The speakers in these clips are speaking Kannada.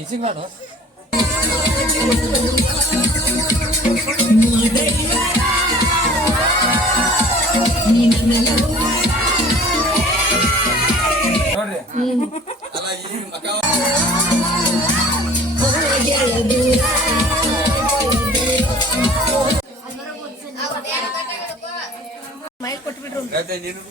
ಈಸಿಂಗ್ ಮಾಡು ನೋಡ್ರಿ ಅಲ್ಲ ಈಗ ಮಕ ಮೈಲ್ ಕೊಟ್ಬಿಟ್ರು ನೀನು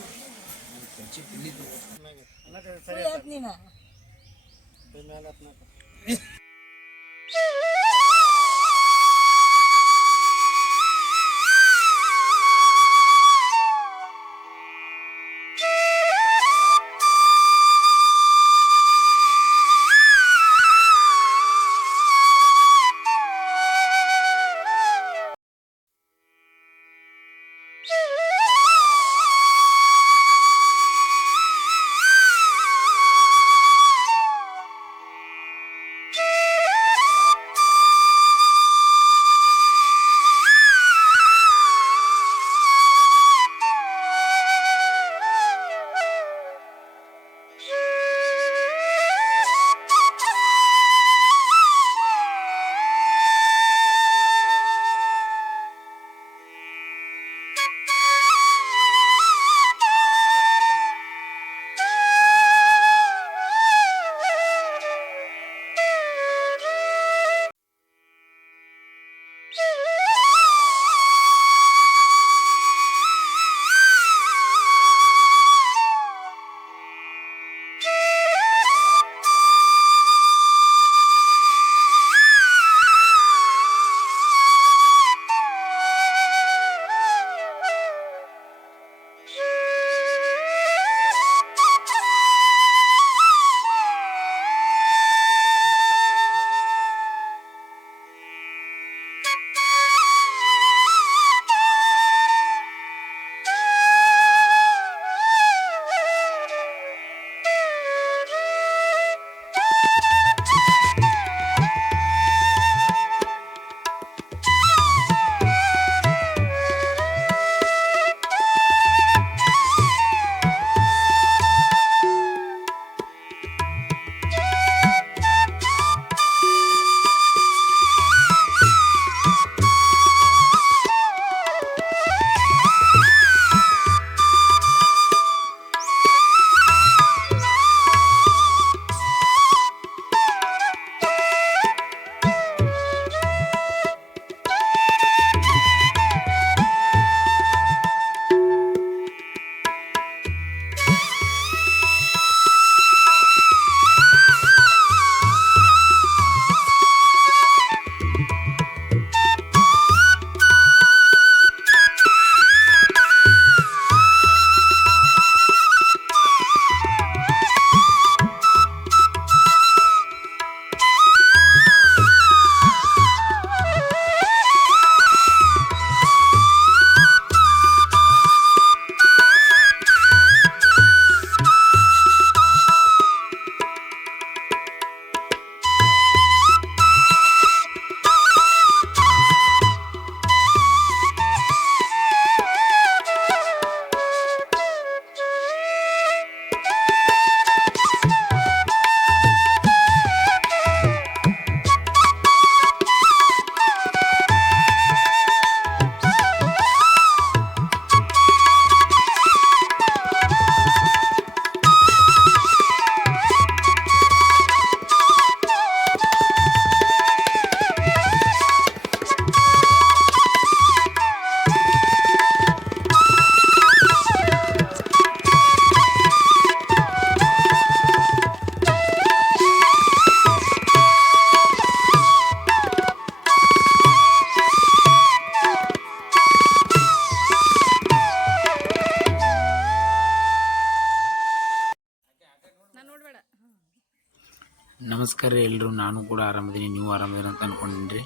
ನಮಸ್ಕಾರ ರೀ ಎಲ್ಲರೂ. ನಾನು ಕೂಡ ಆರಾಮದೀನಿ, ನೀವು ಆರಾಮದಿರಿ ಅಂತ ಅಂದ್ಕೊಂಡಿನಿ.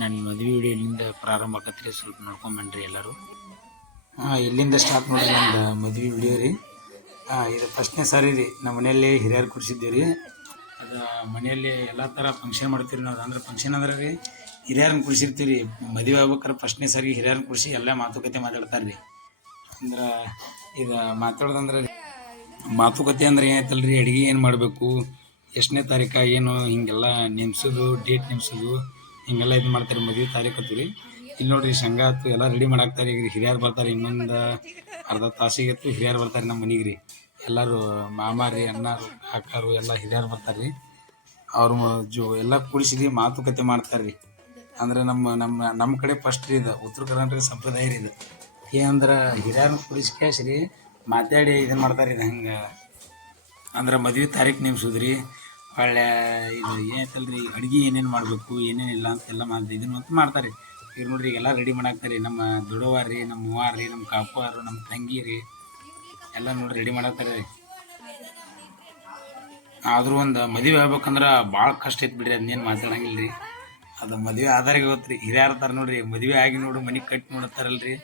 ನನ್ನ ಮದುವೆ ವಿಡಿಯೋ ಇಲ್ಲಿಂದ ಪ್ರಾರಂಭ ಆಕತ್ರಿ, ಸ್ವಲ್ಪ ನೋಡ್ಕೊಂಬನ್ರಿ ಎಲ್ಲರೂ. ಇಲ್ಲಿಂದ ಸ್ಟಾರ್ಟ್ ಮಾಡಿ ನಂದು ಮದುವೆ ವಿಡಿಯೋ ರೀ. ಇದು ಫಸ್ಟ್ನೇ ಸಾರಿ ರೀ ನಮ್ಮ ಮನೆಯಲ್ಲಿ ಹಿರಿಯರು ಕೂರಿಸಿದ್ದೀವಿ ರೀ. ಅದು ಮನೆಯಲ್ಲಿ ಎಲ್ಲ ಥರ ಫಂಕ್ಷನ್ ಮಾಡ್ತೀವಿ ನಾವು. ಅಂದ್ರೆ ಫಂಕ್ಷನ್ ಅಂದ್ರೆ ರೀ ಹಿರಿಯರನ್ನ ಕುಡಿಸಿರ್ತೀವಿ ರೀ. ಮದುವೆ ಆಗ್ಬೇಕಾರೆ ಫಸ್ಟ್ನೇ ಸಾರಿಗೆ ಹಿರಿಯರನ್ನ ಕುಡಿಸಿ ಎಲ್ಲ ಮಾತುಕತೆ ಮಾತಾಡ್ತಾರೆ ರೀ. ಅಂದ್ರೆ ಇದು ಮಾತಾಡೋದಂದ್ರೆ ಮಾತುಕತೆ ಅಂದ್ರೆ ಏನೈತಲ್ಲ ರೀ, ಅಡುಗೆ ಏನು ಮಾಡಬೇಕು, ಎಷ್ಟನೇ ತಾರೀಕು ಏನು ಹಿಂಗೆಲ್ಲ ನೆನೆಸೋದು, ಡೇಟ್ ನೆನೆಸೋದು ಹಿಂಗೆಲ್ಲ ಇದು ಮಾಡ್ತಾರೆ. ಮದುವೆ ತಾರೀಕು ಹತ್ತು ರೀ. ಇಲ್ಲಿ ನೋಡಿರಿ ಶೇಂಗಾ ಆಯ್ತು ಎಲ್ಲ ರೆಡಿ ಮಾಡಾಕ್ತಾರೆ. ಈಗ ಹಿರಿಯರು ಬರ್ತಾರೆ, ಇನ್ನೊಂದು ಅರ್ಧ ತಾಸಿಗೆ ಆಯ್ತು ಹಿರಿಯರು ಬರ್ತಾರೆ ನಮ್ಮ ಮನೆಗೆ ರೀ. ಎಲ್ಲರೂ ಮಾಮಾರಿ ಅಣ್ಣಾರು ಕಾಕಾರು ಎಲ್ಲ ಹಿರಿಯರು ಬರ್ತಾರೆ ರೀ. ಅವ್ರು ಎಲ್ಲ ಕೂಡಿಸಿರಿ ಮಾತುಕತೆ ಮಾಡ್ತಾರೆ ರೀ. ಅಂದ್ರೆ ನಮ್ಮ ಕಡೆ ಫಸ್ಟ್ ರೀ ಇದು ಉತ್ತರ ಕರ್ನಾಟಕ ಸಂಪ್ರದಾಯ ರೀ ಇದು. ಏನಂದ್ರೆ ಹಿರಿಯರನ್ನ ಕೂಡಿಸ್ಕೇಸಿ ಮಾತಾಡಿ ಇದನ್ನು ಮಾಡ್ತಾರೆ ಇದು. ಹಂಗೆ ಅಂದ್ರೆ ಮದುವೆ ತಾರೀಕು ನೇಮಿಸೋದು ರೀ. ಒಳ್ಳೆ ಇದು ಏನೈತಲ್ಲ ರೀ, ಅಡುಗೆ ಏನೇನು ಮಾಡಬೇಕು ಏನೇನಿಲ್ಲ ಅಂತೆಲ್ಲ ಇದನ್ನು ಅಂತ ಮಾಡ್ತಾರೆ ರೀ. ಈಗ ನೋಡ್ರಿ ಈಗೆಲ್ಲ ರೆಡಿ ಮಾಡಾಕ್ತಾರೆ. ನಮ್ಮ ದೊಡ್ಡವಾರ ರೀ, ನಮ್ಮ ಅವ್ವಾರು ರೀ, ನಮ್ಮ ಕಾಕುವಾರು, ನಮ್ಮ ತಂಗಿ ರೀ ಎಲ್ಲ ನೋಡ್ರಿ ರೆಡಿ ಮಾಡಾಕ್ತಾರೆ ರೀ. ಆದರೂ ಒಂದು ಮದುವೆ ಆಗ್ಬೇಕಂದ್ರೆ ಭಾಳ ಕಷ್ಟ ಐತೆ ಬಿಡ್ರಿ, ಅದನ್ನೇನು ಮಾತಾಡಂಗಿಲ್ಲ ರೀ. ಅದು ಮದುವೆ ಆಧಾರಿಗೆ ಗೊತ್ತು ರೀ. ಹಿರಿಯರು ಇರ್ತಾರೆ ನೋಡ್ರಿ, ಮದುವೆ ಆಗಿ ನೋಡು ಮನೆ ಕಟ್ಟಿ ನೋಡ್ತಾರಲ್ಲ ರೀ,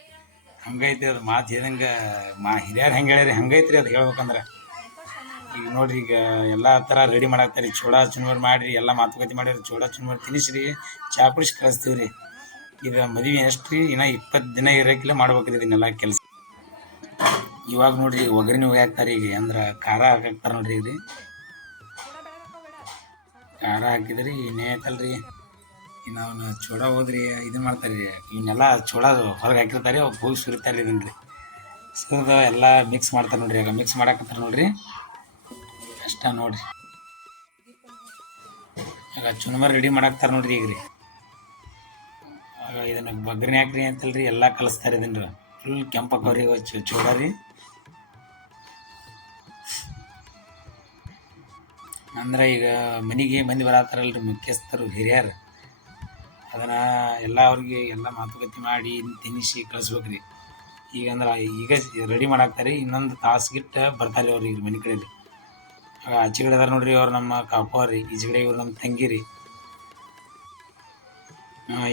ಹಂಗೈತಿ ಅದು. ಮಾತು ಹೇಳ್ದಂಗೆ ಹಿರಿಯರು ಹೆಂಗೆ ಹೇಳ್ಯಾರಿ ಹಂಗೈತಿ ರೀ ಅದು ಹೇಳ್ಬೇಕಂದ್ರೆ. ಈಗ ನೋಡ್ರಿ ಈಗ ಎಲ್ಲ ಥರ ರೆಡಿ ಮಾಡಾಕ್ತಾರೆ. ಚೂಡ ಚುನ್ಮರಿ ಮಾಡಿರಿ, ಎಲ್ಲ ಮಾತುಕತೆ ಮಾಡಿರಿ, ಚೂಡ ಚುನ್ಮರಿ ತಿನ್ನಿಸ್ರಿ, ಚಾ ಕುಡಿಸಿ ಕಳಿಸ್ತೀವಿ ರೀ. ಇದು ಮದುವೆ ಎಷ್ಟು ರೀ, ಇನ್ನೂ 20 ದಿನ ಇರೋಕ್ಕಿಲ್ಲ ಮಾಡ್ಬೇಕ್ರಿ ಇದನ್ನೆಲ್ಲ ಕೆಲಸ. ಇವಾಗ ನೋಡ್ರಿ ಒಗ್ಗರಣೆ ಹೋಗ್ಯಾಕ್ತಾರೆ ಈಗ. ಅಂದ್ರೆ ಖಾರ ಹಾಕಾಕ್ತಾರೆ ನೋಡ್ರಿ ಈಗ ರೀ. ಖಾರ ಹಾಕಿದ್ರಿ ಇನ್ನೇತಲ್ಲ ರೀ. ಇನ್ನು ಅವನು ಚೂಡ ಹೋದ್ರಿ ಇದನ್ನು ಮಾಡ್ತಾರೆ ರೀ. ಇವನ್ನೆಲ್ಲ ಚೂಡ ಹೊರಗೆ ಹಾಕಿರ್ತಾರೆ, ಅವು ಹೋಗಿ ಸುರಿತಾರೆ ಇದನ್ನು ರೀ. ಸುರಿದು ಎಲ್ಲ ಮಿಕ್ಸ್ ಮಾಡ್ತಾರೆ ನೋಡ್ರಿ. ಆಗ ಮಿಕ್ಸ್ ಮಾಡಾಕತ್ತಾರೆ ನೋಡ್ರಿ, ಅಷ್ಟ ನೋಡ್ರಿ. ಆಗ ಚುನ್ಮರಿ ರೆಡಿ ಮಾಡಾಕ್ತಾರೆ ನೋಡ್ರಿ ಈಗ ರೀ. ಆಗ ಇದನ್ನು ಒಗ್ಗರಣೆ ಹಾಕ್ರಿ ಅಂತಲ್ರಿ ಎಲ್ಲ ಕಲಿಸ್ತಾರೆ ಇದನ್ನು ರೀ. ಫುಲ್ ಕೆಂಪಕ್ಕವ್ರಿ ಚೂಡ ರೀ. ಅಂದ್ರೆ ಈಗ ಮನೆಗೆ ಮಂದಿ ಬರತ್ತಾರಲ್ರಿ ಮುಖ್ಯಸ್ಥರು ಹಿರಿಯರು, ಅದನ್ನು ಎಲ್ಲ ಅವ್ರಿಗೆ ಎಲ್ಲ ಮಾತುಕತೆ ಮಾಡಿ ತಿನ್ನಿಸಿ ಕಳಿಸ್ಬೇಕ್ರಿ. ಈಗ ಅಂದ್ರೆ ಈಗ ರೆಡಿ ಮಾಡಾಕ್ತಾರೆ, ಇನ್ನೊಂದು ತಾಸಿಗಿಟ್ಟು ಬರ್ತಾರೆ ಅವ್ರು ಈಗ ಮನೆ ಕಡೆ ರೀ. ಆಗ ಆಚೆ ಕಡೆ ಅದಾರ ನೋಡ್ರಿ ಅವ್ರು ನಮ್ಮ ಕಾಪವ್ರು ರೀ, ಈಚೆ ಕಡೆ ಇವ್ರು ನಮ್ಮ ತಂಗಿ ರೀ.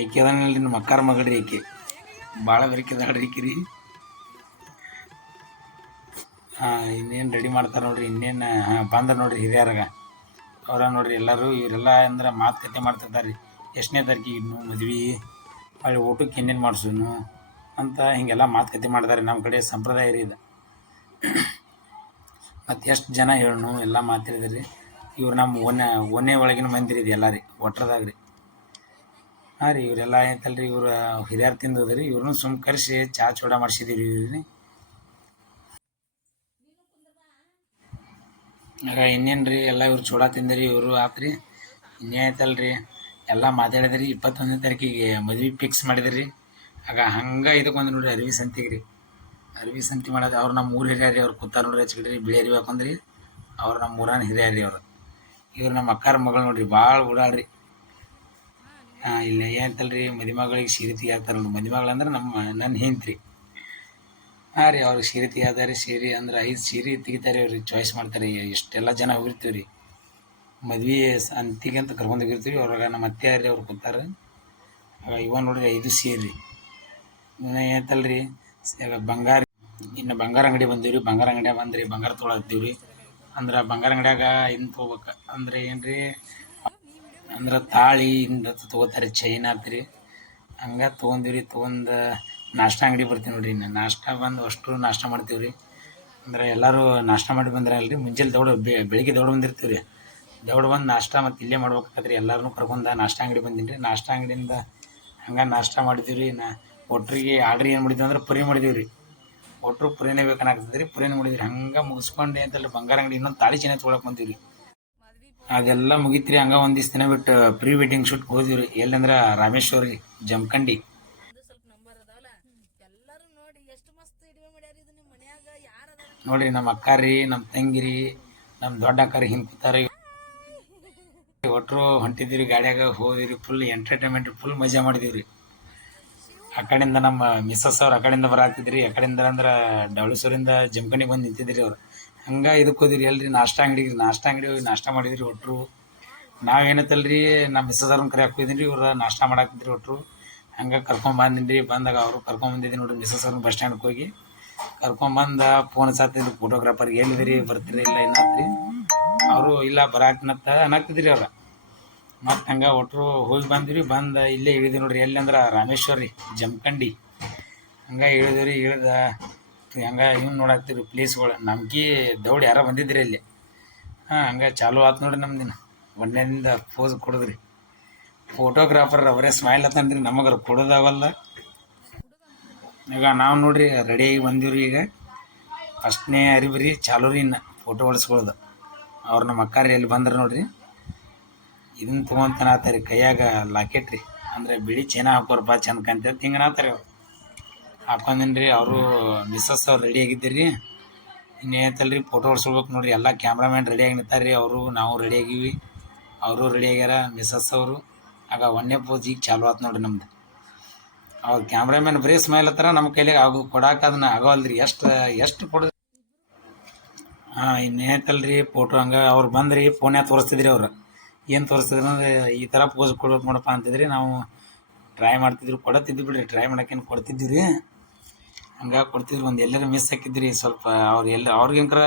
ಈಕೆ ಅದಾನಲ್ರಿ ನಮ್ಮ ಅಕ್ಕಾರ ಮಗಳ್ರಿ. ಈಕೆ ಭಾಳ ಬೆರಕಿದಾಳ್ರಿ ಈಕೆ ರೀ. ಇನ್ನೇನು ರೆಡಿ ಮಾಡ್ತಾರೆ ನೋಡ್ರಿ. ಇನ್ನೇನು ಬಂದ್ರೆ ನೋಡ್ರಿ ಹಿರಿಯರಾಗ ಅವ್ರ ನೋಡ್ರಿ ಎಲ್ಲರೂ. ಇವರೆಲ್ಲ ಅಂದ್ರೆ ಮಾತುಕತೆ ಮಾಡ್ತಿರ್ತಾರೆ ರೀ. ಎಷ್ಟನೇ ತಾರೀಕಿಗೆ ಇನ್ನು ಮದ್ವೆ, ಹೊಳ್ಳಿ ಊಟಕ್ಕೆ ಏನೇನು ಮಾಡಿಸೋನು ಅಂತ ಹೀಗೆಲ್ಲ ಮಾತುಕತೆ ಮಾಡ್ತಾರೆ. ನಮ್ಮ ಕಡೆ ಸಂಪ್ರದಾಯ ರೀ ಇದು. ಮತ್ತು ಎಷ್ಟು ಜನ ಹೇಳೋಣ ಎಲ್ಲ ಮಾತಾಡಿದ್ರಿ. ಇವ್ರು ನಮ್ಮ ಓನೆ ಒಳಗಿನ ಮಂದಿರ ಇದು ಎಲ್ಲ ರೀ, ಒಟ್ರದಾಗ ರೀ. ಹಾಂ ರೀ, ಇವರೆಲ್ಲ ಐತಲ್ಲ ರೀ, ಇವ್ರು ಹಿರಿಯರು ತಿಂದು ಹೋದ್ರಿ. ಇವ್ರನ್ನೂ ಸುಮ್ಮ ಕರೆಸಿ ಚಾ ಚೂಡ ಮಾಡಿಸಿದ್ದೀವಿ ರೀ. ಆಗ ಇನ್ನೇನು ರೀ ಎಲ್ಲ ಇವ್ರು ಚೂಡ ತಿಂದಿರಿ, ಇವರು ಆತ್ರಿ. ಇನ್ನೇನೈತಲ್ಲ ರೀ ಎಲ್ಲ ಮಾತಾಡಿದ್ರಿ. 21ನೇ ತಾರೀಕಿಗೆ ಮದ್ವೆ ಫಿಕ್ಸ್ ಮಾಡಿದ್ರಿ. ಆಗ ಹಂಗೆ ಇದಕ್ಕೆ ಬಂದು ನೋಡ್ರಿ ಅರ್ವಿ ಸಂತಿಗೆ ರೀ. ಅರ್ವಿ ಸಂತಿ ಮಾಡೋದು ಅವ್ರು ನಮ್ಮ ಊರು ಹಿರಿಯರಿ. ಅವ್ರು ಕೂತಾರ ನೋಡ್ರಿ ಹಚ್ಕಿಡ್ರಿ ಬಿಳಿ ಅರಿವಿ ಹಾಕೊಂಡ್ರಿ. ಅವ್ರು ನಮ್ಮ ಊರಾನ ಹಿರಿಯರಿ ಅವರು. ಇವ್ರು ನಮ್ಮ ಅಕ್ಕಾರ ಮಗಳು ನೋಡ್ರಿ, ಭಾಳ ಓಡಾಡ್ರಿ. ಇಲ್ಲ ಏನಂತಲ್ಲ ರೀ, ಮದುಮಗಳಿಗೆ ಸೀರೆ ತೆಗಿಯಾಕ್ತಾರೆ ನೋಡ್ರಿ. ಮದುಮಗಳಂದ್ರೆ ನನ್ನ ಹೆಂಡ್ತಿ. ಹಾಂ ರೀ, ಅವ್ರಿಗೆ ಸೀರೆ ತೆಗಿಯಾತಾರೆ. ಸೀರೆ ಅಂದ್ರೆ 5 ಸೀರೆ ತೆಗಿತಾರೆ ಅವ್ರಿಗೆ, ಚಾಯ್ಸ್ ಮಾಡ್ತಾರೆ. ಎಷ್ಟೆಲ್ಲ ಜನ ಹೋಗಿರ್ತೀವಿ ರೀ ಮದ್ವೆ ಅಂತಿಗೆ ಅಂತ ಕರ್ಕೊಂಡು ಹೋಗಿರ್ತೀವಿ. ಅವ್ರಾಗ ನಮ್ಮ ಅತ್ತೆ ರೀ ಅವ್ರು ಕೂತಾರೆ. ಆಗ ಇವ ನೋಡ್ರಿ 5 ಸೀರೆ ರೀ. ಇನ್ನು ಏನಂತಲ್ಲ ರೀ ಬಂಗಾರ. ಇನ್ನು ಬಂಗಾರ ಅಂಗಡಿ ಬಂದೀವಿ ರೀ. ಬಂಗಾರ ಅಂಗಡಿಯಾಗ ಬಂದ್ರಿ ಬಂಗಾರ ತೊಗೊಳತ್ತೀವಿ ರೀ. ಅಂದ್ರೆ ಬಂಗಾರ ಅಂಗಡಿಯಾಗ ಇನ್ನು ತೊಗೋಬೇಕು ಅಂದ್ರೆ ಏನು ರೀ, ಅಂದ್ರೆ ತಾಳಿ ಇಂದ ತೊಗೋತಾರೆ, ಚೈನ್ ಆತ್ರಿ. ಹಂಗೆ ತೊಗೊಂಡಿವಿ ರೀ. ತೊಗೊಂಡು ನಾಷ್ಟ ಅಂಗಡಿ ಬರ್ತೀವಿ ನೋಡ್ರಿ. ಇನ್ನು ನಾಷ್ಟ ಬಂದು ಅಷ್ಟು ನಾಷ್ಟ ಮಾಡ್ತೀವಿ ರೀ. ಅಂದ್ರೆ ಎಲ್ಲರೂ ನಾಷ್ಟ ಮಾಡಿ ಬಂದ್ರೆ ಅಲ್ರಿ, ಮುಂಜಾನೆ ಬೆಳಿಗ್ಗೆ ದೌಡ್ ಬಂದಿರ್ತೀವಿ ರೀ. ದೌಡ್ ಬಂದು ನಾಷ್ಟ ಮತ್ತು ಇಲ್ಲೇ ಮಾಡ್ಬೇಕಾದ್ರಿ. ಎಲ್ಲರೂ ಕರ್ಕೊಂಡು ನಾಷ್ಟ ಅಂಗಡಿ ಬಂದೀನಿ ರೀ. ನಾಷ್ಟ ಅಂಗಡಿಯಿಂದ ಹಂಗೆ ನಾಷ್ಟ ಮಾಡಿದ್ದೀವಿ ರೀ. ಒಟ್ಟರಿಗೆ ಆರ್ಡ್ರ್ ಏನು ಮಾಡಿದ್ದೀವಿ ಅಂದ್ರೆ ಪುರಿ ಮಾಡಿದೀವಿ ರೀ. ಒಟ್ಟರು ಪುರಿನೇ ಬೇಕನ್ನಾಗ್ತದೆ ರೀ, ಪುರಿನೇ ಮಾಡಿದ್ರಿ. ಹಂಗೆ ಮುಗಿಸ್ಕೊಂಡು ಅಂತಲ್ಲ ಬಂಗಾರ ಅಂಗಡಿ ಇನ್ನೊಂದು ತಾಳಿ ಚೈನ ತೊಗೊಳಕ್ಕೆ ಬಂದೀವಿ ರೀ. ಅದೆಲ್ಲ ಮುಗಿತ್ರಿ. ಹಂಗೆ ಒಂದಿಷ್ಟು ದಿನ ಬಿಟ್ಟು ಪ್ರೀ ವೆಡ್ಡಿಂಗ್ ಶೂಟ್ ಹೋದಿವಿ ರೀ. ಎಲ್ಲಂದ್ರೆ ರಾಮೇಶ್ವರಿ ಜಮಖಂಡಿ. ನೋಡ್ರಿ ನಮ್ಮ ಅಕ್ಕಾರಿ, ನಮ್ಮ ತಂಗಿರಿ, ನಮ್ಮ ದೊಡ್ಡ ಅಕ್ಕಾರಿ ಹಿಂಗೆ ಕೂತಾರೆ. ಒಟ್ಟರು ಹೊಂಟಿದ್ದೀವಿ ಗಾಡಿಯಾಗ ಹೋದಿರಿ. ಫುಲ್ ಎಂಟರ್ಟೈನ್ಮೆಂಟ್, ಫುಲ್ ಮಜಾ ಮಾಡಿದೀವಿ ರೀ. ಆ ಕಡೆಯಿಂದ ನಮ್ಮ ಮಿಸ್ಸಸ್ ಅವ್ರು ಆ ಕಡೆಯಿಂದ ಬರಾತಿದ್ರಿ. ಆ ಕಡೆಯಿಂದ ಅಂದ್ರೆ ಡವಳೇಶ್ವರಿಂದ ಜಮಖಂಡಿಗೆ ಬಂದು ನಿಂತಿದ್ರಿ ಅವ್ರು. ಹಂಗೆ ಇದಕ್ಕೆ ಹೋದಿರಿ ಎಲ್ರಿ ನಾಷ್ಟ ಅಂಗಡಿಗೆ. ನಾಷ್ಟ ಅಂಗಡಿ ಹೋಗಿ ನಾಷ್ಟ ಮಾಡಿದ್ರಿ ಒಟ್ಟರು. ನಾವೇನತ್ತಲ್ರಿ ನಮ್ಮ ಮಿಸ್ಸಸ್ ಅವ್ರನ್ನ ಕರೆ ಹಾಕಿದ್ದೀನಿ ರೀ. ಇವ್ರು ನಾಷ್ಟ ಮಾಡಾಕಿದ್ರಿ ಒಟ್ಟರು. ಹಂಗೆ ಕರ್ಕೊಂಬಂದಿನಿ ರೀ. ಬಂದಾಗ ಅವರು ಕರ್ಕೊಂಬಂದಿದ್ದೀನಿ ನೋಡ್ರಿ ಮಿಸ್ಸಸ್ ಅವ್ರನ್ನ ಬಸ್ ಸ್ಟ್ಯಾಂಡ್ಗೆ ಹೋಗಿ ಕರ್ಕೊಂಬಂದು ಫೋನ್ ಹಚ್ಚಾತಿದ್ರು ಫೋಟೋಗ್ರಾಫರ್ಗೆ. ಎಲ್ಲಿದ್ದೀರಿ ಬರ್ತೀರಿ ಇಲ್ಲ ಏನಾತ್ರಿ? ಅವರು ಇಲ್ಲ ಬರಾಕ್ನತ್ತ ಅನ್ನಕ್ತಿದ್ರಿ ಅವ್ರು. ಮತ್ತು ಹಂಗೆ ಒಟ್ಟರು ಹೋಗಿ ಬಂದ್ವಿ ಬಂದು ಇಲ್ಲೇ ಇಳಿದ್ವಿ ನೋಡ್ರಿ ಎಲ್ಲಿ ಅಂದ್ರೆ ರಾಮೇಶ್ವರ ರೀ ಜಮಖಂಡಿ ಹಂಗೆ ಇಳಿದ್ವಿ ರೀ ಇಳ್ದ ಹಂಗೆ ಇವ್ನು ನೋಡಾಕ್ತಿರಿ ಪ್ಲೇಸ್ಗಳು ನಮ್ಗೆ ದೌಡ್ ಯಾರೋ ಬಂದಿದ್ರಿ ಇಲ್ಲಿ ಹಂಗೆ ಚಾಲು ಆತು ನೋಡ್ರಿ ನಮ್ದಿನ ಒಂದನೇದಿಂದ ಪೋಸ್ ಕೊಡಿದ್ರಿ ಫೋಟೋಗ್ರಾಫರ್ ಅವರೇ ಸ್ಮೈಲ್ ಅತ್ತನ್ರಿ ನಮಗೆ ಕೊಡೋದಾಗಲ್ಲ ಈಗ ನಾವು ನೋಡ್ರಿ ರೆಡಿಯಾಗಿ ಬಂದೀವ್ರಿ ಈಗ ಫಸ್ಟ್ನೇ ಅರಿಬ್ರಿ ಚಾಲು ರೀ ಇನ್ನು ಫೋಟೋ ಹೊಡ್ಸ್ಕೊಳ್ಳೋದು ಅವ್ರು ನಮ್ಮ ಅಕ್ಕಾರಿ ಎಲ್ಲಿ ಬಂದ್ರೆ ನೋಡ್ರಿ ಇದನ್ನ ತೊಗೊಂತನಾತಾರೆ ಕೈಯಾಗ ಲಾಕೆಟ್ ರೀ ಅಂದರೆ ಬಿಳಿ ಚೈನ ಹಾಕೋರಪ್ಪ ಚಂದ ಕಾಣ್ತೈತೆ ಹಿಂಗನಾತಾರೆ ಅವ್ರು ಹಾಕೊಂದಿನ್ರಿ ಅವರು ಮಿಸ್ಸಸ್ ಅವ್ರು ರೆಡಿ ಆಗಿದ್ದೀರಿ ಇನ್ನೇತಲ್ರಿ ಫೋಟೋ ಹೊಡ್ಸ್ಕೊಳ್ಬೇಕು ನೋಡ್ರಿ ಎಲ್ಲ ಕ್ಯಾಮ್ರಾಮ್ಯಾನ್ ರೆಡಿಯಾಗಿ ನಿಂತಾರೆ ರೀ ಅವರು ನಾವು ರೆಡಿ ಆಗೀವಿ ಅವರು ರೆಡಿ ಆಗ್ಯಾರ ಮಿಸ್ಸಸ್ ಅವರು ಆಗ ಒಂದೇ ಪೋಸ್ ಈಗ ಚಾಲು ಆತು ನೋಡ್ರಿ ನಮ್ದು ಅವ್ರು ಕ್ಯಾಮ್ರಾಮ್ಯಾನ್ ಬರೀ ಸ್ಮೈಲ್ ಹತ್ತಾರ ನಮ್ಮ ಕೈಲಿಗೆ ಕೊಡಾಕ ಅದನ್ನ ಆಗೋಲ್ರಿ ಎಷ್ಟು ಕೊಡ ಇನ್ನೇತಲ್ರಿ ಫೋಟೋ ಹಂಗೆ ಅವ್ರು ಬಂದ್ರಿ ಫೋನ್ಯಾಗ ತೋರಿಸ್ತಿದ್ರಿ ಅವ್ರು ಏನು ತೋರಿಸ್ತಿದ್ರು ಅಂದರೆ ಈ ಥರ ಪೋಸ್ ಕೊಡ್ಬೇಕು ನೋಡಪ್ಪ ಅಂತಿದ್ರಿ ನಾವು ಟ್ರೈ ಮಾಡ್ತಿದ್ರು ಕೊಡತ್ತಿದ್ವಿ ಬಿಡ್ರಿ ಟ್ರೈ ಮಾಡೋಕ್ಕೇನು ಕೊಡ್ತಿದ್ವಿ ರೀ ಹಂಗೆ ಕೊಡ್ತಿದ್ರು ಒಂದು ಎಲ್ಲರೂ ಮಿಸ್ ಹಾಕಿದ್ರಿ ಸ್ವಲ್ಪ ಅವ್ರು ಅವ್ರಿಗಂಕರ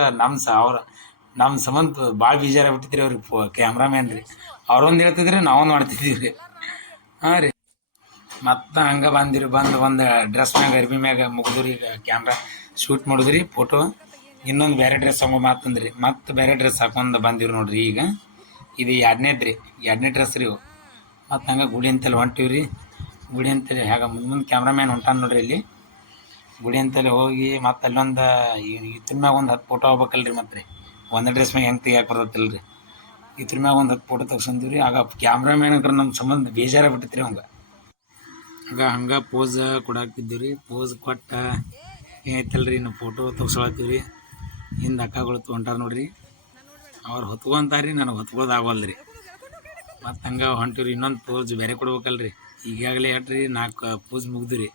ನಮ್ಮ ಸಂಬಂಧ ಭಾಳ ಬೇಜಾರಾಗ್ಬಿಟ್ಟಿದ್ರಿ ಅವ್ರಿಗೆ ಕ್ಯಾಮ್ರಾಮ್ಯಾನ್ ರೀ ಅವ್ರೊಂದು ಹೇಳ್ತಿದ್ರಿ ನಾವೊಂದು ಮಾಡ್ತಿದ್ದೀವಿ ರೀ ಹಾಂ ರೀ ಮತ್ತು ಹಂಗೆ ಬಂದಿರಿ ಒಂದು ಡ್ರೆಸ್ ಮ್ಯಾಗ ಅರ್ಬಿ ಮ್ಯಾಗ ಮುಗಿದ್ರಿ ಕ್ಯಾಮ್ರಾ ಶೂಟ್ ಮಾಡಿದ್ರಿ ಫೋಟೋ ಇನ್ನೊಂದು ಬೇರೆ ಡ್ರೆಸ್ ಹಾಕೋ ಮಾತಂದ್ರಿ ಮತ್ತು ಬೇರೆ ಡ್ರೆಸ್ ಹಾಕೊಂಡು ಬಂದಿವ್ರಿ ನೋಡ್ರಿ ಈಗ ಇದು ಎರಡನೇ ಡ್ರೆಸ್ ರೀ ಇವು ಮತ್ತು ಹಂಗೆ ಗುಡಿ ಅಂತಲ್ಲಿ ಹೊಂಟಿವಿ ರೀ ಗುಡಿ ಅಂತೇಳಿ ಹೇಗೆ ಮುಂದೆ ಕ್ಯಾಮ್ರಾಮ್ಯಾನ್ ಹೊಂಟಾನ ನೋಡ್ರಿ ಇಲ್ಲಿ ಗುಡಿ ಅಂತಲ್ಲಿ ಹೋಗಿ ಮತ್ತು ಅಲ್ಲೊಂದು ಇದ್ರ ಮ್ಯಾಗ ಒಂದು 10 ಫೋಟೋ ಹೋಗ್ಬೇಕಲ್ರಿ ಮತ್ತು ರೀ ಒಂದೇ ಡ್ರೆಸ್ ಮ್ಯಾಗ ಹೆಂಗೆ ತೆಗಿಯಾಕೆ ಬರ್ತೈತಿಲ್ಲ ರೀ ಇದ್ರ ಮ್ಯಾಗ ಒಂದು 10 ಫೋಟೋ ತೆಗ್ಸಂದಿವಿ ರೀ ಆಗ ಕ್ಯಾಮ್ರಾಮ್ಯಾನ್ ಅಂದ್ರೆ ನಮ್ಮ ಸಂಬಂಧ ಬೇಜಾರಾಗ್ಬಿಟ್ಟಿತ್ತು ರೀ ಅವಂಗೆ ಆಗ ಹಂಗೆ ಪೋಸ್ ಕೊಡಾಕ್ತಿದ್ದೀವಿ ರೀ ಪೋಸ್ ಕೊಟ್ಟ ಏನೈತಲ್ರಿ ಇನ್ನು ಫೋಟೋ ತೆಗ್ಸೋಳತ್ತೀವಿ ರೀ ಹಿಂದೆ ಅಕ್ಕಗಳು ತೊಗೊಂಟಾರ ನೋಡ್ರಿ ಅವ್ರು ಹೊತ್ಕೊಂತಾರ್ರಿ ನನಗೆ ಹೊತ್ಕೋದಾಗವಲ್ದು ರೀ ಮತ್ತು ಹಂಗೆ ಹೊಂಟಿವ್ರಿ ಇನ್ನೊಂದು ಪೋಸ್ ಬೇರೆ ಕೊಡ್ಬೇಕಲ್ರಿ ಈಗಾಗಲೇ 4 ಪೋಸ್ ಮುಗಿದ್ರಿ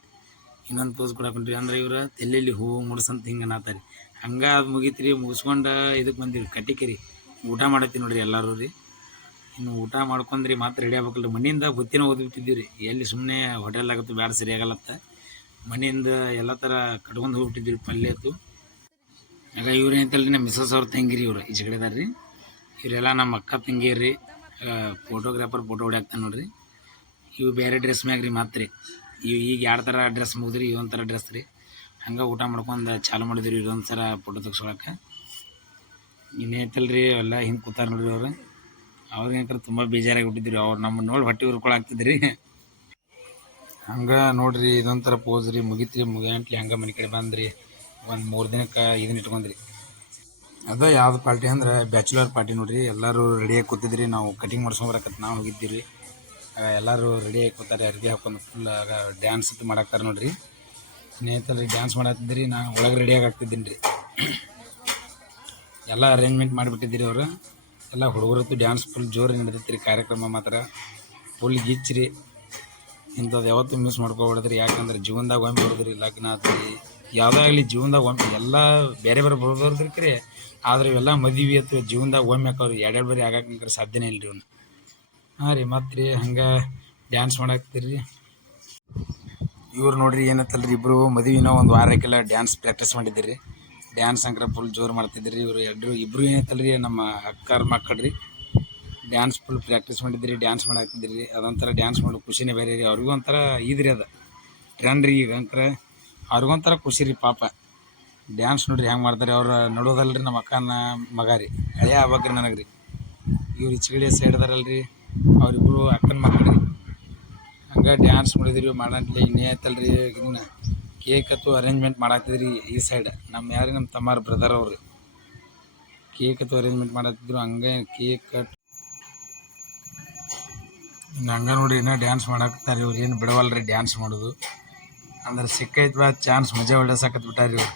ಇನ್ನೊಂದು ಪೋಸ್ ಕೊಡಾಕೊಂಡ್ರಿ ಅಂದ್ರೆ ಇವ್ರು ತಲೆಯಲ್ಲಿ ಹೂವು ಮುಡ್ಸಂತ ಹಿಂಗೆ ಅನ್ನತ್ತಾರೆ ಹಂಗೆ ಅದು ಮುಗೀತು ರೀ ಮುಗಿಸ್ಕೊಂಡು ಇದಕ್ಕೆ ಬಂದಿರಿ ಕಟ್ಟಿಗೆ ರೀ ಊಟ ಮಾಡತ್ತೀವಿ ನೋಡ್ರಿ ಎಲ್ಲರೂ ರೀ ಇನ್ನು ಊಟ ಮಾಡ್ಕೊಂಡ್ರಿ ಮತ್ತೆ ರೆಡಿ ಆಗ್ಬೇಕಲ್ರಿ ಮನೆಯಿಂದ ಬುತ್ತಿನ ಓದ್ಬಿಟ್ಟಿದ್ದೀವಿ ರೀ ಎಲ್ಲಿ ಸುಮ್ಮನೆ ಹೋಟೆಲ್ ಆಗುತ್ತೆ ಬೇಡ ಸರಿಯಾಗಲ್ಲತ್ತ ಮನೆಯಿಂದ ಎಲ್ಲ ಥರ ಕಟ್ಕೊಂಡು ಹೋಗ್ಬಿಟ್ಟಿದ್ದೀವಿ ಪಲ್ಯ ಆಯ್ತು ಆಗ ಇವ್ರು ಏನಂತಲ್ರಿ ನಮ್ಮ ಮಿಸ್ಸಸ್ ಅವ್ರ ತಂಗಿರಿ ಇವ್ರು ಈಚೆ ಕಡೆದಾರ ರೀ ಇವರೆಲ್ಲ ನಮ್ಮ ಅಕ್ಕ ತಂಗಿಯರು ರೀ ಫೋಟೋಗ್ರಾಫರ್ ಫೋಟೋ ಹೊಡ್ಯಾಕ್ತಾನೆ ನೋಡ್ರಿ ಇವು ಬೇರೆ ಡ್ರೆಸ್ ಮ್ಯಾಗ ರೀ ಮಾತ್ರ ರೀ ಇವು ಈಗ 2 ಥರ ಡ್ರೆಸ್ ಮುಗಿದ್ರಿ ಇದೊಂದು ಥರ ಡ್ರೆಸ್ ರೀ ಹಂಗೆ ಊಟ ಮಾಡ್ಕೊಂಡು ಚಾಲು ಮಾಡಿದ್ರಿ ಇದೊಂದು ಥರ ಫೋಟೋ ತೆಗ್ಸೋಳಕ್ಕೆ ಇನ್ನೇತಲ್ರಿ ಎಲ್ಲ ಹಿಂಗೆ ಕೂತಾರ ನೋಡ್ರಿ ಅವ್ರಿಗೆ ತುಂಬ ಬೇಜಾರಾಗಿಬಿಟ್ಟಿದ್ರಿ ಅವ್ರು ನಮ್ಮ ನೋಡಿ ಹೊಟ್ಟೆ ಉರ್ಕೊಳಾಗ್ತಿದ್ರಿ ಹಂಗೆ ನೋಡ್ರಿ ಇದೊಂದು ಥರ ಪೋಸ್ ರೀ ಮುಗಿತ್ರಿ ಮುಗಿಯಂಟ್ಲಿ ಹಂಗೆ ಮನೆ ಕಡೆ ಬಂದ್ರಿ ಒಂದು 3 ದಿನಕ್ಕೆ ಇದನ್ನ ಇಟ್ಕೊಂಡ್ರಿ ಅದ ಯಾವ್ದು ಪಾರ್ಟಿ ಅಂದ್ರೆ ಬ್ಯಾಚುಲರ್ ಪಾರ್ಟಿ ನೋಡ್ರಿ ಎಲ್ಲರೂ ರೆಡಿಯಾಗಿ ಕೂತಿದ್ರಿ ನಾವು ಕಟಿಂಗ್ ಮಾಡ್ಸ್ಕೊಂಬರಕತ್ತು ನಾವು ಹೋಗಿದ್ದೀವಿ ಎಲ್ಲರೂ ರೆಡಿಯಾಗಿ ಕೂತಾರೆ ಅರ್ಬಿ ಹಾಕೊಂಡು ಫುಲ್ ಆಗ ಡ್ಯಾನ್ಸ್ ಮಾಡಾಕ್ತಾರೆ ನೋಡ್ರಿ ಸ್ನೇಹಿತರಲ್ಲಿ ಡ್ಯಾನ್ಸ್ ಮಾಡತ್ತಿದ್ರಿ ನಾನು ಒಳಗೆ ರೆಡಿಯಾಗಿ ಆಗ್ತಿದ್ದೀನಿ ರೀ ಎಲ್ಲ ಅರೇಂಜ್ಮೆಂಟ್ ಮಾಡಿಬಿಟ್ಟಿದ್ದೀರಿ ಅವರು ಎಲ್ಲ ಹುಡುಗರತ್ತು ಡ್ಯಾನ್ಸ್ ಫುಲ್ ಜೋರು ನಡೆದೈತಿ ರೀ ಕಾರ್ಯಕ್ರಮ ಮಾತ್ರ ಫುಲ್ ಗಿಚ್ಚ್ರಿ ಇಂಥದ್ದು ಯಾವತ್ತೂ ಮಿಸ್ ಮಾಡ್ಕೊಬಿಡದ್ರಿ ಯಾಕಂದ್ರೆ ಜೀವನದಾಗ ಒಮ್ಮೆ ಬರೋದ್ರಿ ಲಗ್ನ ಆದ್ರಿ ಯಾವುದೇ ಆಗಲಿ ಜೀವನದಾಗ ಒಮ್ಮೆ ಎಲ್ಲ ಬೇರೆ ಬರ್ಬೋದ್ರಿ ಕರೆ ಆದ್ರೆ ಇವೆಲ್ಲ ಮದುವೆ ಅಥವಾ ಜೀವನದಾಗ ಒಮ್ಮೆ ಹಾಕವ್ರಿ 2 ಬಾರಿ ಆಗಾಕ ಸಾಧ್ಯನೇ ಇಲ್ಲ ರೀ ಅವ್ನು ಹಾಂ ರೀ ಮತ್ತು ರೀ ಹಂಗೆ ಡ್ಯಾನ್ಸ್ ಮಾಡಾಕ್ತೀರಿ ಇವ್ರು ನೋಡ್ರಿ ಏನತ್ತಲ್ರಿ ಇಬ್ಬರು ಮದುವೆನ ಒಂದು ವಾರಕ್ಕೆಲ್ಲ ಡ್ಯಾನ್ಸ್ ಪ್ರಾಕ್ಟೀಸ್ ಮಾಡಿದ್ದೀರಿ ಡ್ಯಾನ್ಸ್ ಅಂಕರ ಫುಲ್ ಜೋರು ಮಾಡ್ತಿದ್ರಿ ಇಬ್ಬರು ಏನತ್ತಲ್ರಿ ನಮ್ಮ ಅಕ್ಕಾರ ಮಕ್ಕಳು ರೀ ಡ್ಯಾನ್ಸ್ ಫುಲ್ ಪ್ರಾಕ್ಟೀಸ್ ಮಾಡಿದ್ರಿ ಡ್ಯಾನ್ಸ್ ಮಾಡಾಕ್ತಿದ್ರಿ ಅದೊಂಥರ ಡ್ಯಾನ್ಸ್ ಮಾಡೋ ಖುಷಿನೇ ಬೇರೆ ರೀ ಅವ್ರಿಗೂ ಒಂಥರ ಇದ್ರಿ ಅದು ಟ್ರೆಂಡ್ ರೀ ಈಗ ಅಂಕರ ಅವ್ರಿಗೊಂಥರ ಖುಷಿ ರೀ ಪಾಪ ಡ್ಯಾನ್ಸ್ ನೋಡ್ರಿ ಹೆಂಗೆ ಮಾಡ್ತಾರೆ ಅವ್ರು ನೋಡೋದಲ್ರಿ ನಮ್ಮ ಅಕ್ಕನ ಮಗ ರೀ ಹಳೆಯ ಆಗ್ಬೇಕ್ರಿ ನನಗೆ ರೀ ಇವ್ರು ಈಚೆಗಡೆ ಸೈಡ್ದಾರಲ್ರಿ ಅವರಿಬ್ಬರು ಅಕ್ಕನ ಮಕ್ಕಳು ರೀ ಹಂಗೆ ಡ್ಯಾನ್ಸ್ ಮಾಡಿದ್ರಿ ಮಾಡಂಟ್ಲಿ ಇನ್ನೇತಲ್ರಿ ಇನ್ನು ಕೇಕ್ ಅಥವಾ ಅರೇಂಜ್ಮೆಂಟ್ ಮಾಡಾಕ್ತಿದ್ರಿ ಈ ಸೈಡ್ ನಮ್ಮ ತಮ್ಮಾರ ಬ್ರದರ್ ಅವ್ರು ಕೇಕ್ ಅಥವಾ ಅರೇಂಜ್ಮೆಂಟ್ ಮಾಡಾಕ್ತಿದ್ರು ಹಂಗೆ ಕೇಕ್ ಕಟ್ ಇನ್ನು ಹಂಗೆ ನೋಡ್ರಿ ಇನ್ನೂ ಡ್ಯಾನ್ಸ್ ಮಾಡಾಕ್ತಾರೆ ಇವ್ರು ಏನು ಬಿಡವಲ್ರಿ ಡ್ಯಾನ್ಸ್ ಮಾಡೋದು ಅಂದ್ರೆ ಸಿಕ್ಕೈತೆ ಬಾ ಚಾನ್ಸ್ ಮಜಾ ಒಳ್ಳೆ ಸಾಕತ್ ಬಿಟ್ಟಾರಿ ಇವ್ರು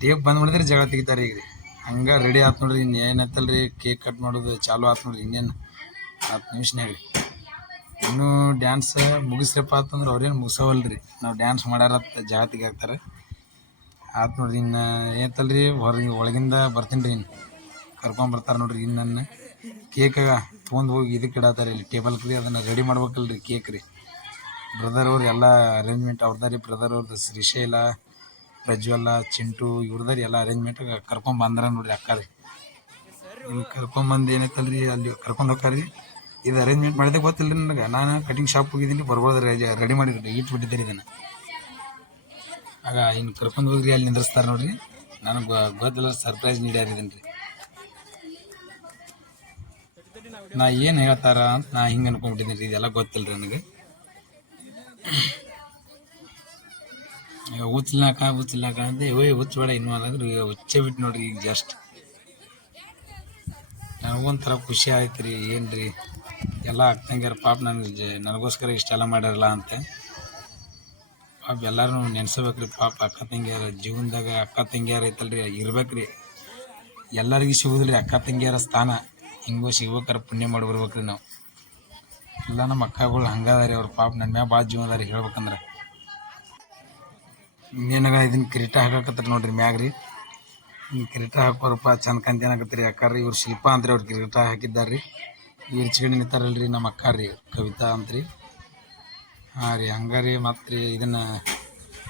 ಟೇಪ್ ಬಂದು ಮಾಡಿದ್ರೆ ಜಗಳ ತೆಗಿತಾರೆ ಈಗ ರೀ ಹಂಗೆ ರೆಡಿ ಆಯ್ತು ನೋಡ್ರಿ ಇನ್ನು ಏನತ್ತಲ್ರಿ ಕೇಕ್ ಕಟ್ ಮಾಡೋದು ಚಾಲು ಆಯ್ತು ನೋಡ್ರಿ ಇನ್ನೇನು 10 ನಿಮಿಷನಾಗ ರೀ ಇನ್ನೂ ಡ್ಯಾನ್ಸ್ ಮುಗಿಸ್ರಪ್ಪ ಅಂತಂದ್ರೆ ಅವ್ರೇನು ಮುಗಿಸವಲ್ರಿ ನಾವು ಡ್ಯಾನ್ಸ್ ಮಾಡ್ಯಾರತ್ತ ಜಗಳ ತೆಗಿಯಾಕ್ತಾರೆ ಆಯ್ತು ನೋಡ್ರಿ ಇನ್ನು ಏನತ್ತಲ್ರಿ ಒಳಗಿಂದ ಬರ್ತೀನಿ ರೀ ಇನ್ನು ಕರ್ಕೊಂಬರ್ತಾರೆ ನೋಡ್ರಿ ಇನ್ನು ನನ್ನ ಕೇಕಾಗ ತೊಗೊಂಡು ಹೋಗಿ ಇದಕ್ಕೆ ಇಡತ್ತಾರೆ ಇಲ್ಲಿ ಟೇಬಲ್ ರೀ ಅದನ್ನು ರೆಡಿ ಮಾಡ್ಬೇಕಲ್ರಿ ಕೇಕ್ ರೀ ಬ್ರದರ್ ಅವ್ರು ಎಲ್ಲ ಅರೇಂಜ್ಮೆಂಟ್ ಅವ್ರದ್ದು ರೀ ಬ್ರದರ್ ಅವ್ರದ್ದು ಶ್ರೀಶೈಲ ಪ್ರಜ್ವಲ್ಲ ಚಿಂಟು ಇವ್ರದ್ದು ಎಲ್ಲ ಅರೇಂಜ್ಮೆಂಟ್ ಕರ್ಕೊಂಬಂದ್ರೆ ನೋಡ್ರಿ ಅಕ್ಕ ರೀ ಇಲ್ಲಿ ಕರ್ಕೊಂಬಂದು ಏನೈತಲ್ರಿ ಅಲ್ಲಿ ಕರ್ಕೊಂಡು ಹೋಗ್ತಾರೆ ರೀ ಇದು ಅರೇಂಜ್ಮೆಂಟ್ ಮಾಡಿದೆ ಗೊತ್ತಿಲ್ಲ ರೀ ನನಗೆ. ನಾನು ಕಟಿಂಗ್ ಶಾಪ್ ಹೋಗಿದ್ದೀನಿ, ಬರ್ಬೋದ್ರೆ ರೆಡಿ ಮಾಡಿದ್ರಿ ಇಟ್ಬಿಟ್ಟಿದ್ದೀರಿ ಇದನ್ನು. ಆಗ ಇನ್ನು ಕರ್ಕೊಂಡು ಹೋಗ್ರಿ ಅಲ್ಲಿ ನಿಂದ್ರಿಸ್ತಾರೆ ನೋಡ್ರಿ. ನನಗೆ ಗೊತ್ತಿಲ್ಲ, ಸರ್ಪ್ರೈಸ್ ನೀಡ್ಯಾರಿದ್ದೀನಿ ರೀ. ನಾ ಏನು ಹೇಳ್ತಾರ ಅಂತ ನಾ ಹಿಂಗೆ ಅನ್ಕೊಂಡ್ಬಿಟ್ಟಿದ್ದೀನಿ ರೀ. ಇದೆಲ್ಲ ಗೊತ್ತಿಲ್ಲ ರೀ ನನಗೆ. ಹುಚ್ಚಲಾಕ ಅಂತ ಹುಚ್ಚಬೇಡ ಇನ್ನೂ ಅಲ್ಲಾದ್ರೆ ಹುಚ್ಚೇ ಬಿಟ್ಟು ನೋಡ್ರಿ. ಈಗ ಜಸ್ಟ್ ನನಗೊಂಥರ ಖುಷಿ ಆಯ್ತು ರೀ. ಏನು ರೀ ಎಲ್ಲ ಅಕ್ಕಂಗ್ಯಾರ ಪಾಪ ನನಗೋಸ್ಕರ ಇಷ್ಟೆಲ್ಲ ಮಾಡ್ಯಾರಲ್ಲ ಅಂತ. ಪಾಪ ಎಲ್ಲರೂ ನೆನೆಸ್ಬೇಕ್ರಿ. ಪಾಪ ಅಕ್ಕ ತಂಗಿಯಾರ ಜೀವನದಾಗ ಅಕ್ಕ ತಂಗಿಯಾರ ಐತಲ್ರಿ, ಇರ್ಬೇಕ್ರಿ. ಎಲ್ಲರಿಗೂ ಸಿಗೋದಿಲ್ಲ ರೀ ಅಕ್ಕ ತಂಗಿಯಾರ ಸ್ಥಾನ. ಹಿಂಗೋ ಸಿಗ್ಬೇಕಾರೆ ಪುಣ್ಯ ಮಾಡಿ ಬರ್ಬೇಕ್ರಿ ನಾವು. ಎಲ್ಲ ನಮ್ಮ ಅಕ್ಕಗಳು ಹಂಗದಾರಿ. ಅವ್ರು ಪಾಪ ನನ್ನ ಮ್ಯಾಗ ಭಾಳ ಜೀವ ಅದಾರಿ ಹೇಳ್ಬೇಕಂದ್ರೆ. ಇನ್ನೇನಾಗ ಇದನ್ನು ಕಿರೀಟ ಹಾಕಕತ್ತಾರೆ ನೋಡ್ರಿ ಮ್ಯಾಗ ರೀ. ಕಿರೀಟ ಹಾಕೋರಪ್ಪ ಚಂದ ಕಂತೇನಾಗತ್ತೆ ರೀ ಅಕ್ಕಾರಿ. ಇವ್ರು ಶಿಲ್ಪ ಅಂತ್ರಿ, ಅವ್ರು ಕಿರೀಟ ಹಾಕಿದ್ದಾರೆ ರೀ. ಇವ್ರು ಚಿಗಡಿ ನಿಂತಾರಲ್ರಿ ನಮ್ಮ ಅಕ್ಕ ರೀ, ಕವಿತಾ ಅಂತ್ರಿ. ಹಾಂ ರೀ ಹಂಗಾರಿ. ಮತ್ತು ರೀ ಇದನ್ನು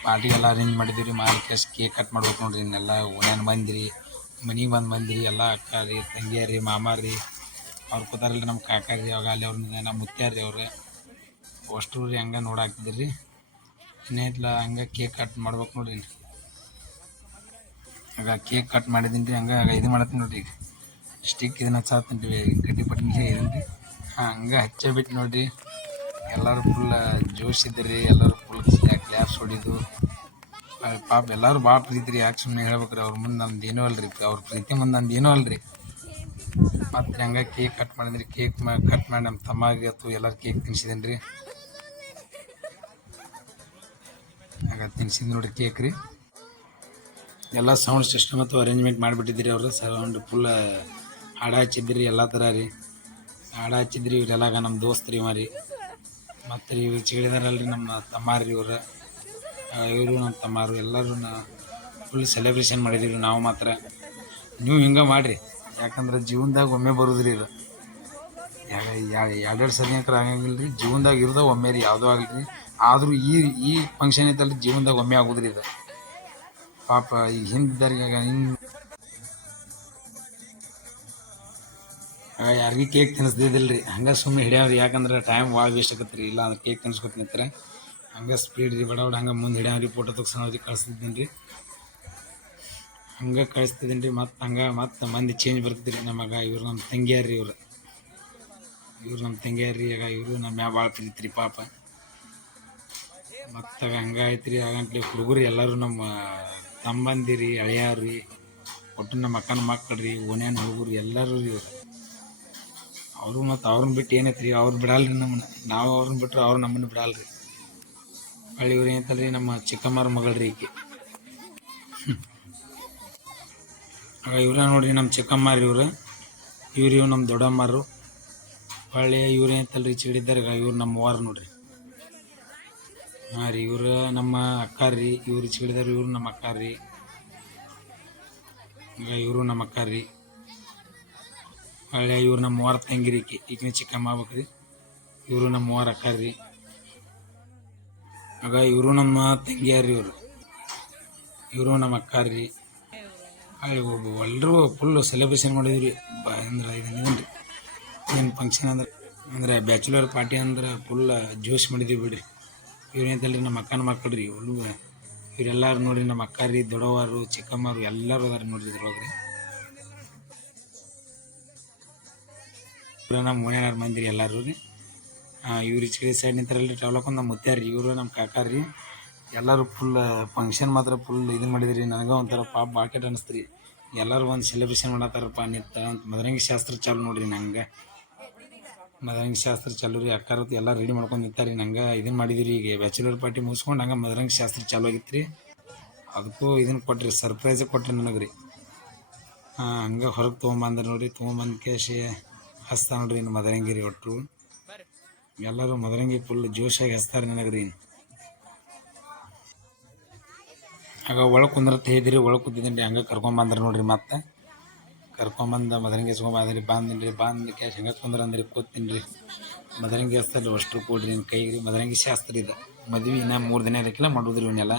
ಪಾರ್ಟಿಗೆಲ್ಲ ಅರೇಂಜ್ ಮಾಡಿದ್ದೀವಿ ರೀ. ಮಾರ್ಕೆಸ್ ಕೇಕ್ ಕಟ್ ಮಾಡ್ಬೇಕು ನೋಡ್ರಿ. ಇನ್ನೆಲ್ಲ ಓಣ್ಯಾನ ಬಂದಿರಿ, ಮನೆಗೆ ಬಂದಿರಿ ಎಲ್ಲ ಅಕ್ಕ ರೀ, ತಂಗಿಯಾರಿ, ಮಾಮ ರೀ, ಅವ್ರು ಕೂತಾರಲ್ರಿ ನಮ್ಮ ಕಾಕ ರೀ. ಅವಾಗ ಅಲ್ಲಿ ಅವ್ರನ್ನ ನಮ್ಮ ಮುತ್ಯಾರ ರೀ ಅವ್ರು ಅಷ್ಟು ರೀ. ಹಂಗೆ ನೋಡಾಕ್ತಿದ್ರಿ ರೀ. ಇನ್ನೈತ್ಲ ಹಂಗೆ ಕೇಕ್ ಕಟ್ ಮಾಡ್ಬೇಕು ನೋಡ್ರಿ. ಆಗ ಕೇಕ್ ಕಟ್ ಮಾಡಿದ್ದೀನಿ ರೀ. ಹಂಗೆ ಇದು ಮಾಡತ್ತೀನಿ ನೋಡ್ರಿ. ಈಗ ಸ್ಟಿಕ್ ಇದನ್ನ ಹಚ್ಚಾತೀನಿ ರೀ, ಗಡ್ಡಿ ಪಟ್ಟಿಗೆ ಇದೀನಿ ರೀ. ಹಾಂ ಹಂಗೆ ಹಚ್ಚೇ ಬಿಟ್ಟು ನೋಡ್ರಿ. ಎಲ್ಲರೂ ಫುಲ್ ಜೋಶ್ ಇದ್ದಿರಿ. ಎಲ್ಲರೂ ಫುಲ್ ಕ್ಲ್ಯಾಪ್ಸ್ ಹೊಡಿದು. ಪಾಪ ಎಲ್ಲರೂ ಭಾಳ ಪ್ರೀತಿ ರೀ. ಯಾಕೆ ಸುಮ್ಮನೆ ಹೇಳ್ಬೇಕ್ರಿ, ಅವ್ರ ಮುಂದೆ ನಮ್ದು ಏನೂ ಅಲ್ರಿ, ಅವ್ರ ಪ್ರೀತಿ ಮುಂದೆ ನಂದು ಏನೂ ಅಲ್ರಿ. ಮತ್ತು ಹಂಗೆ ಕೇಕ್ ಕಟ್ ಮಾಡಿದ್ರಿ. ಕೇಕ್ ಕಟ್ ಮಾಡಿ ನಮ್ಮ ತಮ್ಮಗೆ ಅಥವಾ ಎಲ್ಲರೂ ಕೇಕ್ ತಿನ್ಸಿದ್ದೀನಿ ರೀ. ಆಗ ತಿನ್ಸಿದ್ದು ನೋಡ್ರಿ ಕೇಕ್ ರೀ. ಎಲ್ಲ ಸೌಂಡ್ ಸಿಸ್ಟಮ್ ಅಥವಾ ಅರೇಂಜ್ಮೆಂಟ್ ಮಾಡಿಬಿಟ್ಟಿದ್ರಿ ಅವರು. ಸೌಂಡ್ ಫುಲ್ ಹಾಡ ಹಚ್ಚಿದ್ರಿ ಎಲ್ಲ ಥರ ರೀ. ಹಾಡ ಹಚ್ಚಿದ್ರಿ ಇವರೆಲ್ಲಾಗ ನಮ್ಮ ದೋಸ್ತರು ಇವ ರೀ. ಮತ್ತು ಇವ್ರು ಚಿಗಳಿದಾರಲ್ರಿ ನಮ್ಮ ತಮ್ಮಾರಿ ಇವರು. ಇವರು ನಮ್ಮ ತಮ್ಮಾರು ಎಲ್ಲರೂ ಫುಲ್ ಸೆಲೆಬ್ರೇಷನ್ ಮಾಡಿದ್ದೀವಿ ನಾವು. ಮಾತ್ರ ನೀವು ಹಿಂಗೆ ಮಾಡಿರಿ, ಯಾಕಂದ್ರೆ ಜೀವನದಾಗ ಒಮ್ಮೆ ಬರೋದ್ರಿ ಇದು. ಎರಡೆರಡು ಸರಿ ಅಂಕರ ಆಗಂಗಿಲ್ಲ ರೀ. ಜೀವನದಾಗ ಇರೋದ ಒಮ್ಮೆ ರೀ, ಯಾವುದೋ ಆಗಲಿ ರೀ. ಆದರೂ ಈ ಫಂಕ್ಷನ್ ಐತಲ್ರಿ ಜೀವನದಾಗ ಒಮ್ಮೆ ಆಗೋದ್ರಿ ಇದು. ಪಾಪ ಈಗ ಹಿಂದಿದ್ದಾರಿಗೆ ಹಿಂಗೆ ಯಾರಿಗೂ ಕೇಕ್ ತಿನ್ನಿಸ್ದಿದ್ದಿಲ್ಲ ರೀ. ಹಂಗೆ ಸುಮ್ಮನೆ ಹಿಡಿಯವ್ರಿ, ಯಾಕಂದ್ರೆ ಟೈಮ್ ಭಾಳ ವೇಸ್ಟ್ ಆಗತ್ತೆ ರೀ. ಇಲ್ಲ ಅಂದ್ರೆ ಕೇಕ್ ತಿನ್ನಿಸ್ಕೊತಿರ್ತಾರೆ. ಹಂಗೆ ಸ್ಪೀಡ್ ರೀ, ಬಡ ಹಂಗೆ ಮುಂದೆ ಹಿಡಿಯವ್ರಿ. ಫೋಟೋ ತೆಗ್ಸೋದ್ರಿ ಕಳಿಸ್ತಿದ್ದೀನಿ ರೀ. ಹಂಗೆ ಕಳಿಸ್ತಿದ್ದೀನಿ ರೀ. ಮತ್ತು ಮಂದಿ ಚೇಂಜ್ ಬರ್ತದೆ ರೀ. ನಮಗೆ ಇವ್ರು ನಮ್ಮ ತಂಗಿಯಾರ ರೀ. ಇವ್ರು ನಮ್ಮ ತಂಗಿಯಾರ ರೀ. ಆಗ ಇವರು ನಮ್ಮ ಮ್ಯಾಗ ಭಾಳ ಪ್ರೀತಿ ರೀ ಪಾಪ. ಮತ್ತು ಹಂಗೆ ಆಯ್ತು ರೀ. ಹಾಗಂಟ್ಲಿ ಹುಡುಗರು ಎಲ್ಲರೂ ನಮ್ಮ ತಮ್ಮಂದಿರಿ, ಹಳೆಯವ್ರಿ, ಒಟ್ಟು ನಮ್ಮ ಅಕ್ಕನ ಮಕ್ಕಳು ರೀ, ಓನ್ಯಾನ ಹುಡುಗರು ಎಲ್ಲರೂ ರೀ ಇವ್ರು. ಅವರು ಮತ್ತು ಅವ್ರನ್ನ ಬಿಟ್ಟು ಏನೈತೆ ರೀ, ಅವ್ರು ಬಿಡಲ್ರಿ ನಮ್ಮನ್ನು. ನಾವು ಅವ್ರನ್ನ ಬಿಟ್ಟರೆ ಅವ್ರು ನಮ್ಮನ್ನು ಬಿಡಲ್ರಿ. ಹಳ್ಳಿ ಇವ್ರು ಏನೈತಲ್ರಿ ನಮ್ಮ ಚಿಕ್ಕಮ್ಮರ ಮಗಳು ರೀ ಈಕೆ. ಆಗ ಇವ್ರ ನೋಡ್ರಿ ನಮ್ಮ ಚಿಕ್ಕಮ್ಮರು ಇವ್ರು ನಮ್ಮ ದೊಡ್ಡಮ್ಮರು. ಹೊಳ್ಳಿ ಇವ್ರು ಏನೈತಲ್ರಿ ಚಿಗಡಿದ್ದಾರೆ. ಇವ್ರು ನಮ್ಮ ವಾರ ನೋಡ್ರಿ. ಹಾಂ ರೀ ಇವರು ನಮ್ಮ ಅಕ್ಕ ರೀ. ಇವ್ರು ಚಿಗಡಿದಾರೆ. ಇವರು ನಮ್ಮ ಅಕ್ಕ ರೀ. ಈಗ ಇವರು ನಮ್ಮ ಅಕ್ಕ ರೀ. ಹೊಳ್ಳಿ ಇವ್ರು ನಮ್ಮ ವಾರ ತಂಗಿರಿ. ಈಗಿನ ಚಿಕ್ಕಮ್ಮ ಆಗ್ಬೇಕ್ರಿ. ಇವರು ನಮ್ಮ ವಾರ ಅಕ್ಕ ರೀ. ಆಗ ಇವರು ನಮ್ಮ ತಂಗಿಯಾರ ರೀ. ಇವರು ನಮ್ಮ ಅಕ್ಕ ರೀ. ಅಲ್ಲಿ ಎಲ್ಲರೂ ಫುಲ್ ಸೆಲೆಬ್ರೇಷನ್ ಮಾಡಿದ್ವಿ ಅಂದ್ರೆ ಇದನ್ನ ರೀ. ಏನು ಫಂಕ್ಷನ್ ಅಂದ್ರೆ ಬ್ಯಾಚುಲರ್ ಪಾರ್ಟಿ ಅಂದ್ರೆ ಫುಲ್ ಜೋಶ್ ಮಾಡಿದ್ವಿ ಬಿಡ್ರಿ. ಇವ್ರೇನಂತಲ್ರಿ ನಮ್ಮ ಅಕ್ಕನ ಮಕ್ಕಳು ರೀ. ಇವರೆಲ್ಲರೂ ನೋಡ್ರಿ ನಮ್ಮ ಅಕ್ಕ ರೀ, ದೊಡ್ಡವರು, ಚಿಕ್ಕಮ್ಮರು ಎಲ್ಲರೂ ಅದಾರ ನೋಡ್ರಿ ಇದ್ರೊಳಗೆ. ಇವ್ರು ನಮ್ಮ ಓಣ್ಯಾರ ಮಂದಿ ರೀ ಎಲ್ಲರೂ ರೀ. ಇವ್ರು ಈಚೆ ಸೈಡ್ ನಿಂತಾರಲ್ರಿ ಟವಲಕ್ಕೊಂದು ನಮ್ಮ ಮುತ್ಯಾರ ರೀ. ಇವರು ನಮ್ಮ ಕಾಕ ರೀ. ಎಲ್ಲರೂ ಫುಲ್ ಫಂಕ್ಷನ್ ಮಾತ್ರ ಫುಲ್ ಇದನ್ನು ಮಾಡಿದ್ರಿ. ನನಗೆ ಒಂಥರ ಪಾಪ ಬಾಕೆಟ್ ಅನ್ನಿಸ್ತು ರೀ. ಎಲ್ಲರೂ ಒಂದು ಸೆಲೆಬ್ರೇಷನ್ ಮಾಡತ್ತಾರಪ್ಪ ನಿಂತ ಅಂತ. ಮದರಂಗಿ ಶಾಸ್ತ್ರ ಚಾಲು ನೋಡ್ರಿ. ನಂಗೆ ಮದರಂಗಿ ಶಾಸ್ತ್ರ ಚಾಲು ರೀ. ಅಕ್ಕಾರತ್ತು ಎಲ್ಲ ರೆಡಿ ಮಾಡ್ಕೊಂಡು ನಿಂತಾರೆ ರೀ. ನಂಗೆ ಇದನ್ನು ಮಾಡಿದಿರಿ. ಈಗ ಬ್ಯಾಚುಲರ್ ಪಾರ್ಟಿ ಮುಗಿಸ್ಕೊಂಡು ಹಂಗೆ ಮದರಂಗಿ ಶಾಸ್ತ್ರ ಚಾಲು ಆಗಿತ್ತು ರೀ. ಅದಕ್ಕೂ ಇದನ್ನು ಕೊಟ್ರಿ, ಸರ್ಪ್ರೈಸೇ ಕೊಟ್ರಿ ನನಗೆ ರೀ. ಹಂಗೆ ಹೊರಗೆ ತೊಗೊಂಬಂದ್ರೆ ನೋಡಿರಿ. ತೊಗೊಂಬಂದು ಕ್ಯಾಶಿ ಹಚ್ತಾ ನೋಡ್ರಿ. ಇನ್ನು ಮದರಂಗಿ ರೀ. ಒಟ್ಟು ಎಲ್ಲರೂ ಮದರಂಗಿ ಫುಲ್ ಜೋಶಾಗಿ ಹಚ್ತಾರೆ ನನಗೆ ರೀ. ಆಗ ಒಳಗೆ ಕುಂದ್ರತ್ತೆ ಹೇಳಿದಿರಿ. ಒಳಗೆ ಕೂತಿದ್ದೀನಿ ರೀ. ಹಂಗೆ ಕರ್ಕೊಂಬಂದ್ರೆ ನೋಡ್ರಿ. ಮತ್ತೆ ಕರ್ಕೊಂಬಂದು ಮದರಂಗಿ ಹಚ್ಕೊಂಬಂದ್ರಿ. ಬಂದಿನಿ ರೀ. ಬಂದು ಕ್ಯಾಶ್ ಹಂಗೆ ಕುಂದ್ರಂದ್ರಿ. ಕೂತೀನಿ ರೀ. ಮದರಂಗಿ ಹಚ್ತಾರೆ ಅಷ್ಟು ಕೊಡ್ರಿ ನಿಮ್ಮ ಕೈಗೆ ರೀ. ಮದರಂಗಿ ಶಾಸ್ತ್ರ ಇದು. ಮದ್ವೆ ಇನ್ನೂ 3 ದಿನ ಇರಕ್ಕಿಲ್ಲ ಮಾಡೋದ್ರಿ ಇವನ್ನೆಲ್ಲ.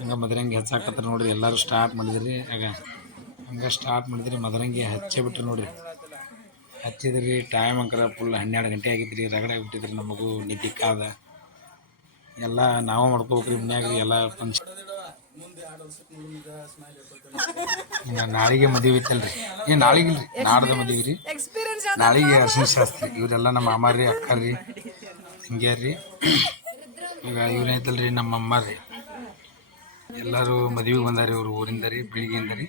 ಹಂಗೆ ಮದರಂಗಿ ಹಚ್ಚಾಕತ್ತಾರೆ ನೋಡ್ರಿ. ಎಲ್ಲರೂ ಸ್ಟಾರ್ಟ್ ಮಾಡಿದ್ರಿ. ಆಗ ಹಂಗೆ ಸ್ಟಾರ್ಟ್ ಮಾಡಿದ್ರಿ. ಮದರಂಗಿ ಹಚ್ಚೇ ಬಿಟ್ರಿ ನೋಡ್ರಿ. ಹಚ್ಚಿದ್ರಿ ಟೈಮ್ ಅಂಕರ ಫುಲ್ 12 ಗಂಟೆ ಆಗಿತ್ತು ರೀ. ರಗಡೆ ಆಗಿಬಿಟ್ಟಿದ್ರಿ ನಮಗೂ ನಿದ್ದೆ ಕಾದ ಎಲ್ಲ ನಾವು ಮಾಡ್ಕೋಬೇಕ್ರಿ ಮನ್ಯಾಗ ರೀ ಎಲ್ಲ ಫಂಕ್ಷನ್. ನಾಳೆಗೆ ಮದುವೆ ಐತಲ್ರಿ, ನಾಳೆಗೆ ಇಲ್ರಿ ನಾಡ್ದ ಮದುವೆ ರೀ. ನಾಳೆಗೆ ಅರ್ಶಿನ ಶಾಸ್ತ್ರಿ. ಇವರೆಲ್ಲ ನಮ್ಮ ಮಾಮಾರಿ ಅಕ್ಕಾರ್ರಿ ಹಿಂಗ್ಯಾರ್ರಿ. ಈಗ ಇವ್ರೇನೈತಲ್ರಿ ನಮ್ಮ ಅಮ್ಮ ರೀ. ಎಲ್ಲರೂ ಮದುವೆಗೆ ಬಂದಾರಿ ಅವ್ರು ಊರಿಂದ ರೀ, ಬೆಳಿಗ್ಗೆಯಿಂದ ರೀ.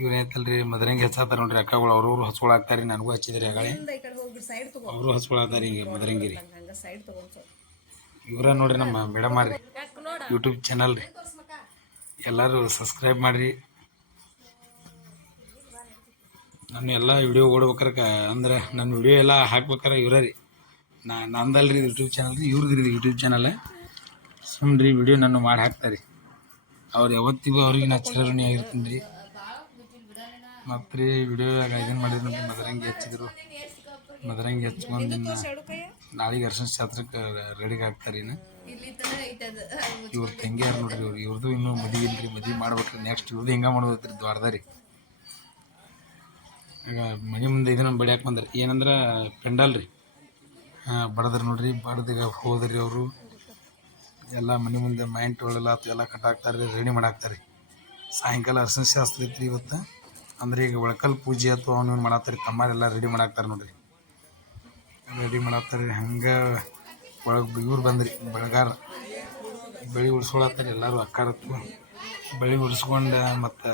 ಇವ್ರೇನೈತಲ್ರಿ ಮದರಂಗಿ ಹಚ್ಚಾತಾರ ನೋಡ್ರಿ ಅಕ್ಕಗಳು. ಅವ್ರವ್ರು ಹಚ್ಕೊಳಾಕ್ತಾರಿ. ನನಗೂ ಹಚ್ಚಿದ್ರಿ ಆಗಳೇ, ಅವರು ಹಚ್ಕೊಳತ್ತಾರ ಈಗ ಮದರಂಗಿ ರೀ. ಇವರ ನೋಡ್ರಿ ನಮ್ಮ ಮೇಡಮ್ ರೀ, ಯೂಟ್ಯೂಬ್ ಚಾನಲ್ ರೀ. ಎಲ್ಲರೂ ಸಬ್ಸ್ಕ್ರೈಬ್ ಮಾಡಿರಿ. ನನ್ನ ಎಲ್ಲ ವಿಡಿಯೋ ಓಡ್ಬೇಕಾರ ಅಂದ್ರೆ ನನ್ನ ವಿಡಿಯೋ ಎಲ್ಲ ಹಾಕ್ಬೇಕಾರ ಇವರ ರೀ. ನಂದಲ್ರಿ ಯೂಟ್ಯೂಬ್ ಚಾನಲ್ ರೀ, ಇವ್ರದ್ದು ರೀ ಯೂಟ್ಯೂಬ್ ಚಾನಲ್. ಸುಮ್ಮನೆ ವಿಡಿಯೋ ನಾನು ಮಾಡಿ ಹಾಕ್ತಾರೆ. ಅವ್ರು ಯಾವತ್ತಿಗೂ ಅವ್ರಿಗೆ ನಾ ಚಿರಋಣಿ ಆಗಿರ್ತೀನಿ ರೀ. ಮತ್ತು ರೀ ವಿಡಿಯೋದಾಗ ಇದನ್ನು ಮಾಡಿದ್ರು ನೋಡ್ರಿ, ಮದರಂಗಿ ಹಚ್ಚಿದ್ರು. ಮದರಂಗಿ ಹಚ್ಕೊಂಡು ನಾಳೆಗೆ ಅರ್ಶಿನ ಶಾಸ್ತ್ರಕ್ಕೆ ರೆಡಿಗೆ ಹಾಕ್ತಾರೆ. ಇವ್ರ ತಂಗಿ ಯಾರು ನೋಡ್ರಿ, ಇವ್ರದ್ದು ಇನ್ನೂ ಮದುವೆ ಇಲ್ರಿ, ಮದುವೆ ಮಾಡ್ಬೇಕ್ರಿ. ನೆಕ್ಸ್ಟ್ ಇವ್ರದ್ದು ಹಿಂಗೆ ಮಾಡೋದ್ರಿ ದ್ವಾರದ ರೀ. ಈಗ ಮನೆ ಮುಂದೆ ಇದನ್ನ ಬಡಿಯಾಕೆ ಬಂದ್ರಿ, ಏನಂದ್ರೆ ಪೆಂಡಲ್ ರೀ. ಬಡದ್ರಿ ನೋಡ್ರಿ, ಬಡ್ದಾಗ ಹೋದ್ರಿ ಅವರು ಎಲ್ಲ ಮನೆ ಮುಂದೆ ಮೈಂಟ್ ಒಳಗೆಲ್ಲ ಎಲ್ಲ ಕಟ್ಟಾಕ್ತಾರೆ ರೀ, ರೆಡಿ ಮಾಡಾಕ್ತಾರೆ ರೀ. ಸಾಯಂಕಾಲ ಅರ್ಶಿನ ಶಾಸ್ತ್ರ ಐತ್ರಿ ಇವತ್ತು. ಅಂದ್ರೆ ಈಗ ಒಳಕಲ್ ಪೂಜೆ ಅಥವಾ ಅವನು ಮಾಡಾಕ್ತಾರೆ. ತಮ್ಮಾರೆಲ್ಲ ರೆಡಿ ಮಾಡಾಕ್ತಾರೆ ನೋಡ್ರಿ, ರೆಡಿ ಮಾಡಾಕ್ತಾರೆ. ಹಂಗೆ ಒಳಗೆ ಇವ್ರು ಬಂದ್ರಿ ಬೆಳಗಾರ, ಬೆಳೆ ಉಡ್ಸ್ಕೊಳತ್ತಾರೆ ಎಲ್ಲರೂ ಅಕ್ಕಾರತ್ತು. ಬೆಳೆ ಉಡ್ಸ್ಕೊಂಡು ಮತ್ತು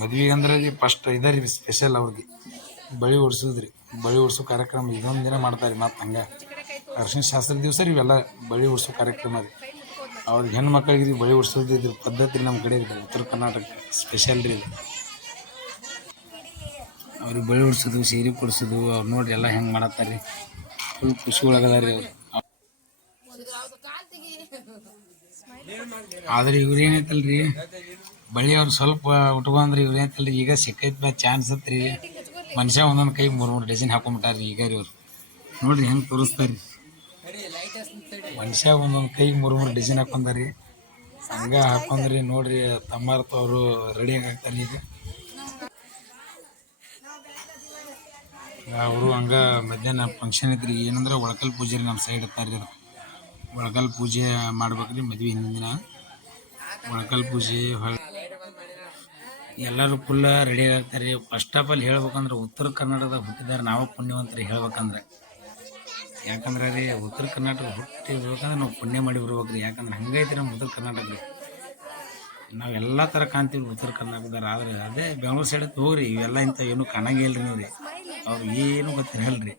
ಮದ್ವೆಗೆ ಅಂದ್ರೆ ರೀ ಫಸ್ಟ್ ಇದೆ ರೀ ಸ್ಪೆಷಲ್ ಅವ್ರಿಗೆ ಬಳಿ ಉಡ್ಸೋದ್ರಿ. ಬಳಿ ಉಡ್ಸೋ ಕಾರ್ಯಕ್ರಮ ಇದೊಂದು ದಿನ ಮಾಡ್ತಾರೆ. ಮತ್ತು ಹಂಗೆ ಅರ್ಶಿನ ಶಾಸ್ತ್ರದ ದಿವಸ ರೀ ಇವೆಲ್ಲ ಬಳಿ ಉಡ್ಸೋ ಕಾರ್ಯಕ್ರಮ ರೀ. ಅವ್ರಿಗೆ ಹೆಣ್ಣು ಮಕ್ಕಳಿಗೆ ಬಳಿ ಉಡ್ಸೋದು ಇದ್ರ ಪದ್ಧತಿ ನಮ್ಮ ಕಡೆ ಇದೆ, ಉತ್ತರ ಕರ್ನಾಟಕ ಸ್ಪೆಷಲ್ ರೀ ಇದು. ಅವ್ರಿಗೆ ಬಳಿ ಉಡ್ಸೋದು, ಸೀರೆ ಕೊಡಿಸೋದು ಅವ್ರು ನೋಡ್ರಿ ಎಲ್ಲ ಹೆಂಗೆ ಮಾಡತ್ತಾರೆ ರೀ. ಫುಲ್ ಖುಷಿ ಒಳಗದ ರೀ ಅವ್ರು. ಆದ್ರೆ ಇವ್ರು ಏನೈತಲ್ರಿ ಬಳಿ ಅವ್ರು ಸ್ವಲ್ಪ ಉಟ್ಕೊಂಡ್ರಿ, ಇವ್ರು ಏನೈತಲ್ರಿ ಈಗ ಸಿಕ್ಕೈತ್ ಬಾ ಚಾನ್ಸ್ ಹತ್ರಿ. ಮನುಷ್ಯ ಒಂದೊಂದು ಕೈ 3-3 ಡಜನ್ ಹಾಕೊಂಡ್ಬಿಟ್ಟಾರ್ರಿ ಈಗ ರೀ ಅವ್ರು. ನೋಡ್ರಿ ಹೆಂಗೆ ತೋರಿಸ್ತಾರ್ರಿ, ಮನುಷ್ಯ ಒಂದೊಂದು ಕೈ 3-3 ಡಜನ್ ಹಾಕೊಂಡಾರಿ. ಹಂಗೆ ಹಾಕೊಂಡ್ರಿ ನೋಡ್ರಿ. ತಮ್ಮಾರ್ತು ಅವರು ರೆಡಿಯಾಗಿ ಆಗ್ತಾರೆ ಈಗ. ಅವರು ಹಂಗೆ ಮಧ್ಯಾಹ್ನ ಫಂಕ್ಷನ್ ಐತ್ರಿ. ಏನಂದ್ರೆ ಒಳಕಲ್ ಪೂಜೆ ರೀ, ನಮ್ಮ ಸೈಡ್ ಇರ್ತಾರೆ ರೀ. ಅದು ಒಳಕಲ್ ಪೂಜೆ ಮಾಡ್ಬೇಕ್ರಿ ಮದ್ವೆ ಹಿಂದಿನ ದಿನ. ಒಳಕಲ್ ಪೂಜೆ ಎಲ್ಲರೂ ಫುಲ್ ರೆಡಿ ಆಗ್ತಾರೆ ರೀ. ಫಸ್ಟ್ ಆಫ್ ಆಲ್ ಹೇಳ್ಬೇಕಂದ್ರೆ ಉತ್ತರ ಕರ್ನಾಟಕದಾಗ ಹುಟ್ಟಿದಾರೆ ನಾವು ಪುಣ್ಯವಂತರಿ ಹೇಳ್ಬೇಕಂದ್ರೆ. ಯಾಕಂದ್ರೆ ರೀ ಉತ್ತರ ಕರ್ನಾಟಕ ಹುಟ್ಟಿರ್ಬೇಕಂದ್ರೆ ನಾವು ಪುಣ್ಯ ಮಾಡಿ ಬರ್ಬೇಕ್ರಿ. ಯಾಕಂದ್ರೆ ಹಂಗೈತಿ ನಮ್ಮ ಉತ್ತರ ಕರ್ನಾಟಕ ರೀ. ನಾವೆಲ್ಲ ಥರ ಕಾಣ್ತೀವಿ ಉತ್ತರ ಕರ್ನಾಟಕದಾರ. ಆದರೆ ಅದೇ ಬೆಂಗ್ಳೂರು ಸೈಡ್ ಹೋಗ್ರಿ ಇವೆಲ್ಲ ಇಂಥ ಏನೂ ಕಾಣಂಗಿಲ್ಲ ರೀ ನೀವು ರೀ. ಅವ್ರು ಏನು ಗೊತ್ತಿರಲ್ಲ ರೀ.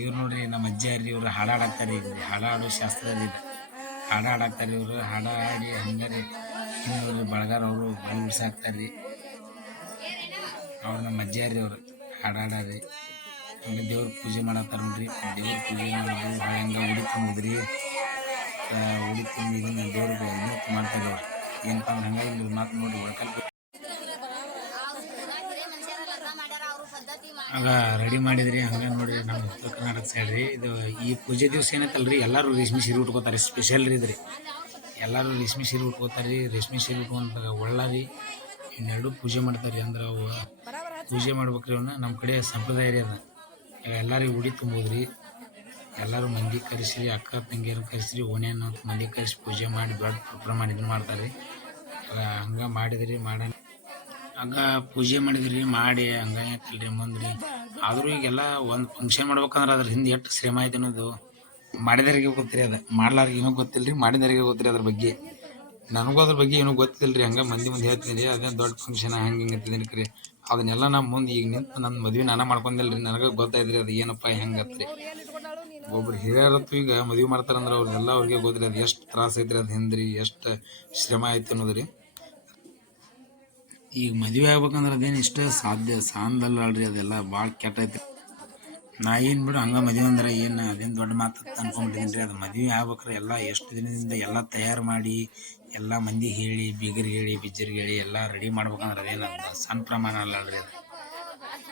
ಇವ್ರು ನೋಡ್ರಿ ನಮ್ಮ ಅಜ್ಜಿಯಾರ್ರಿ, ಇವರು ಹಾಡಾಡ್ತಾರೆ ಈಗ ರೀ. ಹಾಡಾಡೋ ಶಾಸ್ತ್ರ ರೀ ಇದು. ಹಾಡಾಡ್ತಾರೆ ಇವರು. ಹಾಡಾಡಿ ಹಂಗೆ ರೀ ಇವ್ರು ಬಳಗಾರ ಅವರು ಬಳಿ ಬಿಡ್ಸಾಕ್ತಾರೆ ರೀ. ಅವ್ರು ನಮ್ಮ ಅಜ್ಜಿಯಾರ್ರಿ ಅವರು ಹಾಡಾಡ್ರಿ. ಹಂಗೆ ದೇವ್ರ ಪೂಜೆ ಮಾಡತ್ತಾರ ನೋಡ್ರಿ. ದೇವ್ರ ಪೂಜೆ ಮಾಡೋದು ಹಂಗೆ ಉಡಿ ತುಂಬೋದ್ರಿ. ಉಡಿ ತುಂಬಿ ಇದನ್ನ ದೇವ್ರಿಗೆ ಮೂರ್ತಿ ಮಾಡ್ತಾರೆ ಅವ್ರು. ಏನಪ್ಪ ಅಂದ್ರೆ ಹಂಗೆ ಇಲ್ಲಿ ಮಾತು ನೋಡ್ರಿ ಒಳಕಲ್ ಆಗ ರೆಡಿ ಮಾಡಿದ್ರಿ. ಹಂಗೆ ನೋಡ್ರಿ ನಮ್ಮ ಉತ್ತರ ಕರ್ನಾಟಕ ಸೈಡ್ ರೀ ಇದು. ಈ ಪೂಜೆ ದಿವಸ ಏನೈತಲ್ರಿ ಎಲ್ಲರೂ ರೇಷ್ಮೆ ಸೀರೆ ಉಟ್ಕೋತಾರೆ. ಸ್ಪೆಷಲ್ ರೀ ಇದ್ರಿ. ಎಲ್ಲರೂ ರೇಷ್ಮೆ ಸೀರೆ ಉಟ್ಕೋತಾರೆ ರೀ. ರೇಷ್ಮೆ ಸೀರೆ ಉಟ್ಕೊಂಡಾಗ ಒಳ್ಳಾರಿ ಇನ್ನೆರಡು ಪೂಜೆ ಮಾಡ್ತಾರೆ. ಅಂದ್ರೆ ಅವು ಪೂಜೆ ಮಾಡ್ಬೇಕ್ರಿ. ಅವನ್ನ ನಮ್ಮ ಕಡೆ ಸಂಪ್ರದಾಯ ರೀ ಅದು. ಎಲ್ಲರಿಗೂ ಉಡಿ ತುಂಬೋದ್ರಿ. ಎಲ್ಲರೂ ಮಂದಿ ಕರೆಸಿರಿ, ಅಕ್ಕ ತಂಗಿಯರನ್ನ ಕರೆಸಿರಿ, ಓಣ್ಯಾನ ಮಂದಿ ಕರೆಸಿ ಪೂಜೆ ಮಾಡಿ ದೊಡ್ಡ ಪ್ರಪುರ ಮಾಡಿ ಇದನ್ನು ಮಾಡ್ತಾರೆ ರೀ. ಹಂಗೆ ಮಾಡಿದ್ರಿ. ಹಂಗೆ ಪೂಜೆ ಮಾಡಿದ್ರಿ ಮಾಡಿ ಹಂಗೆ ಐತಲ್ರಿ ಮುಂದ್ರಿ. ಆದರೂ ಈಗೆಲ್ಲ ಒಂದು ಫಂಕ್ಷನ್ ಮಾಡ್ಬೇಕಂದ್ರೆ ಅದ್ರ ಹಿಂದೆ ಎಷ್ಟು ಶ್ರಮ ಐತೆ ಅನ್ನೋದು ಮಾಡಿದವರಿಗೆ ಗೊತ್ತಿರಿ. ಅದು ಮಾಡ್ಲಾರಿಗೆ ಏನೂ ಗೊತ್ತಿಲ್ಲ ರೀ, ಮಾಡಿದವರಿಗೆ ಗೊತ್ತಿರಿ ಅದ್ರ ಬಗ್ಗೆ. ನನಗೂ ಅದ್ರ ಬಗ್ಗೆ ಏನೂ ಗೊತ್ತಿಲ್ಲ ರೀ. ಹಂಗೆ ಮುಂದೆ ಹೇಳ್ತೀನಿ ರೀ. ಅದೇ ದೊಡ್ಡ ಫಂಕ್ಷನ್ ಹಂಗೆ ಹಿಂಗೆ ಅಂತಿದ್ದೀನಿ ರೀ. ಅದನ್ನೆಲ್ಲ ನಮ್ಮ ಮುಂದೆ ಈಗ ನಿಂತು ನನ್ನ ಮದುವೆ ನಾನು ಮಾಡ್ಕೊಂಡಿಲ್ಲ ರೀ. ನನಗೆ ಗೊತ್ತಾಯ್ತು ಅದು ಏನಪ್ಪ ಹೆಂಗೆ ಹತ್ರಿ. ಒಬ್ರು ಹಿರಿಯರತ್ತು ಈಗ ಮದುವೆ ಮಾಡ್ತಾರಂದ್ರೆ ಅವ್ರಿಗೆಲ್ಲ ಅವ್ರಿಗೆ ಗೊತ್ತಿರಿ ಅದು ಎಷ್ಟು ತ್ರಾಸ ಐತ್ರಿ. ಅದು ಹಿಂದ್ರಿ ಎಷ್ಟು ಶ್ರಮ ಐತೆ ಅನ್ನೋದು ರೀ. ಈಗ ಮದುವೆ ಆಗ್ಬೇಕಂದ್ರೆ ಅದೇನು ಇಷ್ಟ ಸಾಂದಲ್ಲ ಅಲ್ರಿ. ಅದೆಲ್ಲ ಭಾಳ ಕೆಟ್ಟ ಐತ್ರಿ. ನಾ ಏನು ಬಿಡು ಹಂಗೆ ಮದುವೆ ಅಂದ್ರೆ ಏನು ಅದೇನು ದೊಡ್ಡ ಮಾತು ಅನ್ಕೊಂಡ್ಬಿಟ್ಟಿದ್ದೀನಿ ರೀ. ಅದು ಮದುವೆ ಆಗ್ಬೇಕ್ರೆ ಎಲ್ಲ ಎಷ್ಟು ದಿನದಿಂದ ಎಲ್ಲ ತಯಾರು ಮಾಡಿ ಎಲ್ಲ ಮಂದಿ ಹೇಳಿ ಬೀಗರಿಗೆ ಹೇಳಿ ಬಿಜ್ಜರಿಗೆ ಹೇಳಿ ಎಲ್ಲ ರೆಡಿ ಮಾಡ್ಬೇಕಂದ್ರೆ ಅದೇನು ಸಣ್ಣ ಪ್ರಮಾಣ ಅಲ್ಲ ಅಲ್ರಿ. ಅದು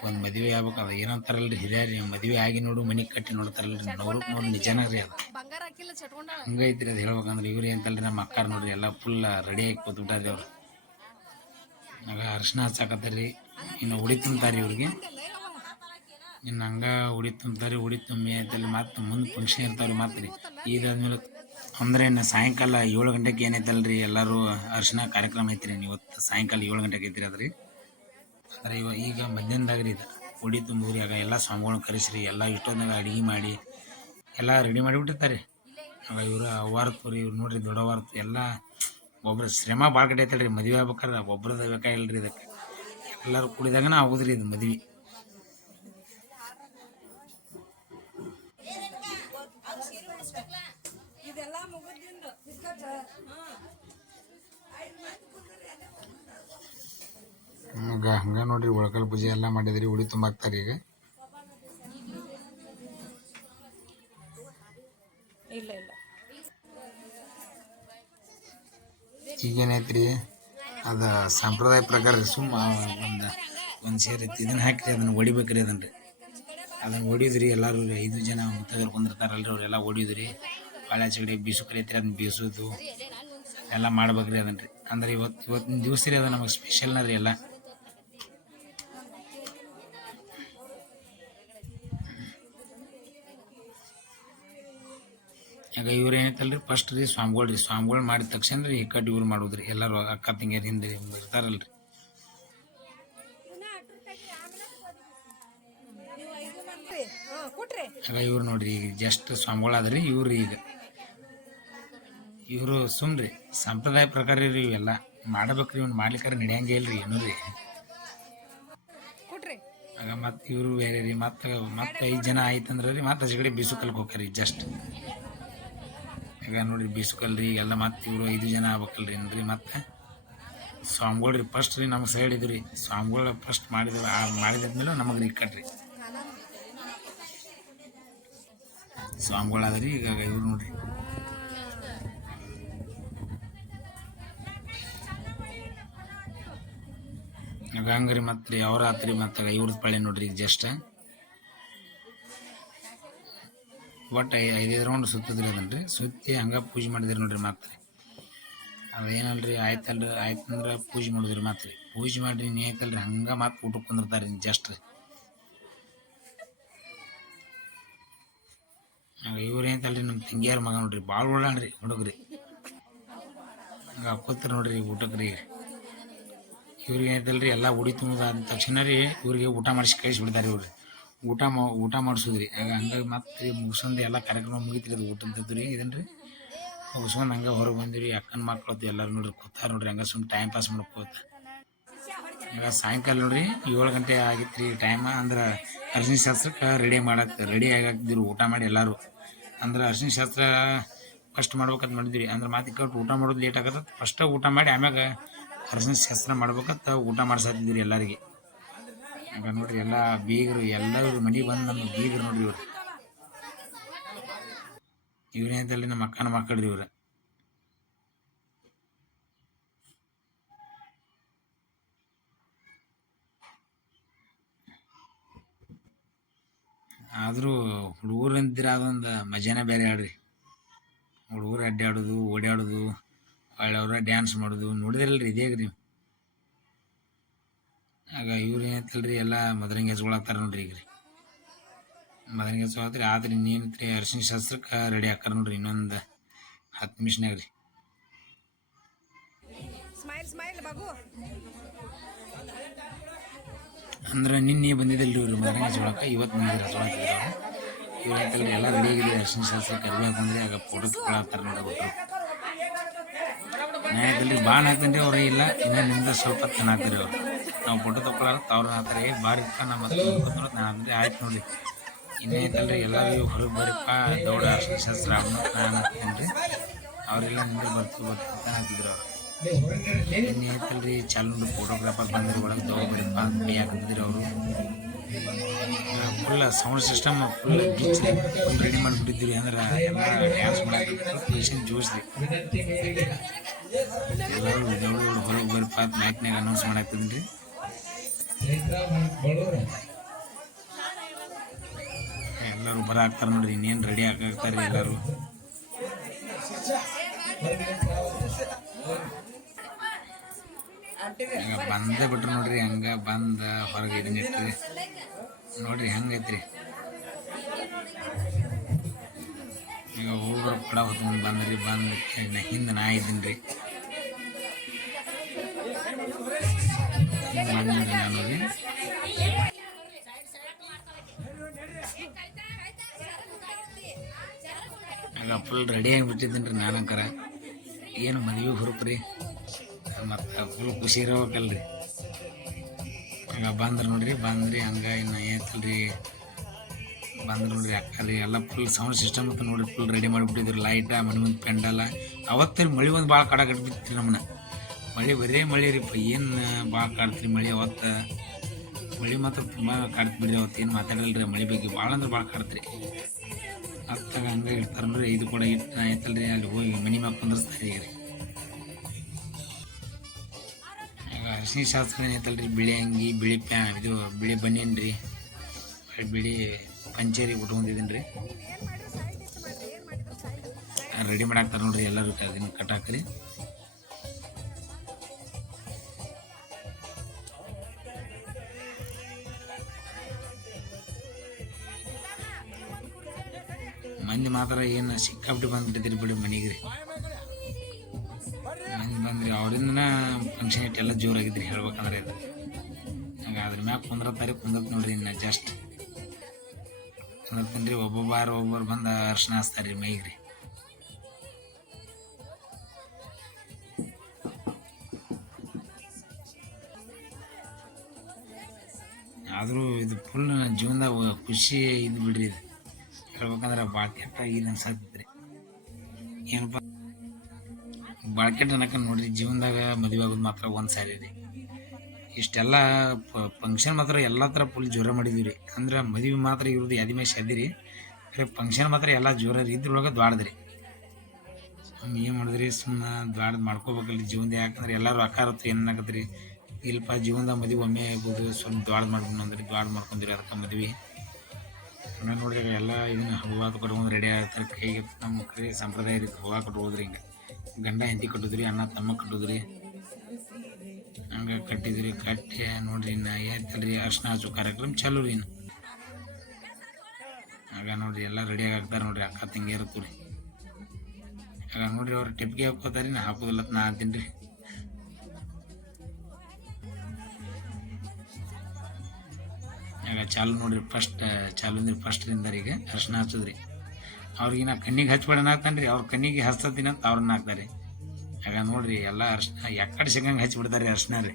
ಒಂದು ಮದುವೆ ಆಗ್ಬೇಕಾದ್ರೆ ಏನಂತಾರಲ್ರಿ ಹಿರಿಯರಿ, ಮದುವೆ ಆಗಿ ನೋಡು ಮನೆ ಕಟ್ಟಿ ನೋಡ್ತಾರಲ್ರಿ. ನೋಡು ನಿಜನ ರೀ ಅದು. ಹಂಗೈತ್ರಿ ಅದು ಹೇಳ್ಬೇಕಂದ್ರೆ. ಇವ್ರು ಅಂತಲ್ರಿ ನಮ್ಮ ಅಕ್ಕಾರ ನೋಡ್ರಿ ಎಲ್ಲ ಫುಲ್ ರೆಡಿ ಆಗಿ ಕೂತ್ಬಿಟ್ಟಾರ್ರಿ ಅವ್ರು. ಆಗ ಅರ್ಶಿನ ಹಚ್ಚಾಕತ್ತಾರ್ರಿ. ಇನ್ನು ಉಡಿ ತುಂಬ್ತಾರೆ ಇವ್ರಿಗೆ. ಇನ್ನು ಹಂಗೆ ಉಡಿ ತುಂಬ್ತಾರೆ. ಉಡಿ ತುಂಬಿ ಆಯ್ತಲ್ಲಿ ಮತ್ತೆ ಮುಂದೆ ಫಂಕ್ಷನ್ ಇರ್ತಾವ್ರಿ. ಮತ್ತೆ ರೀ ಇದಾದ್ಮೇಲೆ ಅಂದರೆ ಇನ್ನು ಸಾಯಂಕಾಲ 7 ಗಂಟೆಗೆ ಏನೈತಲ್ರಿ ಎಲ್ಲರೂ ಅರ್ಶಿನ ಕಾರ್ಯಕ್ರಮ ಐತ್ರಿ. ಇವತ್ತು ಸಾಯಂಕಾಲ 7 ಗಂಟೆಗೆ ಐತ್ರಿ ಅದ್ರಿ. ಅಂದರೆ ಈಗ ಮಧ್ಯಾಹ್ನದಾಗ ರೀ ಇದು ಉಡಿ ತುಂಬುದ್ರಿ. ಆಗ ಎಲ್ಲ ಸ್ವಾಮಿಗಳನ್ನ ಕರೆಸ್ರಿ, ಎಲ್ಲ ಇಷ್ಟೊಂದಾಗ ಅಡುಗೆ ಮಾಡಿ ಎಲ್ಲ ರೆಡಿ ಮಾಡಿಬಿಟ್ಟಿರ್ತಾರೆ. ಆಗ ಇವರು ಅವ್ವಾರ್ತು ರೀ, ಇವ್ರು ನೋಡ್ರಿ ದೊಡ್ಡವಾರ್ತು ಎಲ್ಲ ಒಬ್ರು ಶ್ರಮ ಭಾಳ ಕಡೆ ಐತಲ್ರಿ. ಮದುವೆ ಆಗ್ಬೇಕಾದ್ರೆ ಒಬ್ರದ ಬೇಕಾಗಿಲ್ರಿ ಇದಕ್ಕೆ. ಎಲ್ಲರೂ ಕುಡಿದಾಗನ ಆಗೋದ್ರಿ ಇದು ಮದ್ವೆ. ಈಗ ಹಂಗೆ ನೋಡ್ರಿ ಒಳಕಲ್ ಪೂಜೆ ಎಲ್ಲ ಮಾಡಿದ್ರಿ. ಉಡಿ ತುಂಬಾಕ್ತಾರೆ ಈಗ. ಈಗೇನೈತ್ರಿ ಅದು ಸಂಪ್ರದಾಯ ಪ್ರಕಾರ ಸುಮ್ಮ ಒಂದು ಸೇರಿ ಇದನ್ನ ಹಾಕಿರಿ, ಅದನ್ನು ಹೊಡಿಬೇಕ್ರಿ. ಅದನ್ನು ಹೊಡಿದ್ರಿ ಎಲ್ಲರೂ. 5 ಜನ ಮುತ್ತೈದೆಯರು ಕುಂದಿರ್ತಾರಲ್ರಿ, ಅವರೆಲ್ಲ ಹೊಡಿದ್ರಿ. ಬಾಳೆ ಚಗಡಿ ಬೀಸು ಐತ್ರಿ, ಅದನ್ನ ಬೀಸೋದು ಎಲ್ಲ ಮಾಡ್ಬೇಕ್ರಿ ಅದನ್ರಿ. ಅಂದ್ರೆ ಇವತ್ತಿನ ದಿವಸ ರೀ ಅದು ನಮಗೆ ಸ್ಪೆಷಲ್ನ ರೀ ಎಲ್ಲ. ಈಗ ಇವ್ರು ಏನೈತಲ್ರಿ ಫಸ್ಟ್ ರೀ ಸ್ವಾಮಿಗಳು ಮಾಡಿದ ತಕ್ಷಣ ರೀ ಈ ಕಡೆ ಇವ್ರು ಮಾಡೋದ್ರಿ. ಎಲ್ಲರೂ ಅಕ್ಕ ತಂಗಿಯರು ಹಿಂದೆ ಇರ್ತಾರಲ್ರಿ. ಆಗ ಇವ್ರು ನೋಡ್ರಿ ಈಗ ಜಸ್ಟ್ ಸ್ವಾಮಿಗಳಾದ್ರಿ ಇವ್ರು. ಈಗ ಇವರು ಸುಮ್ರಿ ಸಂಪ್ರದಾಯ ಪ್ರಕಾರ ರೀ ಇವೆಲ್ಲ ಮಾಡಬೇಕ್ರಿ. ಇವ್ನು ಮಾಡ್ಲಿಕ್ಕಾರ ನಡೆಯಂಗೆ ಇಲ್ರಿ ಏನೂ ರೀ. ಆಗ ಮತ್ತೆ ಇವರು ಬೇರೆ ರೀ. ಮತ್ತೆ 5 ಜನ ಆಯ್ತಂದ್ರೆ ರೀ ಮತ್ತೆ ಆಚೆ ಕಡೆ ಬೀಸು ಕಲ್ಗೆ ಹೋಗ್ಯಾರಿ ಜಸ್ಟ್. ಈಗ ನೋಡ್ರಿ ಬೀಸು ಕಲ್ರಿ ಎಲ್ಲ ಮತ್ತೆ ಇವರು 5 ಜನ ಆಗ್ಬೇಕಲ್ರಿ ಏನ್ರಿ. ಮತ್ತೆ ಸ್ವಾಮಿಗಳು ರೀ ಫಸ್ಟ್ ರೀ ನಮ್ಮ ಸೈಡ್ ಇದ್ರಿ. ಸ್ವಾಮಿಗಳು ಫಸ್ಟ್ ಮಾಡಿದ್ಮೇಲೆ ನಮಗೆ ರೀ ಕಟ್ರಿ ಸ್ವಾಮಿಗಳಾದ್ರಿ. ಈಗ ಇವ್ರು ನೋಡ್ರಿ ಈಗ ಹಂಗ್ರಿ ಮತ್ತೆ ರೀ ಅವ್ರ ಆತ್ರಿ. ಮತ್ತೆ ಇವ್ರದ್ದು ಪಳೆ ನೋಡ್ರಿ ಈಗ ಜಸ್ಟ್ ಒಟ್ಟು 5 ರೌಂಡ್ ಸುತ್ತಿದ್ರಿ ಅದನ್ರಿ. ಸುತ್ತಿ ಹಂಗೆ ಪೂಜೆ ಮಾಡಿದ್ರಿ ನೋಡ್ರಿ. ಮತ್ತೆ ಅದೇನಲ್ರಿ ಆಯ್ತಂದ್ರೆ ಪೂಜೆ ಮಾಡಿದ್ರಿ. ಮತ್ತೆ ರೀ ಪೂಜೆ ಮಾಡಿರಿ ನೀ ಐತಲ್ರಿ ಹಂಗೆ ಮತ್ತೆ ಊಟಕ್ಕೆ ಕುಂದಿರ್ತಾರೆ ಜಸ್ಟ್ ರೀ. ಆಗ ಇವ್ರು ಏನೈತಲ್ರಿ ನಮ್ಮ ತಂಗಿಯಾರ ಮಗ ನೋಡ್ರಿ, ಭಾಳ ಒಳ್ಳಾಡ್ರಿ ಹುಡುಗ್ರಿ. ಹಂಗೆ ಹಾಕೋತಾರ ನೋಡ್ರಿ ಊಟಕ್ಕೆ ರೀ. ಇವ್ರಿಗೆ ಏನೈತಲ್ರಿ ಎಲ್ಲ ಉಡಿ ತುಂಬಿದ ತಕ್ಷಣ ರೀ ಇವ್ರಿಗೆ ಊಟ ಮಾಡಿಸಿ ಕಳಿಸ್ಬಿಡ್ತಾರೆ ಇವ್ರು. ಊಟ ಮಾಡಿಸೋದ್ರಿ. ಆಗ ಹಂಗಾಗಿ ಮತ್ತೆ ಮುಗಿಸ್ಕೊಂಡು ಎಲ್ಲ ಕಾರ್ಯಕ್ರಮ ಮುಗಿತ್ರಿ. ಅದು ಊಟದ್ದು ರೀ ಇದನ್ನು ರೀ ಮುಗಿಸ್ಕೊಂಡು ಹಂಗೆ ಹೊರಗೆ ಬಂದಿರಿ. ಅಕ್ಕನ ಮಕ್ಕಳು ಎಲ್ಲರೂ ನೋಡ್ರಿ ಕೂತಾರ ನೋಡ್ರಿ. ಹಂಗೆ ಸುಮ್ಮನೆ ಟೈಮ್ ಪಾಸ್ ಮಾಡ್ಕೋತ. ಈಗ ಸಾಯಂಕಾಲ ನೋಡ್ರಿ 7 ಗಂಟೆ ಆಗಿತ್ತು ರೀ ಟೈಮ್. ಅಂದ್ರೆ ಅರ್ಶಿನ ಶಾಸ್ತ್ರಕ್ಕೆ ರೆಡಿ ಆಗಾಕ್ತಿದ್ರು ಊಟ ಮಾಡಿ ಎಲ್ಲರೂ. ಅಂದ್ರೆ ಅರ್ಶಿನ ಶಾಸ್ತ್ರ ಫಸ್ಟ್ ಮಾಡ್ಬೇಕಂತ ಮಾಡಿದ್ವಿ. ಅಂದ್ರೆ ಮತ್ತೆ ಕಟ್ಟು ಊಟ ಮಾಡೋದು ಲೇಟ್ ಆಗತ್ತೆ. ಫಸ್ಟ್ ಊಟ ಮಾಡಿ ಆಮ್ಯಾಗ ಅರ್ಶಿನ ಶಾಸ್ತ್ರ ಮಾಡ್ಬೇಕಂತ ಊಟ ಮಾಡ್ಸಾತಿದ್ವಿ ಎಲ್ಲರಿಗೆ. ಈಗ ನೋಡ್ರಿ ಎಲ್ಲ ಬೀಗರು ಎಲ್ಲರೂ ಮನೆಗೆ ಬಂದು ನಮ್ಮ ಬೀಗರು ನೋಡ್ರಿ ಇವ್ರೇನೈತಲ್ರಿ ನಮ್ಮ ಅಕ್ಕನ ಮಕ್ಕಳ್ರಿ ಇವ್ರು. ಆದರೂ ಹುಡುಗರು ಅಂತೀರ ಅದೊಂದು ಮಜಾನೇ ಬೇರೆ ಆಡ್ರಿ. ಹುಡುಗರು ಅಡ್ಡಾಡೋದು ಓಡಾಡೋದು ಒಳ್ಳೆಯವ್ರ ಡ್ಯಾನ್ಸ್ ಮಾಡೋದು ನೋಡಿದ್ರಲ್ರಿ ಇದೇಗ್ರಿ. ಆಗ ಇವ್ರು ಏನೈತಲ್ರಿ ಎಲ್ಲ ಮದರಂಗಿ ಹಚ್ಕೊಳತ್ತಾರ ನೋಡ್ರಿ. ಈಗ ರೀ ಮದರಂಗಿ ಹಚ್ಕೊಳತ್ರಿ. ಆದ್ರೆ ಇನ್ನೇನೈತ್ರಿ ಅರ್ಶಿನ ಶಾಸ್ತ್ರಕ್ಕೆ ರೆಡಿ ಹಾಕಾರ ನೋಡ್ರಿ ಇನ್ನೊಂದು 10 ನಿಮಿಷನಾಗ ರೀ. ಅಂದ್ರೆ ನಿನ್ನೆ ಬಂದಿದ್ದಲ್ರಿ ಇವ್ರು ಮದರಂಗಿ ಹಚ್ಕೊಳಕ್ಕೆ, ಇವತ್ತು ಬಂದಿದ್ರು ಹಚ್ಕೊಳತ್ತಿದ್ರು ಅವ್ರು. ಇವ್ರು ಐತಲ್ರಿ ಎಲ್ಲ ರೆಡಿ ಆಗಿದ್ರಿ ಅರ್ಶಿನ ಶಾಸ್ತ್ರಕ್ಕೆ ಅರ್ಬಿ ಹಾಕೊಂಡ್ರಿ. ಆಗ ಫೋಟೋ ತಗೊಳತ್ತಾರ ನೋಡ್ರಿ ಬಿಟ್ಟು. ನಾಯಕಲ್ರಿ ಭಾಳ ಹಾಕ್ತೇನೆ ರೀ ಅವ್ರು. ಇಲ್ಲ ಇನ್ನೂ ನಿಮ್ದು ಸ್ವಲ್ಪ ಹೊತ್ತು ಹಾಕ್ತೀರಿ ಅವ್ರು. ನಾವು ಫೋಟೋ ತಗೊಳ್ಳಾರ ಅವ್ರನ್ನ ಹಾಕ್ತಾರೆ. ಭಾರಿ ನಮ್ಮ ಮತ್ತೆ ನಾನು ಅಂದರೆ ಆಯ್ತು ನೋಡಿರಿ. ಇನ್ನೈತಲ್ರಿ ಎಲ್ಲರೂ ಹೊರಗೆ ಬರೀಪ್ಪ ದೌಡ ಅರ್ಶಿನ ಶಾಸ್ತ್ರ ನಾನು ಹಾಕ್ತೀನಿ ರೀ. ಅವರೆಲ್ಲ ನಿಂದೆ ಬರ್ತಾ ಹಾಕಿದ್ರು ಅವ್ರು. ಇನ್ನೇ ಐತಲ್ರಿ ಚಾಲು ಫೋಟೋಗ್ರಾಫರ್ ಬಂದ್ರೆ ಒಳಗೆ ದೌಡ ಬರೀಪ್ಪ ಅಂತ ಹಾಕಿದ್ರಿ ಅವರು. Full sound system full ready ಮಾಡಿಬಿಟ್ಟಿದ್ವಿ. ಅಂದ್ರೆ ಎಲ್ಲ ಡ್ಯಾನ್ಸ್ ಮಾಡಕ್ಕೆ ಪೇಷನ್ ಜೋಸ್ರಿ. ಎಲ್ಲರೂ ದೌಡ ಹೊರಗೆ ಬರೀಪ್ಪ ಅಂತ ಮೈಕ್ನಾಗ ಅನೌನ್ಸ್ ಮಾಡಾಕ್ತಿದ್ದೀನಿ ರೀ. ಎಲ್ಲರೂ ಬರಾಕ್ತಾರೆ ನೋಡ್ರಿ. ಇನ್ನೇನು ರೆಡಿ ಆಗ್ತಾರೆ ಎಲ್ಲರೂ. ಈಗ ಬಂದೇ ಬಿಟ್ರು ನೋಡ್ರಿ. ಹಂಗೆ ಬಂದ ಹೊರಗೆ ಇದನ್ನ ಇಟ್ರಿ ನೋಡ್ರಿ ಹೆಂಗೈತ್ರಿ. ಈಗ ಹೋಗ್ರು ಕೂಡ ಹೊತ್ಕೊಂಡು ಬಂದ್ರಿ. ಬಂದು ಹಿಂದೆ ನಾ ಇದ್ದೀನಿ ರೀ. ನಾನು ರೀ ಆಗ ಫುಲ್ ರೆಡಿ ಆಗಿಬಿಟ್ಟಿದ್ದೀನಿ ರೀ. ನಾನಂಕರ ಏನು ಮದುವೆ ಹುರುಪ್ರಿ ಮತ್ತು ಫುಲ್ ಖುಷಿ ಇರೋಬೇಕಲ್ರಿ. ಆಗ ಬಂದ್ರೆ ನೋಡ್ರಿ. ಬಂದ್ರಿ ಹಂಗೆ ಇನ್ನು ಏತಲ್ರಿ ಬಂದ್ರೆ ನೋಡ್ರಿ. ಅಕ್ಕರಿ ಎಲ್ಲ ಫುಲ್ ಸೌಂಡ್ ಸಿಸ್ಟಮ್ ಅಂತ ನೋಡ್ರಿ ಫುಲ್ ರೆಡಿ ಮಾಡಿಬಿಟ್ಟಿದ್ರು. ಲೈಟ ಮನೆ ಮುಂದೆ ಪೆಂಡಲ್ಲ. ಅವತ್ತು ಮಳೆ ಒಂದು ಭಾಳ ಕಾಡ ಕಟ್ಬಿಡ್ತೀರಿ ನಮ್ಮನ್ನ. ಮಳೆ ಬರೇ ಮಳೆ ರೀ. ಏನು ಭಾಳ ಕಾಡ್ತೀರಿ ಮಳೆ. ಅವತ್ತು ಮಳೆ ಮಾತ್ರ ತುಂಬ ಕಾಡ್ತು ಬಿಡ್ರಿ. ಅವತ್ತು ಏನು ಮಾತಾಡಲ್ರಿ ಮಳೆ ಬಗ್ಗೆ. ಭಾಳ ಅಂದ್ರೆ ಭಾಳ ಕಾಡ್ತೀರಿ. ಅತ್ತಾಗ ಹಂಗೆ ಇರ್ತಾರೆ ನೋಡ್ರಿ. ಇದು ಕೂಡ ಇಟ್ಟು ಆಯ್ತಲ್ರಿ. ಅಲ್ಲಿ ಹೋಗಿ ಮನೆ ಮ್ಯಾಗ ಕುಂದಿರ್ಸ್ತಾರೆ ಈಗ ರೀ. ಈಗ ಅರಿಶಿನ ಶಾಸ್ತ್ರ ಏನೈತಲ್ರಿ. ಬಿಳಿ ಅಂಗಿ, ಬಿಳಿ ಇದು ಬಿಳಿ ಬನ್ನಿನ್ ರೀ, ಬಿಳಿ ಪಂಚೇರಿ ಉಟ್ಕೊಂಡಿದ್ದೀನಿ ರೀ. ರೆಡಿ ಮಾಡಾಕ್ತಾರೆ ನೋಡ್ರಿ ಎಲ್ಲರೂ. ಅದನ್ನು ಕಟ್ಟಾಕ್ರಿ. ಮಂದಿ ಮಾತ್ರ ಏನು ಸಿಕ್ಕಾಬಿಟ್ಟು ಬಂದ್ಬಿಟ್ಟಿದ್ರಿ ಬಿಡಿ ಮನೆಗೆ ರೀ. ಮಂದಿ ಬಂದ್ರಿ. ಅವರಿಂದ ಫಂಕ್ಷನ್ ಇಟ್ಟು ಎಲ್ಲ ಜೋರಾಗಿದ್ರಿ ಹೇಳ್ಬೇಕಂದ್ರೆ. ಅದು ಹಂಗೆ ಅದ್ರ ಮ್ಯಾಗ ಕುಂದ್ರತ್ ನೋಡ್ರಿ. ಇನ್ನು ಜಸ್ಟ್ ಕುಂದ್ರತೀನಿ ರೀ. ಒಬ್ಬೊಬ್ಬರು ಬಂದು ಅರ್ಶಿನ ಹಚ್ತಾರೆ ರೀ ಮೈಗೆ ರೀ. ಆದರೂ ಇದು ಫುಲ್ ಜೀವನದಾಗ ಖುಷಿ ಇದು ಬಿಡ್ರಿ. ಇದು ಹೇಳ್ಬೇಕಂದ್ರೆ ಭಾಳ ಕೆಟ್ಟ ಇದು ಅನ್ಸತ್ತೈತ್ರಿ. ಏನಪ್ಪ ಭಾಳ ಕೆಟ್ಟ ಅನ್ನಕ ನೋಡ್ರಿ. ಜೀವನದಾಗ ಮದುವೆ ಆಗೋದು ಮಾತ್ರ ಒಂದು ಸಾರಿ ರೀ. ಇಷ್ಟೆಲ್ಲ ಫಂಕ್ಷನ್ ಮಾತ್ರ ಎಲ್ಲ ಥರ ಫುಲ್ ಜೋರ ಮಾಡಿದೀವಿ ರೀ. ಅಂದ್ರೆ ಮದುವೆ ಮಾತ್ರ ಇರೋದು ಯಾದಿ ಶಾದಿ ರೀ. ಫಂಕ್ಷನ್ ಮಾತ್ರ ಎಲ್ಲ ಜೋರ ರೀ. ಇದ್ರೊಳಗೆ ದ್ವಾಡದ್ರಿ. ಏನು ಮಾಡಿದ್ರಿ ಸುಮ್ಮನೆ ದ್ವಾಡದ್ ಮಾಡ್ಕೋಬೇಕಲ್ರಿ ಜೀವನದ. ಯಾಕಂದ್ರೆ ಎಲ್ಲರೂ ಅಕ್ಕಾರತ್ತು ಏನಾಗತ್ತೆ ರೀ. ಇಲ್ಪ ಜೀವನದಾಗ ಮದುವೆ ಒಮ್ಮೆ ಆಗ್ಬೋದು. ಸ್ವಲ್ಪ ದ್ವಾಡದ್ ಮಾಡ್ಕೊಂಡು ಅಂದ್ರೆ ದ್ವಾಡ ಮಾಡ್ಕೊಂಡಿರಿ. ಅದಕ್ಕೆ ಮದುವೆ ನೋಡ್ರಿ ಎಲ್ಲ ಇದನ್ನ ಹೂವು ಕಟ್ಕೊಂಡು ರೆಡಿ ಆಗ್ತಾರೆ. ಕೈಗೆ ನಮ್ಮ ಕಡೆ ಸಂಪ್ರದಾಯ ರೀತಿ ಹೂವು ಕಟ್ಬೋದ್ರಿ. ಹಿಂಗೆ ಗಂಡ ಹೆಂಡತಿ ಕಟ್ಟುದ್ರಿ, ಅಣ್ಣ ತಮ್ಮ ಕಟ್ಟುದ್ರಿ. ಹಂಗೆ ಕಟ್ಟಿದ್ರಿ. ಕಟ್ಟಿ ನೋಡ್ರಿ ಇನ್ನು ಏತಲ್ರಿ ಅರ್ಶಿನ ಹಚ್ಚು ಕಾರ್ಯಕ್ರಮ ಚಾಲು ರೀ. ಇನ್ನು ಆಗ ನೋಡ್ರಿ ಎಲ್ಲ ರೆಡಿ ಆಗ್ತಾರೆ ನೋಡ್ರಿ. ಅಕ್ಕ ತಂಗಿಯರು ರೀ. ಆಗ ನೋಡ್ರಿ ಅವ್ರು ಟೆಪ್ಗೆ ಹಾಕೋತಾರೆ. ನಾ ಹಾಕೋದಿಲ್ಲ ನಾ ಅಂತೀನಿ ರೀ. ಆಗ ಚಾಲು ನೋಡ್ರಿ. ಚಾಲು ಅಂದ್ರೆ ಫಸ್ಟ್ರಿಂದ ಈಗ ಅರ್ಶಿನ ಹಚ್ಚೋದ್ರಿ. ಅವ್ರಿಗೆ ನಾ ಕಣ್ಣಿಗೆ ಹಚ್ಬೇಡನ ಹಾಕ್ತಾನೆ ರೀ. ಅವ್ರ ಕಣ್ಣಿಗೆ ಹಚ್ತೀನಿ ಅಂತ ಅವ್ರನ್ನ ಹಾಕ್ತಾರೆ. ಆಗ ನೋಡ್ರಿ ಎಲ್ಲ ಅರ್ಶಿನ ಎಕ್ಕಡೆ ಸಿಗಂಗೆ ಹಚ್ಚಿಬಿಡ್ತಾರೆ ಅರ್ಶಿನ ರೀ.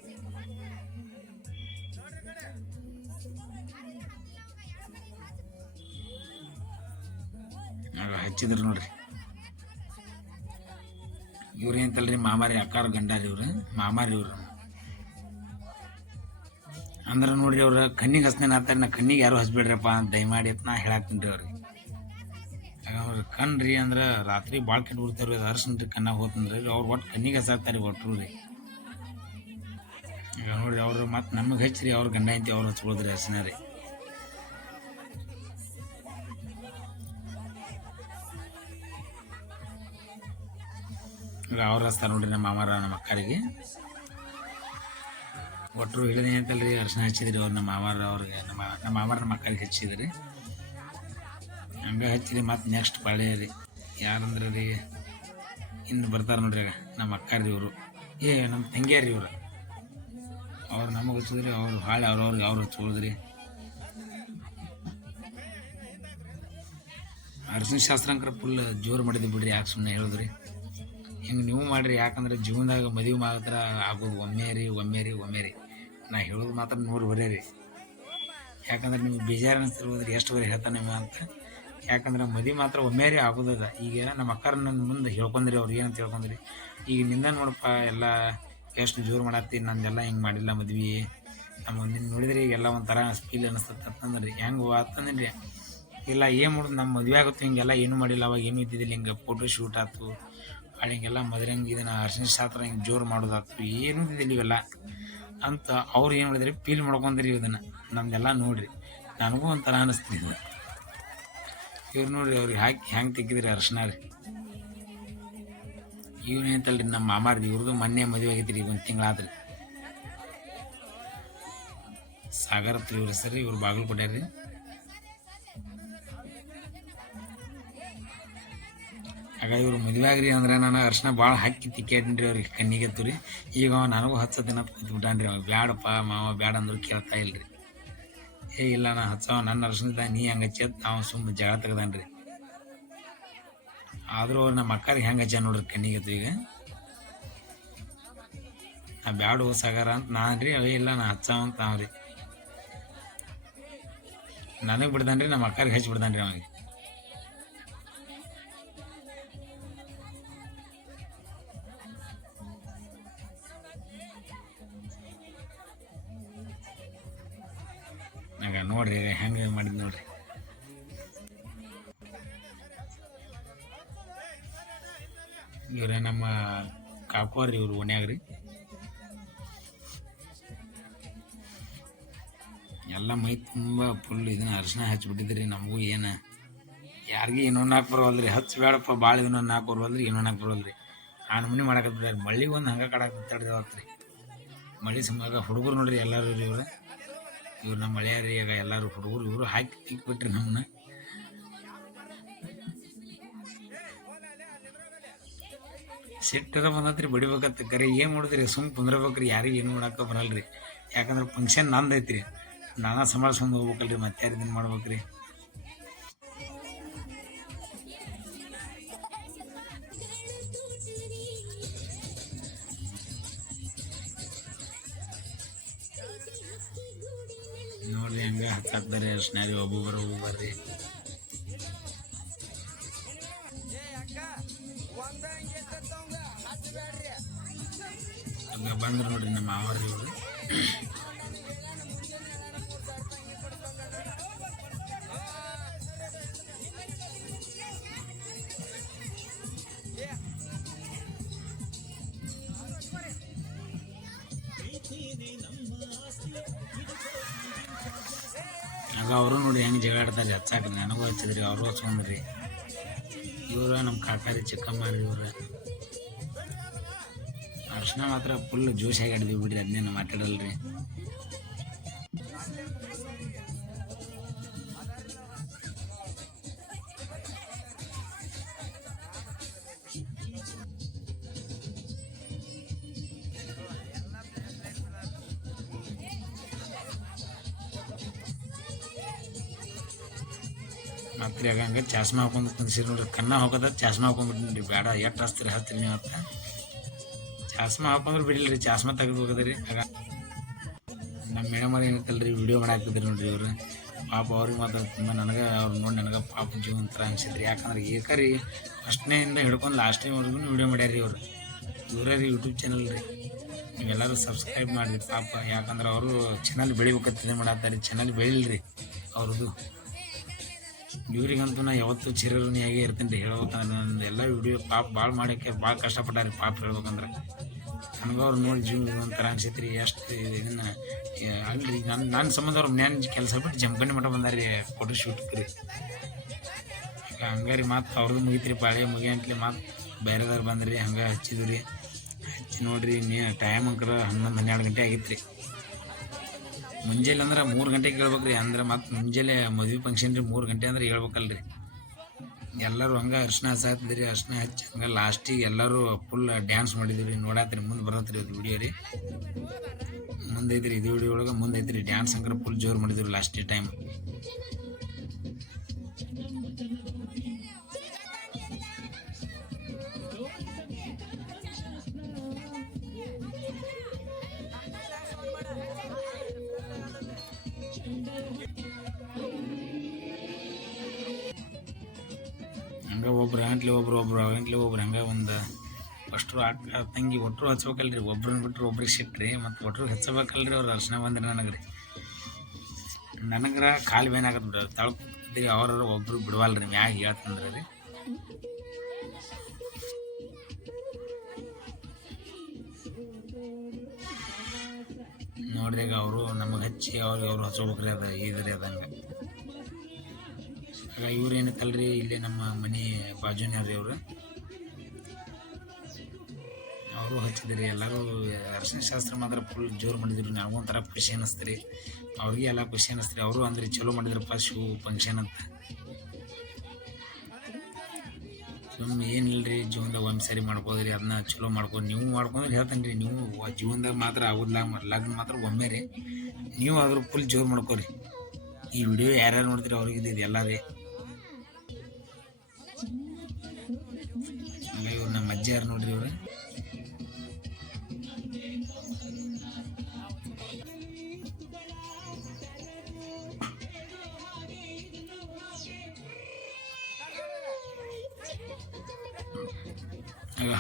ಆಗ ಹಚ್ಚಿದ್ರು ನೋಡ್ರಿ. ಇವ್ರು ಏನಂತಲ್ರಿ ಮಾಮಾರಿ ಅಕ್ಕಾರ ಗಂಡಾರಿ. ಇವ್ರು ಮಾಮಾರಿ. ಇವ್ರು ಅಂದ್ರೆ ನೋಡ್ರಿ ಅವ್ರ ಕಣ್ಣಿಗೆ ಹಚ್ತೇನೆ ಅಂತಾರೆ. ನಾ ಕಣ್ಣಿಗೆ ಯಾರು ಹಚ್ಬೇಡ್ರಪ್ಪ ಅಂತ ದಯಮಾಡಿ ಅಂತ ನಾ ಹೇಳಾಕ್ತೀನಿ ರೀ ಅವ್ರಿಗೆ. ಅವ್ರ ಕಣ್ರಿ ಅಂದ್ರೆ ರಾತ್ರಿ ಭಾಳ ಕೆಟ್ಟು ಬಿಡ್ತಾರೆ. ಅದು ಅರ್ಶಿನ ರೀ ಕಣ್ಣಾಗ ಹೋತಂದ್ರೆ ಅವ್ರು ಒಟ್ಟು ಕಣ್ಣಿಗೆ ಹಚ್ಚಾಕ್ತಾರೆ ಒಟ್ಟರು ರೀ. ಈಗ ನೋಡ್ರಿ ಅವ್ರು ಮತ್ತು ನಮಗೆ ಹಚ್ಚಿರಿ. ಅವ್ರ ಗಂಡ ಐತಿ ಅವ್ರು ಹಚ್ಕೊಳ್ದ್ರಿ ಅರ್ಶಿನ ರೀ. ಈಗ ಅವ್ರು ಹಚ್ತಾರೆ ನೋಡ್ರಿ ನಮ್ಮ ಮಾಮಾರ ನಮ್ಮ ಅಕ್ಕರಿಗೆ. ಒಟ್ಟರು ಹೇಳಿದೆ ಅಂತಲ್ರಿ ಅರ್ಶಿನ ಹಚ್ಚಿದ್ರಿ ಅವ್ರು ನಮ್ಮ ಮಾಮಾರ ಅವ್ರಿಗೆ. ನಮ್ಮ ಮಾಮಾರ ನಮ್ಮ ಅಕ್ಕರಿಗೆ ಹಚ್ಚಿದ್ರಿ. ಹಂಗೆ ಹಚ್ಚಿರಿ. ಮತ್ತು ನೆಕ್ಸ್ಟ್ ಪಾಳೆ ರೀ ಯಾರಂದ್ರೆ ರೀ ಇನ್ನು ಬರ್ತಾರೆ ನೋಡ್ರಿ. ನಮ್ಮ ಅಕ್ಕಾರ್ರಿ ಇವರು. ನಮ್ಮ ತಂಗಿಯಾರ್ರಿ ಇವರು. ಅವ್ರು ನಮಗೆ ಹಚ್ಚಿದ್ರಿ. ಅವ್ರು ಹಾಳೆ ಅವ್ರವ್ರಿಗೆ ಅವ್ರು ಹಚ್ಕೊಳಿದ್ರಿ. ಅರ್ಶಿನ ಶಾಸ್ತ್ರ ಅಂಕರ ಫುಲ್ ಜೋರು ಮಾಡಿದ್ವಿ ಬಿಡ್ರಿ. ಯಾಕೆ ಸುಮ್ಮನೆ ಹೇಳಿದ್ರಿ. ಹಿಂಗೆ ನೀವು ಮಾಡಿರಿ. ಯಾಕಂದ್ರೆ ಜೀವನದಾಗ ಮದುವೆ ಮಾತ್ರ ಆಗೋದು ಒಮ್ಮೆ ರೀ. ನಾ ಹೇಳೋದು ಮಾತ್ರ 100 ಬರೇ ರೀ. ಯಾಕಂದ್ರೆ ನಿಮ್ಗೆ ಬೇಜಾರು ಅನಿಸ್ತಿರ್ಬೋದ್ರಿ ಎಷ್ಟು ಬರೀ ಹೇಳ್ತಾನೆ ನೀವು ಅಂತ. ಯಾಕಂದ್ರೆ ಮದುವೆ ಮಾತ್ರ ಒಮ್ಮೆ ರೀ ಆಗೋದದ. ಈಗ ನಮ್ಮ ಅಕ್ಕಾರ ನನ್ನ ಮುಂದೆ ಹೇಳ್ಕೊಂಡ್ರಿ. ಅವ್ರು ಏನಂತ ಹೇಳ್ಕೊಂಡ್ರಿ, ಈಗ ನಿಂದ ನೋಡಪ್ಪ ಎಲ್ಲ ಎಷ್ಟು ಜೋರು ಮಾಡತ್ತಿ. ನಂದೆಲ್ಲ ಹಿಂಗೆ ಮಾಡಿಲ್ಲ ಮದ್ವೆ. ನಮ್ಮ ನಿನ್ನ ನೋಡಿದ್ರೆ ಈಗೆಲ್ಲ ಒಂಥರ ಫೀಲ್ ಅನಿಸ್ತದೆ ಅಂತಂದ್ರಿ. ಹೆಂಗೆ ಆತಂದ್ರಿ. ಇಲ್ಲ ಏನು ಮಾಡೋದು, ನಮ್ಮ ಮದುವೆ ಆಗುತ್ತೆ ಹಿಂಗೆಲ್ಲ ಏನೂ ಮಾಡಿಲ್ಲ. ಅವಾಗ ಏನೂ ಇದ್ದಿದ್ದಿಲ್ಲ. ಹಿಂಗೆ ಫೋಟೋ ಶೂಟ್ ಆಯ್ತು, ಹಿಂಗೆಲ್ಲ ಮದುವೆಂಗೆ ಇದನ್ನು ಅರ್ಶಿನ ಶಾಸ್ತ್ರ ಹಿಂಗೆ ಜೋರು ಮಾಡೋದಾಯ್ತು, ಏನೂ ಇದ್ದಿದ್ದಿಲ್ಲ ಇವೆಲ್ಲ ಅಂತ ಅವ್ರು ಏನು ಮಾಡಿದ್ರಿ ಫೀಲ್ ಮಾಡ್ಕೊಂಡ್ರಿ. ಇದನ್ನು ನಮ್ದೆಲ್ಲ ನೋಡಿರಿ ನನಗೂ ಒಂಥರ ಅನ್ನಿಸ್ತಿದ್ದೆ. ಇವ್ರು ನೋಡ್ರಿ ಅವ್ರಿಗೆ ಹಾಕಿ ಹೆಂಗೆ ತೆಗಿದ್ರಿ ಅರ್ಶಿನ ರೀ. ಇವ್ನೇಂತಲ್ರಿ ನಮ್ಮ ಮಾಮಾರ್ರಿ. ಇವ್ರದ್ದು ಮೊನ್ನೆ ಮದುವೆ ಆಗೈತಿ ರೀ. 1 ತಿಂಗಳಾದ್ರಿ. ಸಾಗರ್ ಹತ್ರ ಇವ್ರ ಹೆಸರು, ಇವ್ರು ಬಾಗಲಕೋಟೆ ರೀ. ಆಗ ಇವ್ರು ಮದುವೆ ಆಗ್ರಿ ಅಂದ್ರೆ ನಾನು ಅರ್ಶಿನ ಭಾಳ ಹಾಕಿ ತಿಕ್ಕೇನ್ರಿ ಅವ್ರಿಗೆ ಕಣ್ಣಿಗೆ ಎತ್ತುರಿ. ಈಗ ನನಗೂ ಹಚ್ಚದಿನ ಕೂತ್ಬಿಟ್ಟಾನ್ರಿ. ಅವ ಬ್ಯಾಡಪ್ಪ ಮಾವ ಬ್ಯಾಡ ಅಂದ್ರು ಕೇಳ್ತಾ ಇಲ್ರಿ. ಇಲ್ಲ ನಾ ಹಚ್ಚವ ನನ್ನ ಅರ್ಶಿನದ ನೀ ಹಂಗೆ ಹಚ್ಚತ್ ನಾವು ಸುಮ್ಮನೆ ಜಗಳ ತೆಗ್ದಾನ್ರಿ. ಆದರೂ ನಮ್ಮ ಅಕ್ಕರಿಗೆ ಹೆಂಗೆ ಹಚ್ಚ ನೋಡ್ರಿ ಕಣ್ಣಿಗೆ ಎತ್ತು. ಈಗ ನಾ ಬ್ಯಾಡು ಸಾಗರ ಅಂತ ನಾನು ರೀ, ಅವೇ ಇಲ್ಲ ನಾ ಹಚ್ಚವ ಅಂತ ನಾವ್ರಿ. ನನಗೆ ಬಿಡ್ದಾನ್ರಿ, ನಮ್ಮ ಅಕ್ಕರಿಗೆ ಹಚ್ಚಿ ಬಿಡ್ದಾನ್ರಿ ಅವಾಗ. ಆಗ ನೋಡ್ರಿ ಹೆಂಗೆ ಮಾಡಿದ್ ನೋಡ್ರಿ. ಇವ್ರ ನಮ್ಮ ಕಾಕೋರಿ ಇವ್ರು ಓಣ್ಯಾಗ ರೀ. ಎಲ್ಲ ಮೈ ತುಂಬ ಫುಲ್ ಇದನ್ನ ಅರಿಶಿನ ಹಚ್ಬಿಟ್ಟಿದ್ರಿ. ನಮಗೂ ಏನು ಯಾರಿಗೂ ಇನ್ನೊಂದು ಹಾಕಿ ಬರೋವಲ್ರಿ. ಹಚ್ಚಿ ಬೇಡಪ್ಪ ಭಾಳ ಇನ್ನೊಂದು ಹಾಕಿ ಬರೋವಲ್ರಿ, ಇನ್ನೊಂದು ಹಾಕಿ ಬರೋವಲ್ರಿ. ಆ ನಮೂನಿ ಮಾಡಕತ್ತಿದ್ದಾರೆ. ಮಳ್ಳಿ ಒಂದು ಹಂಗೆ ಕಡಾಕತ್ತಾಡ್ರಿ. ಮಳೆ ಸಂಬಂಧ ಹುಡುಗರು ನೋಡ್ರಿ ಎಲ್ಲರೂ ರೀ. ಇವ್ರು ನಮ್ಮ ಮಳೆಯಾರಿ. ಈಗ ಎಲ್ಲರೂ ಹುಡುಗರು ಇವರು ಹಾಕಿ ತಿಕ್ಬಿಟ್ರಿ ನಮ್ಮನ್ನ. ಸಿಟ್ಟದ ಬಂದತ್ರಿ, ಬಡಿಬೇಕತ್ತ. ಕರೆ ಏನು ಮಾಡಿದ್ರಿ, ಸುಮ್ಮನೆ ಕುಂದ್ರಬೇಕ್ರಿ. ಯಾರಿಗೆ ಏನು ಮಾಡಕ್ಕೆ ಬರಲ್ರಿ. ಯಾಕಂದ್ರೆ ಫಂಕ್ಷನ್ ನಂದು ಐತ್ರಿ, ನಾನಾ ಸಂಭಾಳ್ಸ್ಕೊಂಡು ಹೋಗ್ಬೇಕಲ್ರಿ. ಮತ್ತೆ ಯಾರು ಇದನ್ನು ಮಾಡ್ಬೇಕ್ರಿ. ನೋಡ್ರಿ ಹಂಗೆ ಹಚ್ಚಾಕ್ತಾರೆ ಅರ್ಶಿನ ರೀ. ಒಬ್ಬೊಬ್ಬರು ಬರ್ರಿ ಹಂಗೆ ಬಂದ್ರೆ ನೋಡ್ರಿ ನಮ್ಮ ಮಾವರ್ರಿ ಇವರು. ಆಗ ಅವರು ನೋಡಿ ಹೆಂಗೆ ಜಗಳ ಆಡ್ತಾರೆ ಹಚ್ಚಾಕ್ರಿ. ನನಗೂ ಹಚ್ಚಿದ್ರಿ, ಅವರು ಹಚ್ಕೊಂಡ್ರಿ. ಇವ್ರ ನಮ್ಮ ಕಾಕಾರಿ ಚಿಕ್ಕಮ್ಮರಿ. ಇವ್ರ ಅರ್ಶಿನ ಮಾತ್ರ ಫುಲ್ ಜೋಶಾಗಿ ಆಡಿದ್ವಿ ಬಿಡ್ರಿ. ಅದನ್ನೇನು ಮಾತಾಡಲ್ರಿ. ಮತ್ತೆ ಆಗ ಹಂಗೆ ಚಾಸ್ಮಾ ಹಾಕೊಂಡು ಕುಂದಿಸಿರಿ ನೋಡ್ರಿ. ಕಣ್ಣ ಹೋಗೋದ ಚಾಸ್ಮಾ ಹಾಕೊಂಡ್ಬಿಟ್ಟಿನ್ರಿ. ಬೇಡ ಎಷ್ಟು ಹಚ್ತೀರಿ ಹಚ್ತೀರಿ ನೀವು ಅಂತ. ಚಾಸ್ಮಾ ಹಾಕೊಂಡ್ರೆ ಬಿಡಿಲ್ರಿ, ಚಾಸ್ಮಾ ತೆಗೆದು ಹೋಗೋದ್ರಿ. ಆಗ ನಮ್ಮ ಮೇಡಮ್ ಅವ್ರು ಏನೈತಲ್ರಿ ವಿಡಿಯೋ ಮಾಡಾಕ್ತಿದ್ರಿ ನೋಡ್ರಿ. ಇವರು ಪಾಪ ಅವ್ರಿಗೆ ಮಾತ್ರ ತುಂಬ ನನಗೆ ಅವ್ರು ನೋಡಿ ನನಗೆ ಪಾಪ ಜೀವ ಒಂಥರ ಅನ್ಸಿದ್ರಿ. ಯಾಕಂದ್ರೆ ಏಕರಿ ಫಸ್ಟ್ನೇಯಿಂದ ಹಿಡ್ಕೊಂಡು ಲಾಸ್ಟ್ ಟೈಮ್ವರೆಗೂ ವಿಡಿಯೋ ಮಾಡ್ಯಾರಿ ಇವರು. ಇವರೇ ರೀ ಯೂಟ್ಯೂಬ್ ಚಾನಲ್ ರೀ. ನೀವೆಲ್ಲರೂ ಸಬ್ಸ್ಕ್ರೈಬ್ ಮಾಡಿರಿ ಪಾಪ. ಯಾಕಂದ್ರೆ ಅವರು ಚಾನಲ್ ಬೆಳಿಬೇಕಂತ ಮಾಡತ್ತಾರೆ. ಚಾನಲ್ ಬೆಳಿಲ್ರಿ ಅವ್ರದ್ದು. ಇವ್ರಿಗಂತೂ ನಾ ಯಾವತ್ತೂ ಚಿರಋಣಿಯಾಗೇ ಇರ್ತೀನಿ ರೀ. ಹೇಳ್ಬೇಕಂದ್ರೆ ನನ್ನ ಎಲ್ಲ ವಿಡಿಯೋ ಪಾಪ ಭಾಳ ಮಾಡೋಕ್ಕೆ ಭಾಳ ಕಷ್ಟಪಟ್ಟಾರಿ ಪಾಪ. ಹೇಳ್ಬೇಕಂದ್ರೆ ನನಗೆ ಅವ್ರು ನೋಡಿ ಜೀವ ಒಂಥರ ಅನ್ಸೈತಿ ರೀ. ಎಷ್ಟು ಇದನ್ನು ಅಲ್ರಿ ನನ್ನ ಸಂಬಂಧ ಅವ್ರ ಮನ್ಯಾನ ಕೆಲಸ ಬಿಟ್ಟು ಜಂಪನಿ ಮಠ ಬಂದಾರಿ ಫೋಟೋ ಶೂಟ್ಗೆ ರೀ. ಈಗ ಹಂಗಾರಿ ಮತ್ತು ಅವ್ರದ್ದು ಮುಗಿತ್ರಿ ಪಾಳೆ ಮುಗಿಯಂಟ್ಲಿ ಮತ್ತು ಬೇರೆದವ್ರು ಬಂದ್ರಿ. ಹಂಗೆ ಹಚ್ಚಿದ್ವಿ ರೀ. ಹಚ್ಚಿ ನೋಡಿರಿ ಟೈಮ್ ಅಂಕರ 11-12 ಗಂಟೆ ಆಗಿತ್ತು ರೀ. ಮುಂಜಾನೆ ಅಂದ್ರೆ 3 ಗಂಟೆಗೆ ಹೇಳ್ಬೇಕ್ರಿ. ಅಂದ್ರೆ ಮತ್ತು ಮುಂಜಾನೆ ಮದುವೆ ಫಂಕ್ಷನ್ ರೀ. 3 ಗಂಟೆ ಅಂದ್ರೆ ಹೇಳ್ಬೇಕಲ್ರಿ. ಎಲ್ಲರೂ ಹಂಗೆ ಅರ್ಶಿನ ಹಚ್ಚಾತಿದ್ರಿ. ಅರ್ಶಿನ ಹಚ್ಚಿ ಹಂಗೆ ಲಾಸ್ಟಿಗೆ ಎಲ್ಲರೂ ಫುಲ್ ಡ್ಯಾನ್ಸ್ ಮಾಡಿದ್ವಿ ರೀ. ನೋಡಾತ್ರಿ ಮುಂದೆ ಬರತ್ರಿ ಇದು ವಿಡಿಯೋ ರೀ. ಮುಂದೆ ಐತ್ರಿ ಇದು ವಿಡಿಯೋ ಒಳಗೆ ಮುಂದೆ ಐತ್ರಿ. ಡ್ಯಾನ್ಸ್ ಹಂಗಾರೆ ಫುಲ್ ಜೋರು ಮಾಡಿದ್ವಿ ಲಾಸ್ಟ್ ಟೈಮ್. ಹಂಗೆ ಒಬ್ರು ಗಂಟ್ಲೆ ಒಬ್ರು ಹಂಗೆ ಒಂದು ಅಷ್ಟರು ಅಕ್ಕ ತಂಗಿ ಒಟ್ಟರು ಹಚ್ಬೇಕಲ್ರಿ. ಒಬ್ರನ್ನ ಬಿಟ್ಟರು ಒಬ್ರಿಗೆ ಸಿಟ್ರಿ. ಮತ್ತು ಒಟ್ಟರು ಹಚ್ಚಬೇಕಲ್ರಿ. ಅವ್ರು ಅರ್ಶಿನ ಬಂದ್ರಿ ನನಗೆ ರೀ. ನನಗ್ರ ಕಾಲು ಬೇನಾಗತ್ತೆ ಬಿಡ್ರಿ. ತಳ್ಕೊತಿದ್ರಿ ಅವ್ರ ಒಬ್ರು ಬಿಡವಲ್ರಿ. ಮ್ಯಾಗ ಹೇಳ್ತಂದ್ರೆ ರೀ ನೋಡ್ದಾಗ ಅವರು ನಮಗೆ ಹಚ್ಚಿ ಅವ್ರು ಹಚ್ಕೋಬೇಕ್ರಿ. ಅದು ಇದ್ರಿ ಅದಂಗೆ. ಆಗ ಇವ್ರು ಏನೈತಲ್ರಿ ಇಲ್ಲೇ ನಮ್ಮ ಮನೆ ಬಾಜುನ್ಯಾರ್ರಿ. ಅವರು ಅವರು ಹಚ್ಚಿದ್ರಿ. ಎಲ್ಲರೂ ಅರ್ಶಿನ ಶಾಸ್ತ್ರ ಮಾತ್ರ ಫುಲ್ ಜೋರು ಮಾಡಿದ್ರು. ನನಗೊಂಥರ ಖುಷಿ ಅನ್ನಿಸ್ತು ರೀ, ಅವ್ರಿಗೆ ಎಲ್ಲ ಖುಷಿ ಅನ್ನಿಸ್ತು ರೀ. ಅವರು ಅಂದ್ರೆ ಚಲೋ ಮಾಡಿದ್ರಪ್ಪ ಶಿವ ಫಂಕ್ಷನ್ ಅಂತ. ಸುಮ್ಮನೆ ಏನಿಲ್ಲ ರೀ, ಜೀವನದಾಗ ಒಂದು ಸರಿ ಮಾಡ್ಬೋದು ರೀ, ಅದನ್ನ ಚಲೋ ಮಾಡ್ಬೋದು. ನೀವು ಮಾಡ್ಕೊಂಡ್ರೆ ಹೇಳ್ತೇನೆ ರೀ, ನೀವು ಜೀವನದಾಗ ಮಾತ್ರ ಆಗೋದಿಲ್ಲ, ಲಗ್ನ ಮಾತ್ರ ಒಮ್ಮೆ ರೀ. ನೀವು ಆದರೂ ಫುಲ್ ಜೋರು ಮಾಡ್ಕೋರಿ. ಈ ವಿಡಿಯೋ ಯಾರ್ಯಾರು ನೋಡ್ತೀರಿ ಅವ್ರಿಗೆ ಇದು ಎಲ್ಲ ರೀ. ಹಂಗಾಗಿ ಇವ್ರು ನಮ್ಮ ಅಜ್ಜಿ ಯಾರು ನೋಡ್ರಿ ಇವ್ರು.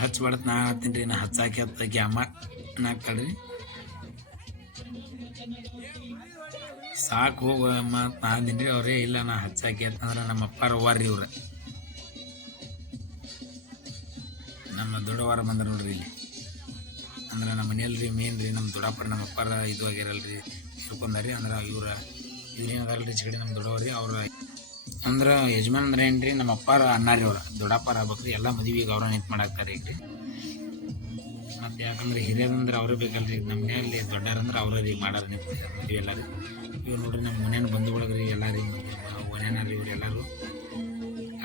ಹಚ್ಬಾರ್ದು ನಾ ಹಾಕ್ತೀನಿ ರೀ, ನಾ ಹಚ್ಚಾಕಿ ಹತ್ತಾಕಿ ಅಮ್ಮ ಹಾಕ್ತಾಳ್ರಿ. ಸಾಕು ಹೋಗಮ್ಮ ನಾ ಅಂದಿನಿ ರೀ. ಅವರೇ ಇಲ್ಲ ನಾ ಹಚ್ಚಾಕಿ ಅಂತಂದ್ರೆ ನಮ್ಮ ಅಪ್ಪಾರ ಅವ್ವಾರ್ರಿ ಇವ್ರು. ನಮ್ಮ ದೊಡ್ಡವಾರ ಬಂದ್ರೆ ನೋಡ್ರಿ ಇಲ್ಲಿ. ಅಂದ್ರೆ ನಮ್ಮ ಮನೆಯಲ್ಲಿ ರೀ ಮೇನ್ ರೀ, ನಮ್ಮ ದೊಡ್ಡಪ್ಪರ ನಮ್ಮ ಅಪ್ಪಾರ ಇದು ಆಗ್ಯಾರಲ್ರಿ, ತಿಳ್ಕೊಂಡಾರಿ. ಅಂದ್ರೆ ಇವ್ರೇನದಾರಲ್ರಿ ಚಿಕಡಿ ನಮ್ಮ ದೊಡ್ಡವ್ರಿ. ಅವ್ರ ಅಂದ್ರೆ ಯಜಮಾನ್ ಅಂದ್ರೆ ಏನು ರೀ, ನಮ್ಮ ಅಪ್ಪಾರ ಅನ್ನಾರಿ ಅವ್ರ ದೊಡ್ಡಪ್ಪಾರ ಆಗ್ಬೇಕ್ರಿ. ಎಲ್ಲ ಮದುವೆಗೆ ಅವ್ರ ನಿಂತು ಮಾಡಾಕ್ತಾರೆ ಈಗ ರೀ. ಮತ್ತು ಯಾಕಂದ್ರೆ ಹಿರಿಯರಂದ್ರೆ ಅವರೇ ಬೇಕಲ್ರಿ. ನಮ್ಮ ಮನೆಯಲ್ಲಿ ದೊಡ್ಡರಂದ್ರೆ ಅವರೇ ರೀ ಮಾಡಾರ ನಿಂತು ಮದುವೆ ಎಲ್ಲ ರೀ. ಇವ್ರು ನೋಡ್ರಿ ನಮ್ಮ ಮನೇನ ಬಂಧುಗಳಿಗೆ ರೀ ಎಲ್ಲ ರೀ, ಮನೇನ ರೀ ಇವ್ರು ಎಲ್ಲರೂ,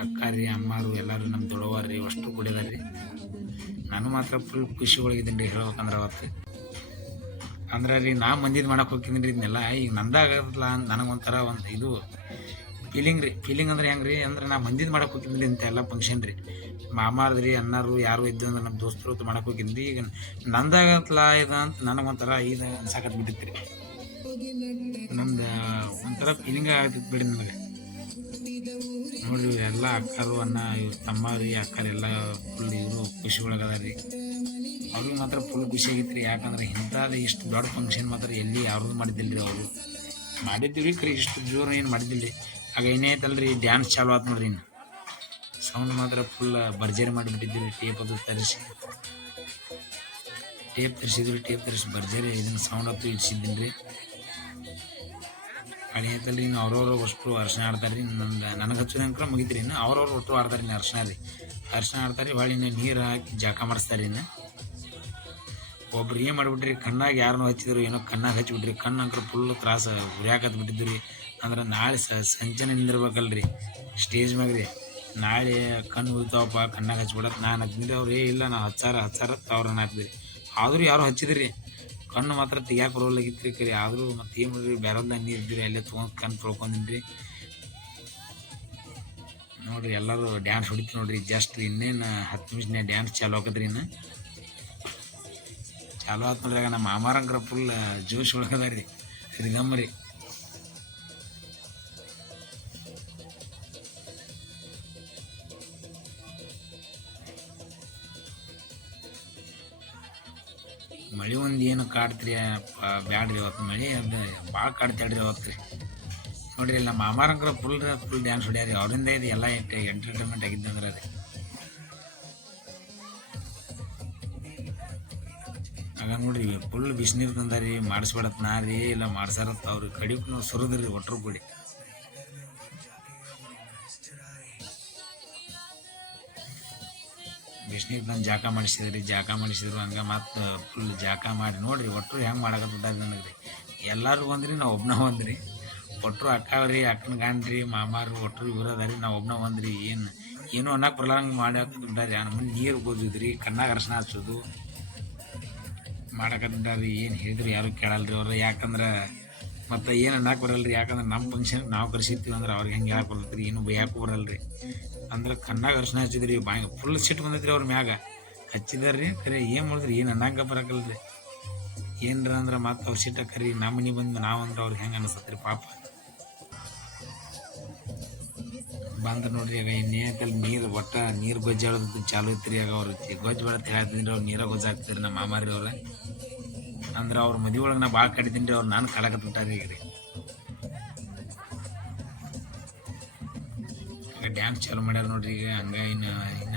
ಅಕ್ಕ ರೀ ಅಮ್ಮಾರು ಎಲ್ಲರೂ ನಮ್ಮ ದೊಡ್ಡವಾರ ರೀ, ಅಷ್ಟು ಕುಡಿದಾರ ರೀ. ನಾನು ಮಾತ್ರ ಫುಲ್ ಖುಷಿ ಒಳಗಿದ್ದೀನಿ ರೀ ಹೇಳ್ಬೇಕಂದ್ರೆ ಅವತ್ತು. ಅಂದ್ರೆ ರೀ ನಾ ಮಂದಿದ್ದು ಮಾಡಕ್ಕೆ ಹೋಗ್ತೀನಿ ರೀ ಇದನ್ನೆಲ್ಲ. ಈಗ ನಂದಾಗಲ್ಲ ನನಗೊಂಥರ ಒಂದು ಇದು ಫೀಲಿಂಗ್ ರೀ. ಫೀಲಿಂಗ್ ಅಂದ್ರೆ ಹೆಂಗೆ ರೀ, ಅಂದ್ರೆ ನಾ ಮಂದಿದ್ದು ಮಾಡಕ್ಕೆ ಹೋಗಿದ್ದೀನಿ ಇಂಥ ಎಲ್ಲ ಫಂಕ್ಷನ್ ರೀ. ಮಾಮಾರ್ದ್ರಿ ಅನ್ನಾರು ಯಾರು ಇದ್ದು ಅಂದ್ರೆ ನಮ್ಮ ದೋಸ್ತರು ಹೊತ್ತು ಮಾಡಕ್ಕೆ ಹೋಗಿದ್ರಿ. ಈಗ ನಂದಾಗತ್ಲ ಇದು ಅಂತ ನನಗೊಂಥರ ಇದು ಅನ್ಸಾಕತ್ ಬಿಟ್ಟಿತ್ತು ರೀ. ನಮ್ದು ಒಂಥರ ಫೀಲಿಂಗ್ ಆಗ್ತಿತ್ತು ಬಿಡಿ ನನಗೆ. ನೋಡ್ರಿ ಎಲ್ಲ ಅಕ್ಕರು ಅಣ್ಣ ಇವ್ರು ತಮ್ಮ ರೀ ಅಕ್ಕರು ಎಲ್ಲ ಫುಲ್ ಇವರು ಖುಷಿ ಒಳಗದ ರೀ. ಅವ್ರಿಗೆ ಮಾತ್ರ ಫುಲ್ ಖುಷಿ ಆಗಿತ್ತು ರೀ. ಯಾಕಂದ್ರೆ ಇಂಥದ್ದು ಇಷ್ಟು ದೊಡ್ಡ ಫಂಕ್ಷನ್ ಮಾತ್ರ ಎಲ್ಲಿ ಯಾರು ಮಾಡಿದ್ದಿಲ್ಲ ರೀ. ಅವರು ಮಾಡಿದ್ದೀವಿ ಕರೆ ಇಷ್ಟು ಜೋರು ಏನು ಮಾಡಿದ್ದಿಲ್ಲ ರೀ. ಆಗ ಏನಾಯ್ತಲ್ರಿ ಡ್ಯಾನ್ಸ್ ಚಾಲು ಆಯ್ತು ನೋಡ್ರಿ. ಇನ್ನು ಸೌಂಡ್ ಮಾತ್ರ ಫುಲ್ ಭರ್ಜರಿ ಮಾಡಿಬಿಟ್ಟಿದ್ದೀವಿ. ಟೇಪ್ ಅದು ತರಿಸಿದ್ವಿ. ಟೇಪ್ ತರಿಸಿ ಭರ್ಜರಿ ಇದನ್ನು ಸೌಂಡ್ ಹತ್ತು ಇಡ್ಸಿದ್ದೀನಿ ರೀ. ಅದೇನೈತಲ್ರಿ ಇನ್ನು ಅವ್ರವ್ರು ಅಷ್ಟು ಅರ್ಶನ ಆಡ್ತಾರೆ ರೀ. ನನಗೆ ಹಚ್ಚೋದಂಕ್ರ ಮುಗಿತೀರಿ. ಇನ್ನು ಅವ್ರವ್ರು ಒಟ್ಟು ಆಡ್ತಾರೆ ಇನ್ನು ಅರ್ಶನ ರೀ. ಅರ್ಶನ ಆಡ್ತಾರೆ ಹೊಳ್ಳಿ ಇನ್ನು ನೀರು ಹಾಕಿ ಜಾಕ ಮಾಡಿಸ್ತಾರೆ. ಇನ್ನು ಒಬ್ರು ಏನು ಮಾಡಿಬಿಟ್ರಿ, ಕಣ್ಣಾಗ ಯಾರನ್ನೂ ಹಚ್ಚಿದ್ರು, ಏನೋ ಕಣ್ಣಾಗ ಹಚ್ಚಿಬಿಟ್ರಿ. ಕಣ್ಣು ಅಂಕ್ರ ಫುಲ್ ತ್ರಾಸ ಉರಿಯಾಕತ್ ಬಿಟ್ಟಿದ್ದು ರೀ. ಅಂದ್ರೆ ನಾಳೆ ಸಂಜೆ ನಿಂದಿರ್ಬೇಕಲ್ರಿ ಸ್ಟೇಜ್ ಮ್ಯಾಗ ರೀ. ನಾಳೆ ಕಣ್ಣು ಉಳಿತಾವಪ್ಪ ಕಣ್ಣಾಗ ಹಚ್ಬಿಡತ್ತೆ ನಾನು ಹಚ್ಚಿದ್ರಿ. ಅವ್ರು ಇಲ್ಲ ನಾವು ಹಚ್ಚಾರ ಅವ್ರನ್ನ ಹಾಕಿದ್ರಿ. ಆದರೂ ಯಾರು ಹಚ್ಚಿದ್ರಿ, ಕಣ್ಣು ಮಾತ್ರ ತೆಗಿಯಾಕೆ ಬರೋಲಾಗಿತ್ತು ರೀ ಕರಿ. ಆದರೂ ಮತ್ತೆ ಏನು ಮಾಡಿರಿ, ಬೇರೆಲ್ಲ ನೀರು ಇದ್ದಿರಿ, ಅಲ್ಲೇ ತೊಗೊಂಡು ಕಣ್ಣು ತೊಳ್ಕೊಂಡಿನಿ ರೀ. ನೋಡಿರಿ ಎಲ್ಲರೂ ಡ್ಯಾನ್ಸ್ ಹೊಡಿತೀವಿ ನೋಡಿರಿ. ಜಸ್ಟ್ ಇನ್ನೇನು 10 ನಿಮಿಷನೇ ಡ್ಯಾನ್ಸ್ ಚಾಲು ಆಕತ್ರಿ. ಇನ್ನು ಚಾಲು ಆತ್ ನೋಡ್ರಿ. ನಮ್ಮ ಮಾಮಾರಂಕ್ರ ಫುಲ್ ಜೋಶ್ ಒಳಗದ ರೀ, ರಿದಮ್ ರೀ. ಮಳೆ ಒಂದು ಏನು ಕಾಡ್ತೀರಿ ಬ್ಯಾಡ್ರಿ ಅವತ್ತು. ಮಳೆ ಅದು ಭಾಳ ಕಾಡ್ತಾಡ್ರಿ ಅವತ್ತು ರೀ. ನೋಡಿರಿ ನಮ್ಮ ಮಾಮಾರಂಕ್ರ ಫುಲ್ ಡ್ಯಾನ್ಸ್ ಹೊಡ್ಯಾರಿ. ಅವರಿಂದ ಇದು ಎಲ್ಲ ಎಂಟರ್ಟೈನ್ಮೆಂಟ್ ಆಗಿದ್ದಂದ್ರೆ ರೀ. ಆಗ ನೋಡ್ರಿ ಫುಲ್ ಬಿಸಿನೀರು ತಂದಾರಿ. ಮಾಡಿಸ್ಬೇಡತ್ ನಾ ರೀ ಇಲ್ಲ ಮಾಡ್ಸಾರತ್ತ ಅವ್ರು ಕಡಿಗೂ ಸುರಿದ್ರಿ ಒಟ್ಟರು ಕೂಡಿ. ಬಿಸಿನೀರು ತಂದು ಜಾಕ ಮಾಡಿಸಿದ್ರು. ಹಂಗೆ ಮತ್ತು ಫುಲ್ ಜಾಕ ಮಾಡಿ ನೋಡ್ರಿ ಒಟ್ಟರು ಹೆಂಗೆ ಮಾಡಕತ್ತಿದ್ದಾರೆ ನನಗೆ ರೀ. ಎಲ್ಲರೂ ಬಂದ್ರಿ, ನಾವು ಒಬ್ಬನ ಬಂದ್ರಿ. ಒಟ್ಟರು ಅಕ್ಕವ್ರಿ, ಅಕ್ಕನ ಗಂಡ್ರಿ, ಮಾಮಾರು ಒಟ್ಟರು ಇವ್ರು ಅದ ರೀ. ನಾವು ಒಬ್ಬನ ಬಂದ್ರಿ. ಏನು ಅನ್ನಕ್ಕೆ ಬರ್ಲಾಂಗೆ ಮಾಡಾಕತ್ತಿದ್ದಾರೆ. ನಮ್ಮ ನೀರು ಗೋದಿದ್ರಿ, ಕಣ್ಣಾಗ ಅರ್ಶನ ಹಚ್ಚೋದು ಮಾಡಕತ್ತಿದ್ದಾರೆ. ಏನು ಹೇಳಿದ್ರು ಯಾರು ಕೇಳಲ್ರಿ ಅವ್ರು. ಯಾಕಂದ್ರೆ ಮತ್ತು ಏನು ಅನ್ನಕ್ಕೆ ಬರಲ್ರಿ. ಯಾಕಂದ್ರೆ ನಮ್ಮ ಫಂಕ್ಷನ್ಗೆ ನಾವು ಕರ್ಸಿರ್ತೀವಿ ಅಂದ್ರೆ ಅವ್ರಿಗೆ ಹೆಂಗೆ ಹೇಳಕ್ಕೆ ಬರ್ತೈತಿ, ಏನು ಬೈಯಾಕು ಬರಲ್ರಿ. ಅಂದ್ರೆ ಕಣ್ಣಾಗ ಅರ್ಶನ ಹಚ್ಚಿದ್ರಿ. ಬಾಯಿ ಫುಲ್ ಸಿಟ್ಟು ಬಂದೈತ್ರಿ ಅವ್ರ ಮ್ಯಾಗ. ಹಚ್ಚಿದಾರೆ ರೀ ಕರೆ ಏನು ಮಾಡಿದ್ರಿ, ಏನು ಅನ್ನಂಗೆ ಬರಕಲ್ರಿ. ಏನರ ಅಂದ್ರೆ ಮತ್ತೆ ಅವ್ರು ಸಿಟ್ಟ ಕರಿ ನಮ್ಮ ಮನೆ ಬಂದು ನಾವಂದ್ರೆ ಅವ್ರಿಗೆ ಹೆಂಗೆ ಅನಿಸ್ತತ್ರಿ ಪಾಪ. ಬಂದ್ರೆ ನೋಡ್ರಿ ಆಗ ಇನ್ನೇಕಲ್ಲಿ ನೀರು ಗೊಜ್ಜಾಡೋದು ಚಾಲು ಐತ್ರಿ. ಆಗ ಅವ್ರು ಗೊಜ್ಜು ಬೇಡತ್ತೆ ಹೇಳ್ತಿದ್ರಿ. ಅವ್ರು ನೀರಾಗ ಗೊಜ್ಜಾಗ್ತಿದ್ರಿ ನಮ್ಮ ಮಾಮಾರಿ ಅವ್ರ. ಅಂದ್ರೆ ಅವ್ರ ಮದುವೆ ಒಳಗೆ ನಾ ಭಾಳ ಕಡಿತೀನಿ ರೀ. ಅವ್ರು ನಾನು ಕಾಡಕತ್ಬಿಟ್ಟಾರಿ ಈಗ ರೀ. ಈಗ ಡ್ಯಾನ್ಸ್ ಚಾಲು ಮಾಡ್ಯಾರ ನೋಡ್ರಿ. ಈಗ ಹಂಗೆ ಇನ್ನು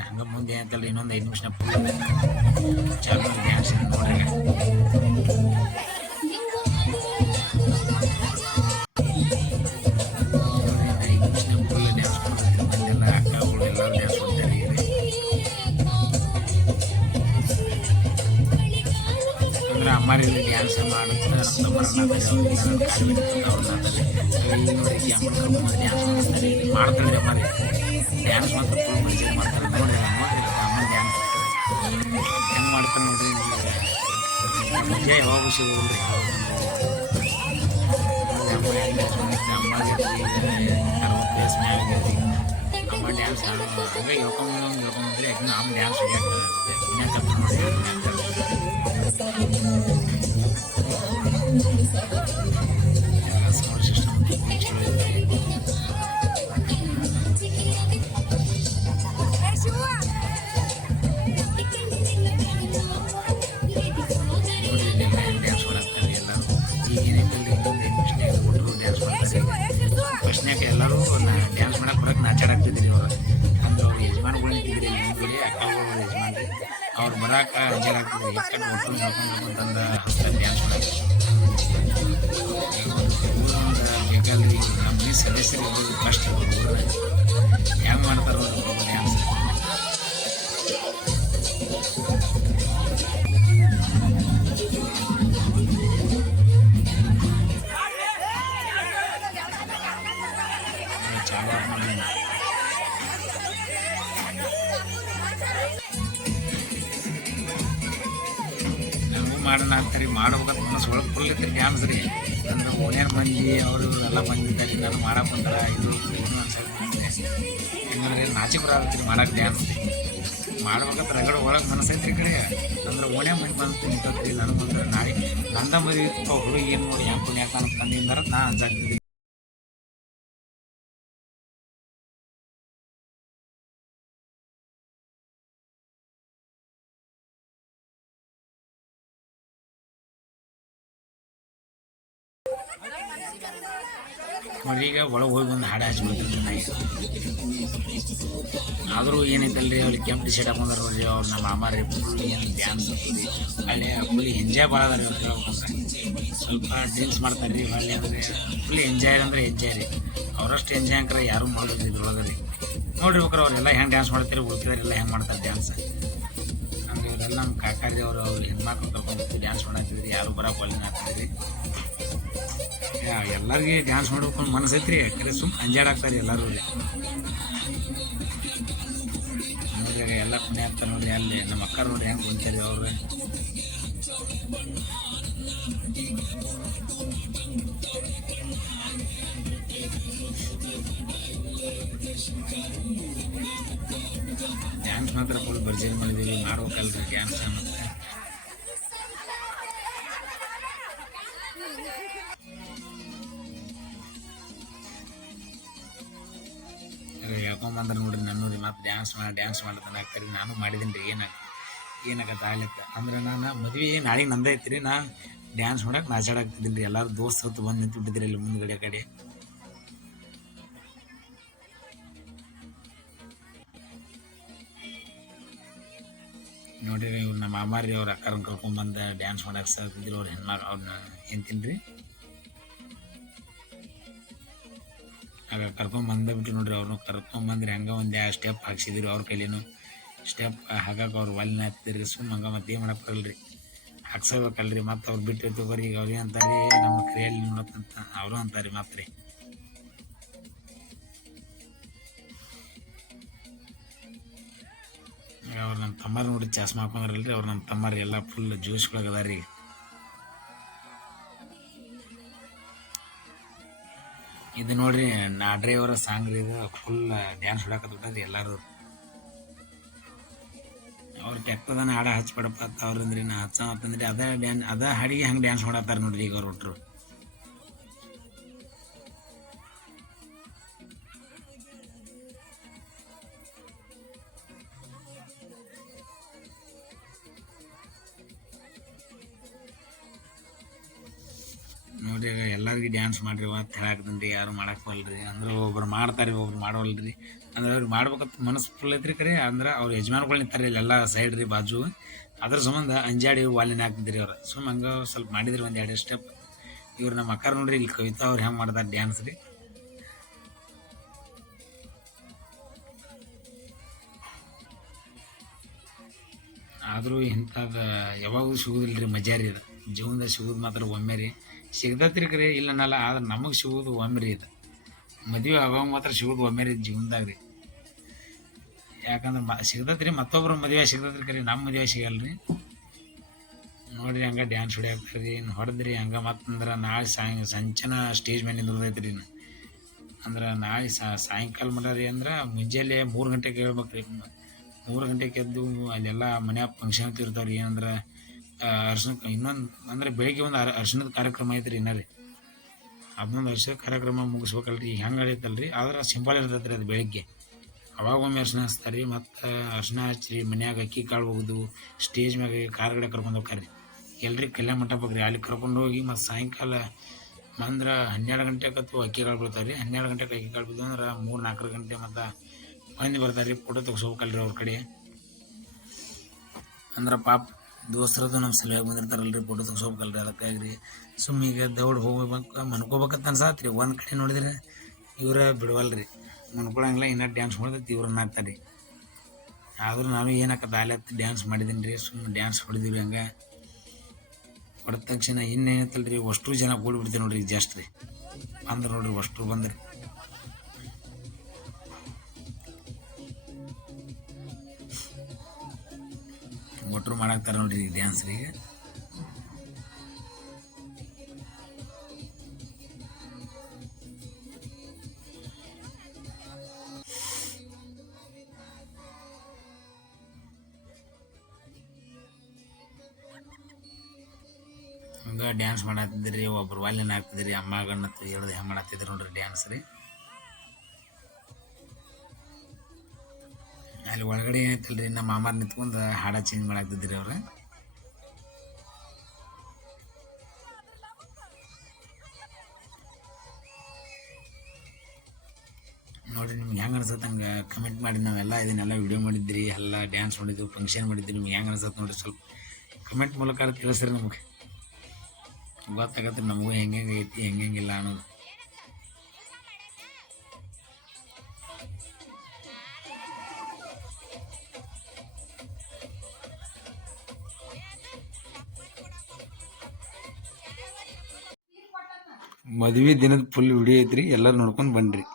ಹಂಗೆ ಮುಂದೆ ಅಂತಲ್ಲ ಇನ್ನೊಂದು 5 ನಿಮಿಷ ಫುಲ್ ಚಾಲು ಡ್ಯಾನ್ಸ್ ನೋಡ್ರಿ. ಅಮ್ಮಾರಿ ಡ್ಯಾನ್ಸ್ ಮಾಡುತ್ತೆ ನಮ್ಮ ತಮ್ಮರನ್ನ ನೋಡಿ ಡ್ಯಾನ್ಸ್ ಮಾಡ್ತಾರೆ ಅಮ್ಮಾರಿ ಡ್ಯಾನ್ಸ್ ಮಾತ್ರ ಫುಲ್ ಮಜಾ ಮಾಡ್ತಾರೆ ನೋಡ್ರಿ ಅಮ್ಮನ ಡ್ಯಾನ್ಸ್ ಹೆಂಗೆ ಮಾಡ್ತಾರೆ ನೋಡ್ರಿ ಮಜಾ ಯಾವಾಗೂ ಸಿಗೋದ್ರಿ ಅಮ್ಮಗೆ 60 ವಯಸ್ಸು ಮ್ಯಾಗ ಅಮ್ಮ ಡ್ಯಾನ್ಸ್ ಹಂಗೆ ಹೇಳ್ಕೊಂಡ್ರೆ ಯಾಕಂದ್ರೆ ಅಮ್ಮ ಡ್ಯಾನ್ಸ್ ಸೌಂಡ್ ಸಿಸ್ಟಮ್ ಡ್ಯಾನ್ಸ್ ಮಾಡಾಕ್ತಾರೆ ಎಲ್ಲರೂ ಈಗೇನೈತೆ ಡ್ಯಾನ್ಸ್ ಮಾಡ್ತಾರೆ ಫಸ್ಟ್ನ್ಯಾಗ ಎಲ್ಲರೂ ಡ್ಯಾನ್ಸ್ ಮಾಡಕ್ಕೆ ಬರೋಕೆ ನಾಚಾಡಾಕ್ತಿದ್ರಿ ಅವರು ಅಂದ್ರೆ ಅವ್ರು ಯಜಮಾನ್ಗಳು ನಿಂತಿದ್ರಿ ಮುಂದೆ ಅಕ್ಕಗಳು ಯಜಮಾನ್ರಿ ಅವ್ರು ಬರೋಕೆ ಅಂಜಾಡಾಗ್ತಿದ್ರಿ ಎಕ್ಕಟ್ಟು ಒಟ್ಟು ನೋಡ್ಕೊಂತಂದು ಹಸ್ತಾರೆ ಡ್ಯಾನ್ಸ್ ಮಾಡಕ್ಕೆ ಬೇಕಾದ್ರಿ ನಮ್ಮ ಸದಸ್ಯರು ಫಸ್ಟ್ ಹೆಂಗೆ ಮಾಡ್ತಾರೋ ಡ್ಯಾನ್ಸ್ ಮಾಡೋಣ ಅಂತಾರೆ ಮಾಡ್ಬೇಕಂತ ಮನಸ್ಸು ಒಳಗೆ ಫುಲ್ ಇತ್ತು ಡ್ಯಾನ್ಸ್ ರೀ ಅಂದ್ರೆ ಓಣ್ಯಾರ ಮಂದಿ ಅವರು ಎಲ್ಲ ಬಂದಿದ್ದಾರೆ ನಾನು ಮಾಡಕ್ಕೆ ಬಂದಾರ ಇದು ಅನ್ಸತ್ತೆ ಹೆಂಗಂದ್ರೆ ನಾಚಿಕೆ ಬರತ್ತೀರಿ ಮಾಡಕ್ಕೆ ಡ್ಯಾನ್ಸ್ ಮಾಡ್ಬೇಕಂತ ರಗಡೆ ಒಳಗೆ ಮನಸ್ಸು ಐತ್ರಿ ಕಡೆ ಅಂದ್ರೆ ಓಣ್ಯ ಮಂದಿ ಬಂದು ನಿಂತತ್ರಿ ನನಗೆ ಬಂದ್ರೆ ನಾಳೆ ನಂದ ಮದುವೆ ಹುಡುಗಿ ಏನು ನೋಡಿ ಹೆಂಗೆ ಪುಣ್ಯಾಕ ಅಂತಂದಿದ್ದಾರೆ ನಾ ಅನ್ಸಾಕ್ತಿದ್ದೆ ನೋಡ್ರಿ ಈಗ ಒಳಗೆ ಹೋಗಿ ಬಂದು ಹಾಡು ಹಚ್ಬಿಡ್ತಾರೆ ಆದರೂ ಏನೈತಲ್ರಿ ಅಲ್ಲಿ ಕೆಂಪು ಟಿ ಶರ್ಟ್ ಹಾಕೊಂಡ್ರೆ ನೋಡ್ರಿ ಅವ್ರು ನಮ್ಮ ಮಾಮಾರಿ ಫುಲ್ ಏನು ಡ್ಯಾನ್ಸ್ ಅಲ್ಲಿ ಫುಲ್ ಎಂಜಾಯ್ ಭಾಳ ಅದ ರೀ ಅವ್ರು ಹೇಳ್ಬೇಕಂದ್ರೆ ಸ್ವಲ್ಪ ಡ್ರಿಂಕ್ಸ್ ಮಾಡ್ತಾರೆ ರೀ ಅಲ್ಲಿ ಅಂದರೆ ಫುಲ್ ಎಂಜಾಯ್ ಅಂದರೆ ಎಂಜಾಯ್ ರೀ ಅವರಷ್ಟು ಎಂಜಾಯ್ ಅಂಕರ ಯಾರೂ ಮಾಡೋದು ಇದ್ರೊಳಗೆ ರೀ ನೋಡ್ರಿ ಬೇಕಾರೆ ಅವರೆಲ್ಲ ಹೆಂಗೆ ಡ್ಯಾನ್ಸ್ ಮಾಡ್ತಾರೆ ಉಳ್ಕಿದಾರೆಲ್ಲ ಹೆಂಗೆ ಮಾಡ್ತಾರೆ ಡ್ಯಾನ್ಸ್ ಹಂಗೆ ಇವರೆಲ್ಲ ನಮ್ಮ ಕಾಕಾರಿ ಅವರು ಹೆಣ್ಮಕ್ಳು ಕರ್ಕೊಂಡು ಡ್ಯಾನ್ಸ್ ಮಾಡಾಕ್ತಿದ್ರಿ ಯಾರು ಬರೋಕೆ ಒಳ್ಳೆ ಹಾಕ್ತಿದ್ರಿ ಎಲ್ಲರಿಗೆ ಡ್ಯಾನ್ಸ್ ಮಾಡ್ಬೇಕು ಮನಸ್ಸು ಐತ್ರಿ ಯಾಕಂದ್ರೆ ಸುಮ್ಮನೆ ಅಂಜಾಡಾಕ್ತಾರೆ ಎಲ್ಲರೂ ರೀ ನೋಡ್ರಿ ಎಲ್ಲ ಪುಣ್ಯ ಆಗ್ತಾರೆ ನೋಡ್ರಿ ಅಲ್ಲಿ ನಮ್ಮ ಅಕ್ಕ ನೋಡ್ರಿ ಹೆಂಗೆ ಕುಂತಾರೆ ಅವ್ರು ಡ್ಯಾನ್ಸ್ ಮಾತ್ರ ಫುಲ್ ಭರ್ಜರಿ ಮಾಡಿದ್ದೀವಿ ಮಾಡ್ಬೇಕಲ್ರಿ ಡ್ಯಾನ್ಸ್ ಮತ್ತು ಹೇಳ್ಕೊಂಬಂದ್ರೆ ನೋಡ್ರಿ ನಾನು ನೋಡಿ ಮತ್ತೆ ಡ್ಯಾನ್ಸ್ ಮಾಡ್ತಾನೆ ಆಗ್ತಾರೆ ನಾನು ಮಾಡಿದ್ದೀನಿ ರೀ ಏನಾಗತ್ತೆ ಆಗ್ಲತ್ತ ಅಂದ್ರೆ ನಾನು ಮದುವೆ ನಾಳೆಗೆ ನಂದೇ ಐತಿ ನಾ ಡ್ಯಾನ್ಸ್ ಮಾಡಕ್ಕೆ ನಾಚಾಡಾಕ್ತಿದ್ದೀನಿ ರೀ ಎಲ್ಲರೂ ದೋಸ್ತ್ ಹೊತ್ತು ಬಂದು ನಿಂತುಬಿಟ್ಟಿದ್ರಿ ಇಲ್ಲಿ ಮುಂದ್ಗಡೆ ಕಡೆ ನೋಡ್ರಿ ಇವ್ರು ನಮ್ಮ ಮಾಮಾರಿ ಅವ್ರ ಅಕ್ಕರನ್ನ ಕರ್ಕೊಂಡ್ಬಂದು ಡ್ಯಾನ್ಸ್ ಮಾಡಕ್ಕೆ ಸಾಕಿದ್ರು ಅವ್ರು ಅವ್ರನ್ನ ಎಂತೀನಿ ರೀ ಆಗ ಕರ್ಕೊಂಬಂದ್ಬಿಟ್ಟು ನೋಡ್ರಿ ಅವ್ರನ್ನ ಕರ್ಕೊಂಬಂದ್ರಿ ಹಂಗೆ ಒಂದು ಸ್ಟೆಪ್ ಹಾಕ್ಸಿದ್ರು ಅವ್ರ ಕೈಲೇನು ಸ್ಟೆಪ್ ಹಾಕಕ್ಕೆ ಅವ್ರು ಒಲ್ನ ಹತ್ತಿದ್ರಿ ಸುಮ್ಮ ಹಂಗೆ ಮತ್ತೆ ಏನು ಮಾಡಕ್ಕೆ ಬರಲ್ರಿ ಹಾಕ್ಸಬೇಕಲ್ರಿ ಮತ್ತು ಅವ್ರು ಬಿಟ್ಟು ತಗೋರಿ ಈಗ ಅವ್ರಿಗೆ ಅಂತಾರೆ ನಮ್ಮ ಕ್ರಿಯಲ್ಲಿ ನೋಡತ್ತಂತ ಅವರು ಅಂತಾರೆ ಮತ್ತೆ ರೀ ಅವ್ರು ನಮ್ಮ ತಮ್ಮರು ನೋಡಿ ಚಾಸ್ಮ ಹಾಕೊಂಡ್ರಲ್ರಿ ಅವ್ರು ನಮ್ಮ ತಮ್ಮರು ಎಲ್ಲ ಫುಲ್ ಜ್ಯೂಸ್ಗಳಾಗದ ರೀ ಇದು ನೋಡ್ರಿ ನಾಡ್ರೇವರ ಸಾಂಗ್ ರೀ ಇದು ಫುಲ್ ಡ್ಯಾನ್ಸ್ ಹೊಡಕತ್ಬಿಟ್ಟದ್ರಿ ಎಲ್ಲರೂ ಅವ್ರು ಕೆಟ್ಟದನ್ನ ಹಾಡ ಹಚ್ಬಿಡಪ್ಪ ಅಂತ ಅವ್ರಂದ್ರಿ ನಾ ಹಚ್ಚಂದ್ರಿ ಅದ ಹಾಡಿಗೆ ಹಂಗೆ ಡ್ಯಾನ್ಸ್ ಮಾಡತ್ತಾರ ನೋಡ್ರಿ ಈಗ ಅವ್ರು ಒಟ್ರು ನೋಡ್ರಿ ಎಲ್ಲರಿಗೂ ಡ್ಯಾನ್ಸ್ ಮಾಡ್ರಿ ಅಂತ ಹೇಳಾಕತ್ತೀನಿ ಯಾರು ಮಾಡಾಕವಲ್ರಿ ಅಂದ್ರೆ ಒಬ್ರು ಮಾಡ್ತಾರೆ ಒಬ್ರು ಮಾಡೋವಲ್ರಿ ಅಂದ್ರೆ ಅವ್ರಿಗೆ ಮಾಡ್ಬೇಕಂತ ಮನಸ್ಸು ಫುಲ್ ಐತ್ರಿ ಕರೆ ಅಂದ್ರೆ ಅವ್ರ ಯಜಮಾನ್ಗಳು ನಿಂತಾರೆ ಇಲ್ಲೆಲ್ಲ ಸೈಡ್ ರೀ ಬಾಜು ಅದ್ರ ಸಂಬಂಧ ಅಂಜಾಡಿ ವಾಲಿನ ಹಾಕ್ತಿದ್ರಿ ಅವ್ರು ಸುಮ್ಮ ಹಂಗೆ ಸ್ವಲ್ಪ ಮಾಡಿದ್ರಿ ಒಂದು 2 ಸ್ಟೆಪ್ ಇವ್ರು ನಮ್ಮ ಅಕ್ಕಾರ ನೋಡ್ರಿ ಇಲ್ಲಿ ಕವಿತಾ ಅವ್ರು ಹೆಂಗೆ ಮಾಡ್ತಾರೆ ಡ್ಯಾನ್ಸ್ ರೀ ಆದರೂ ಇಂಥದ್ದು ಯಾವಾಗೂ ಸಿಗೋದಿಲ್ಲ ರೀ ಮಜಾ ರೀ ಅದು ಜೀವನದಾಗ ಸಿಗೋದು ಮಾತ್ರ ಒಮ್ಮೆ ರೀ. ಸಿಗ್ತೈತ್ರಿ ಕರೆ ಇಲ್ಲ ಅನ್ನಲ್ಲ, ಆದ್ರೆ ನಮಗೆ ಸಿಗೋದು ಒಮ್ಮೆ ರೀ. ಇದು ಮದುವೆ ಆಗೋವಾಗ ಮಾತ್ರ ಸಿಗೋದು ಒಮ್ಮೆ ರೀ ಜೀವನದಾಗ ರೀ. ಯಾಕಂದ್ರೆ ಸಿಗ್ತೈತ್ರಿ ಮತ್ತೊಬ್ರು ಮದುವೆ ಸಿಗ್ತೈತ್ರಿ ಕರೆ, ನಮ್ಮ ಮದುವೆ ಸಿಗಲ್ಲ ರೀ. ನೋಡಿರಿ ಹಂಗೆ ಡ್ಯಾನ್ಸ್ ಹೊಡ್ಯಾಕ್ತಾರೆ ರೀ, ಹೊಡೆದ್ರಿ ಹಂಗೆ ಮತ್ತಂದ್ರೆ ನಾಳೆ ಸಂಚನ ಸ್ಟೇಜ್ ಮೇಲೆ ನಿಂದಿರ್ತೈತೆ ರೀ. ಅಂದ್ರೆ ನಾಳೆ ಸಾಯಂಕಾಲ ಮಟ ರೀ. ಅಂದ್ರೆ ಮುಂಜಾನೆ 3 ಗಂಟೆಗೆ ಹೇಳ್ಬೇಕು ರೀ. 3 ಗಂಟೆಗೆ ಎದ್ದು ಅಲ್ಲೆಲ್ಲ ಮನ್ಯಾಗ ಫಂಕ್ಷನ್ ಇರ್ತಾವೆ ರೀ. ಏನಂದ್ರೆ ಅರ್ಶಿನ ಇನ್ನೊಂದು ಅಂದ್ರೆ ಬೆಳಿಗ್ಗೆ ಒಂದು ಅರ್ಶಿನದ ಕಾರ್ಯಕ್ರಮ ಐತೆ ರೀ. ಇನ್ನೂ ರೀ ಅದನ್ನೊಂದು ಅರ್ಶಿನ ಕಾರ್ಯಕ್ರಮ ಮುಗಿಸ್ಬೇಕಲ್ರಿ. ಹೆಂಗೆ ಆಗೈತಲ್ಲ ರೀ, ಆದ್ರೆ ಸಿಂಪಲ್ ಇರ್ತೈತೆ ರೀ ಅದು. ಬೆಳಿಗ್ಗೆ ಅವಾಗ ಒಮ್ಮೆ ಅರ್ಶಿನ ಹಚ್ತಾರೆ ರೀ. ಮತ್ತು ಅರ್ಶಿನ ಹಚ್ಚಿರಿ ಮನ್ಯಾಗ ಅಕ್ಕಿ ಕಾಳು ಹೋಗೋದು, ಸ್ಟೇಜ್ ಮ್ಯಾಗೆ ಕಾರ್ಗಡೆ ಕರ್ಕೊಂಡು ಹೋಗ್ತಾರೆ ರೀ. ಎಲ್ರಿ ಕಲ್ಯಾಣ ಮಂಟಪಕ್ಕೆ ರೀ. ಅಲ್ಲಿ ಕರ್ಕೊಂಡು ಹೋಗಿ ಮತ್ತು ಸಾಯಂಕಾಲ ಅಂದ್ರೆ 12 ಗಂಟೆಗತ್ತು ಅಕ್ಕಿ ಕಾಳು ಬೀಳ್ತಾರೆ ರೀ. 12 ಗಂಟೆಗೆ ಅಕ್ಕಿ ಕಾಳು ಬಿದ್ದು ಅಂದ್ರೆ 3-4 ಗಂಟೆ ಮತ್ತು ಮಂದಿ ಬರ್ತಾರೆ ರೀ. ಫೋಟೋ ತೆಗ್ಸ್ಬೇಕಲ್ರಿ ಅವ್ರ ಕಡೆ. ಅಂದ್ರೆ ಪಾಪ ದೋಸ್ತರದ್ದು ನಮ್ಮ ಸಲುವಾಗಿ ಬಂದಿರ್ತಾರಲ್ರಿ, ಫೋಟೋ ತೆಗ್ಸ್ಬೇಕಲ್ರಿ. ಅದಕ್ಕಾಗಿ ರೀ ಸುಮ್ಮೀಗ ದೌಡ್ ಹೋಗ್ಬೇಕು ಮನ್ಕೋಬೇಕಂತ ಅನ್ಸತ್ತೆ ರೀ. ಒಂದು ಕಡೆ ನೋಡಿದ್ರೆ ಇವ್ರ ಬಿಡವಲ್ರಿ, ಮನ್ಕೊಳಂಗಿಲ್ಲ. ಇನ್ನೂ ಡ್ಯಾನ್ಸ್ ಮಾಡ್ತೈತಿ ಇವ್ರನ್ನ ಹಾಕ್ತಾರೆ ರೀ. ಆದರೂ ನಾನು ಏನಾಕತ್ತೆ ಆಲತ್ತು ಡ್ಯಾನ್ಸ್ ಮಾಡಿದ್ದೀನಿ ರೀ. ಸುಮ್ಮನೆ ಡ್ಯಾನ್ಸ್ ಹೊಡೆದಿವಿ. ಹಂಗೆ ಹೊಡೆದ ತಕ್ಷಣ ಇನ್ನೇನೈತಲ್ಲ ರೀ, ಅಷ್ಟು ಜನ ಕೂಡಿಬಿಡ್ತೀವಿ ನೋಡ್ರಿ. ಈಗ ಜಾಸ್ತಿ ರೀ ಬಂದ್ರೆ ನೋಡ್ರಿ, ಅಷ್ಟು ಬಂದ್ರಿ. ಒಟ್ಟರು ಮಾಡಾಕ್ತಾರೆ ನೋಡ್ರಿ ಈಗ ಡ್ಯಾನ್ಸ್ ರೀ. ಈಗ ಹಂಗೆ ಡ್ಯಾನ್ಸ್ ಮಾಡತ್ತಿದ್ರಿ. ಒಬ್ರು ವಾಲ್ಯನ ಹಾಕ್ತಿದ್ರಿ, ಅಮ್ಮ ಗಣ್ಣತ್ತು ಹೇಳೋದು ಹೆಂಗೆ ಮಾಡತ್ತಿದ್ರಿ ನೋಡ್ರಿ ಡ್ಯಾನ್ಸ್ ರೀ. ಅಲ್ಲಿ ಒಳಗಡೆ ಏನೈತಲ್ಲ ರೀ, ನಮ್ಮ ಮಾಮಾರ್ ನಿಂತ್ಕೊಂಡು ಹಾಡ ಚೇಂಜ್ ಮಾಡಾಕ್ತಿದ್ರಿ ಅವ್ರು. ನೋಡಿರಿ ನಿಮ್ಗೆ ಹೆಂಗೆ ಅನ್ಸತ್ತೆ ಹಂಗೆ ಕಮೆಂಟ್ ಮಾಡಿ. ನಾವೆಲ್ಲ ಇದನ್ನೆಲ್ಲ ವೀಡಿಯೋ ಮಾಡಿದ್ರಿ, ಎಲ್ಲ ಡ್ಯಾನ್ಸ್ ಮಾಡಿದ್ವಿ, ಫಂಕ್ಷನ್ ಮಾಡಿದ್ವಿ. ನಿಮ್ಗೆ ಹೆಂಗೆ ಅನ್ಸತ್ತೆ ನೋಡಿರಿ, ಸ್ವಲ್ಪ ಕಮೆಂಟ್ ಮೂಲಕ ತಿಳಿಸ್ರಿ. ನಮಗೆ ಗೊತ್ತಾಗತ್ತೆ ನಮಗೂ ಹೆಂಗೆ ಐತಿ ಹೆಂಗಿಲ್ಲ ಅನ್ನೋದು. ಮದುವೆ ದಿನದ ಫುಲ್ ವಿಡಿಯೋ ಐತ್ರಿ, ಎಲ್ಲರೂ ನೋಡ್ಕೊಂಡು ಬನ್ರಿ.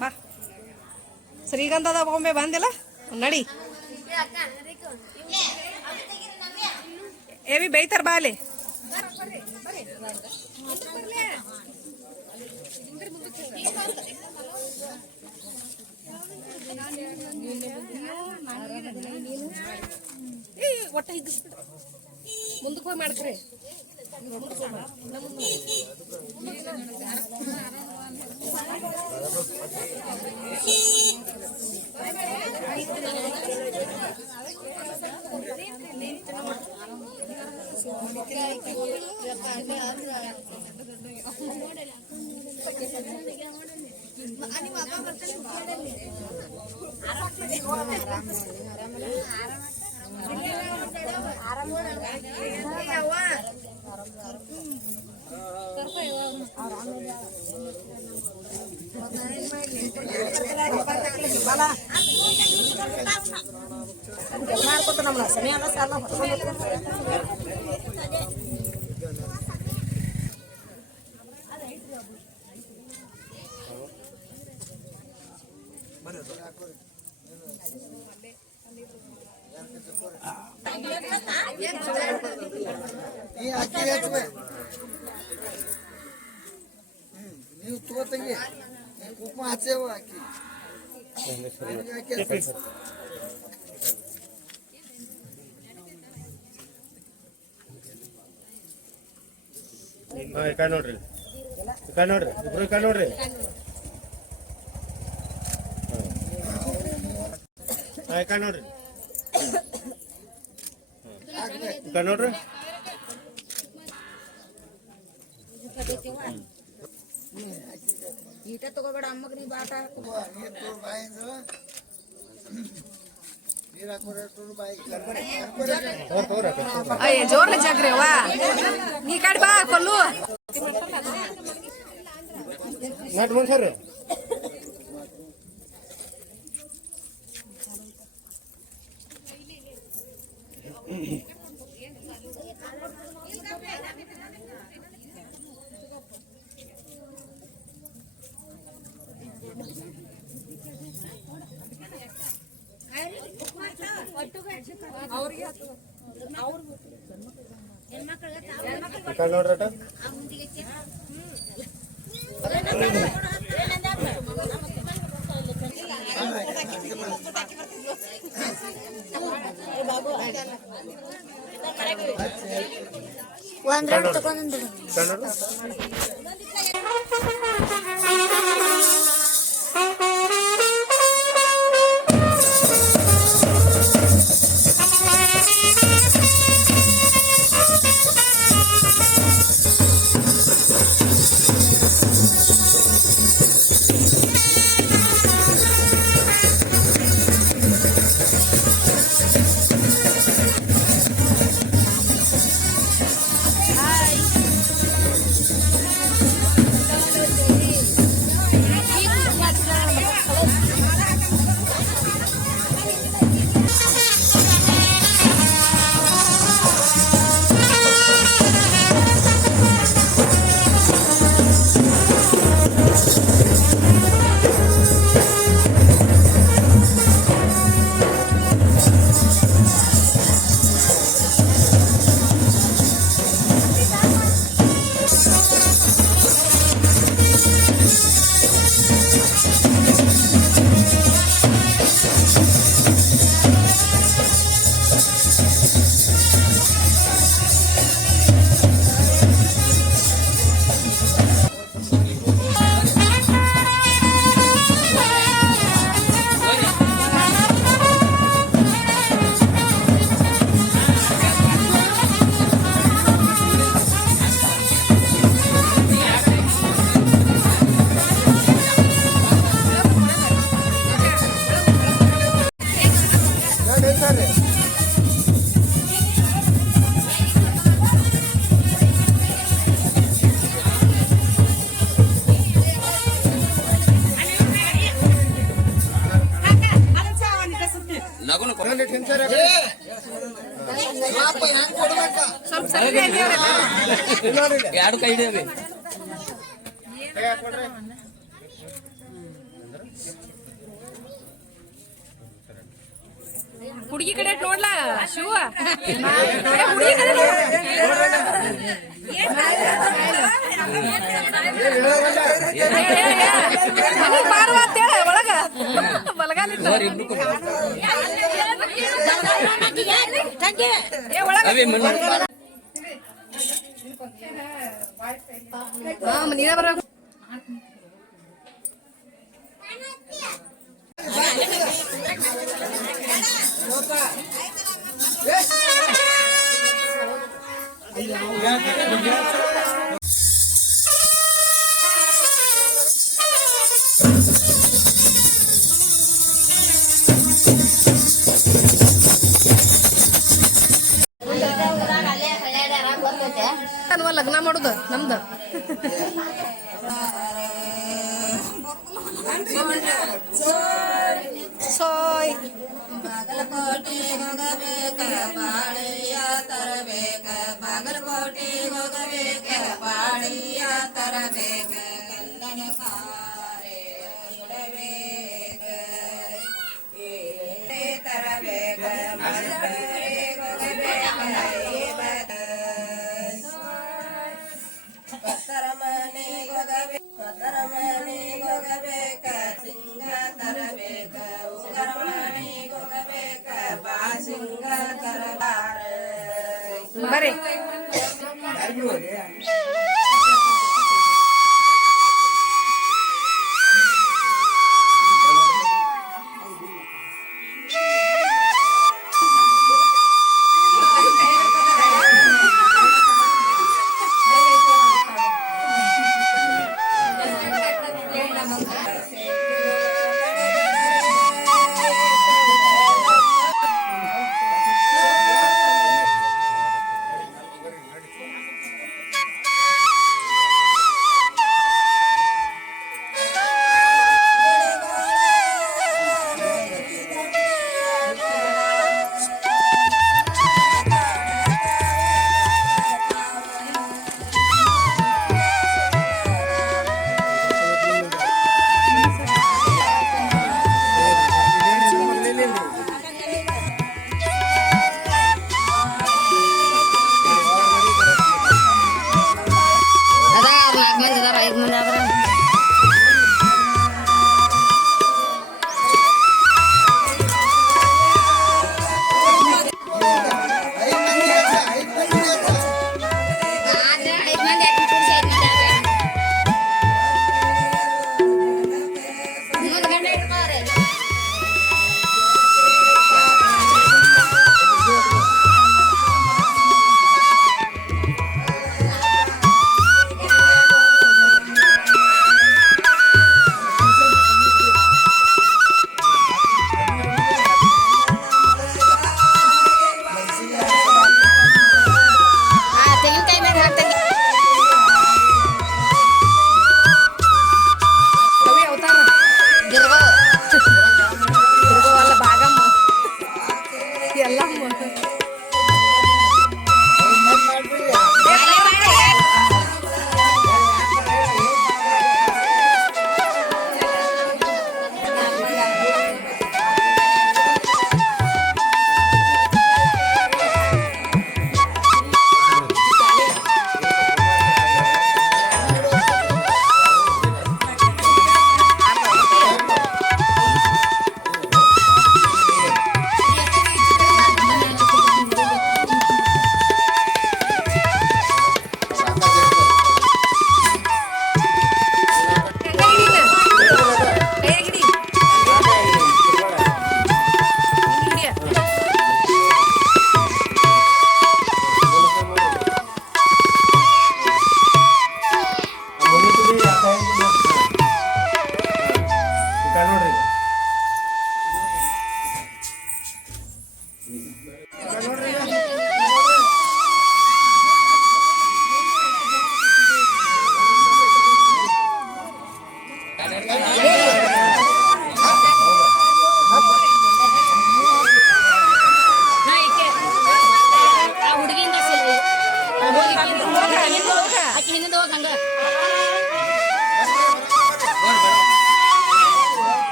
ಬಾ ಶ್ರೀಗಂಧದ ಬೊಂಬೆ ಬಂದಿಲ್ಲ ನಡಿ. ಏವಿ ಬೈತಾರ ಬಾ ಅಲ್ಲಿ. ಒಟ್ಟ ಹಿಗ್ಗಿಸ್ಬಿಡ್ರಿ, ಮುಂದಕ್ಕೆ ಹೋಗಿ ಮಾಡ್ಕ್ರಿ. ಮಾಡ್ಕೊತ ನಮ್ಮನ್ನ ಸಮಯ ಅಲ್ಲ ಸಾಲ ನೀವು ತಗೋತಂಗೆ ಉಪ್ಪು ಹಚ್ಚೇವ ಹಾಕಿ ನೋಡ್ರಿ ನೋಡ್ರಿ ಇಬ್ರು ನೋಡ್ರಿ ನೋಡ್ರಿ ನೋಡ್ರಿ ಈಟ ತಗೋಬೇಡ ಅಮ್ಮಗ್ರಿ ಬಾಟ ನೀರು ಬಾಯಿಂದ ನೀರು ಹಾಕೋರು ಬಾಯಿ ಅಯ್ಯ ಜೋರ್ಲೆ ಜಾಗ್ರಿ ಅವ್ವ ನೀ ಕಡೆ ಬಾ ಕೊಲ್ಲು ನಾಟ್ ಮುಂದ್ಸರಿ ನೋಡ್ರಟ ಒಂದ್ ರೌಂಡ್ ತಗೊಂಡ್ರು ನಗುನು ಸ್ವಲ್ಪ ಸರಿ ಎರಡು ಕೈ ಹಿಡಿಯವೆ ಹುಡುಗಿ ಕಡೆ ನೋಡ್ಲಾ ಶಿವ ಹುಡುಗಿ ಕಡೆ ಬಾರುವ ಅಂತೇಳ ಒಳಗ ಬಲಗಾಲಿಂದ ನೀರ ಬರ ಲಗ್ನ ಮಾಡುದು ನಮ್ದು ತರಬೇಕ ಕಲ್ಲನ ಸಾರೆ ಇಡಬೇಕ ತರಬೇಕ ಪತ್ತರ ಮನೆಗೆ ಹೋಗಬೇಕ ಸಿಂಗ ತರಬೇಕ ಉಗರ ಮನೆಗೆ ಹೋಗಬೇಕ ಬಾ ಸಿಂಗ ತರಬಾರ ಬರ್ರಿ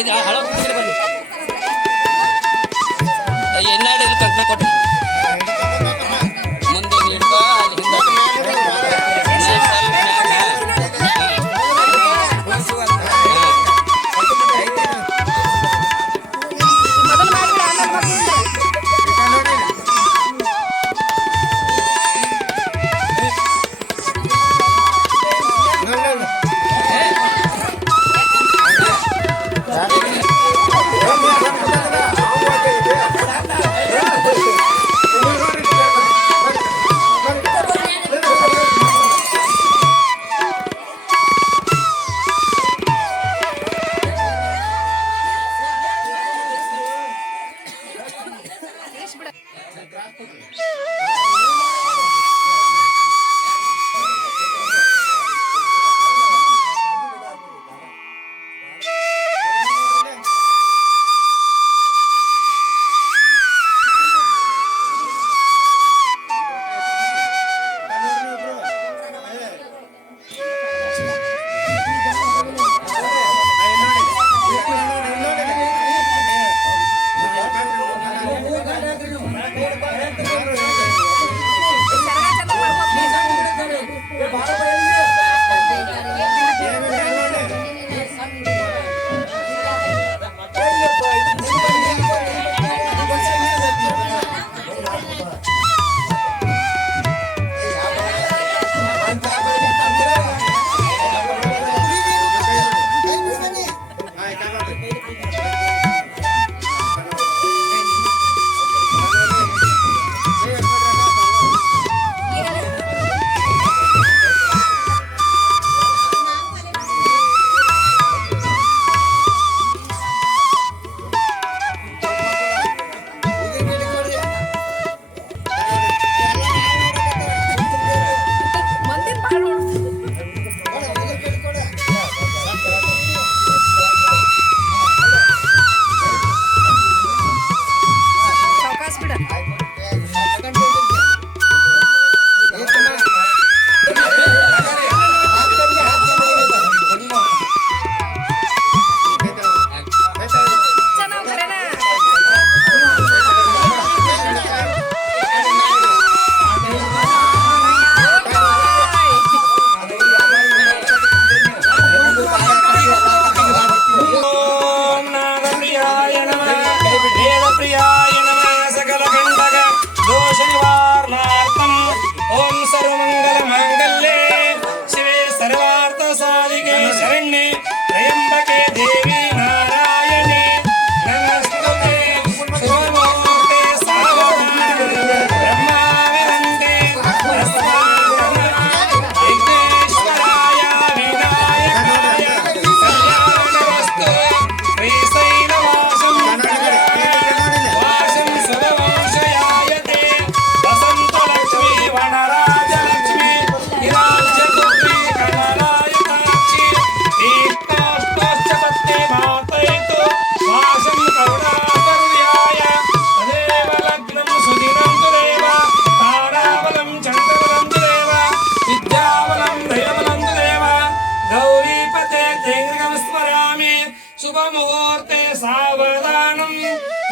ಇದು ಹಳ ಬನ್ನಿ ಎನ್ನಾಡಿ ಕಂಕಣ ಕೊಟ್ಟು ಮುಂದೆ ಹಿಡ್ಕೊ ಅಲ್ಲಿ ಮೊದಲು ಮಾಡ್ಬಿಡ ಆಮೇಲೆ ಮಾಡ್ಬಿಡ. शुभमुहूर्ते सावधानं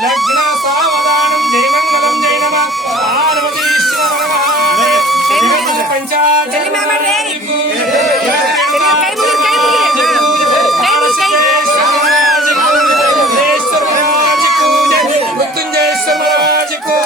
लग्न सावधानं जय मंगलम जय नमः पार्वतीश्वर भगवान पंचाचल मृत्युंजयेश्वर महाराज को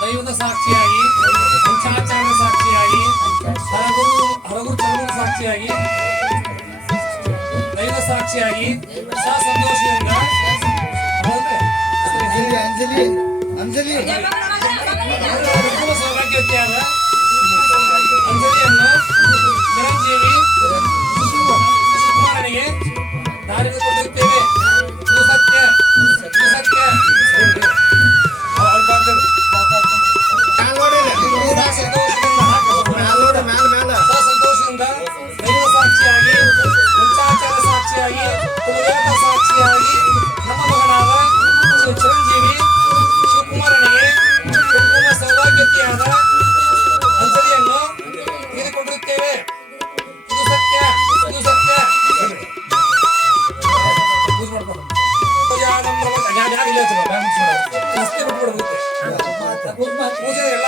ದೈವದ ಸಾಕ್ಷಿಯಾಗಿ ಪಂಚಾಚಾರ ಸಾಕ್ಷಿಯಾಗಿ ಹರಗುರು ಚರಗುರು ಸಾಕ್ಷಿಯಾಗಿ ಸಾಕ್ಷಿಯಾಗಿ ಸಂತೋಷದಿಂದ ಅಂಜಲಿ ಅಂಜಲಿ ಸೌಭಾಗ್ಯವತಿಯಾದ ಅಂಜಲಿಯನ್ನು ಚಿರಂಜೀವಿ ಶಿವಕುಮಾರನಿಗೆ ದಾರಿಗೆ ಕೊಟ್ಟಿರುತ್ತೇವೆ. ಇದು ಸತ್ಯ, ಇದು ಸತ್ಯ. ಸಂತೋಷದಿಂದ ದೈವ ಸಾಕ್ಷಿಯಾಗಿ, ಪಂಚಾಚಾರ ಸಾಕ್ಷಿಯಾಗಿ, ಕುಲದೇವತಾ ಸಾಕ್ಷಿಯಾಗಿ ನಮ್ಮ ಮಗನಾದ ಚಿರಂಜೀವಿ ಶಿವಕುಮಾರನಿಗೆ ಕುಟುಂಬ ಸೌಭಾಗ್ಯತೆಯಾದ ಅಂಜಲಿಯನ್ನು ತೆಗೆದುಕೊಂಡಿರುತ್ತೇವೆ. ಇದು ಸತ್ಯ, ಇದು ಸತ್ಯ. ಪೂಜೆ ಎಲ್ಲ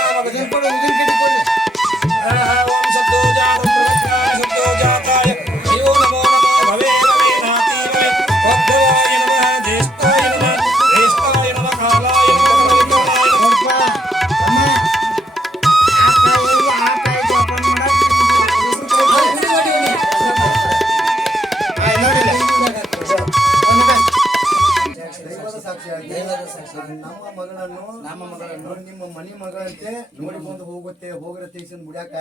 ಓಂ ಸದ್ಯೋ ಜಾತಂ ಪ್ರವಕ್ತಾಯ ಸದ್ಯೋ ಜಾತಾಯ ಅಯ್ಯೋ ನಮೋ ನಮೋ ಭವೇ ಭವೇ ನಾತೀವೇ ಭದ್ರವಾಯ ನಮಃ ಜ್ಯೇಷ್ಠಾಯ ನಮಃ ಜ್ಯೇಷ್ಠಾಯ ನಮಃ ಕಾಲಾಯ ನಮಃ ಕಲಿಕಾಲಾಯ ನಮಃ. ನಮ್ಮ ಮಗಳನ್ನು ನಿಮ್ಮ ಮನಿ ಮಗಳಂತೆ ನೋಡಿಕೊಂಡು ಹೋಗುತ್ತೆ ಹೋಗ್ರ ತೆಗಿಸಿದ್ ಮುಡ್ಯಾಕ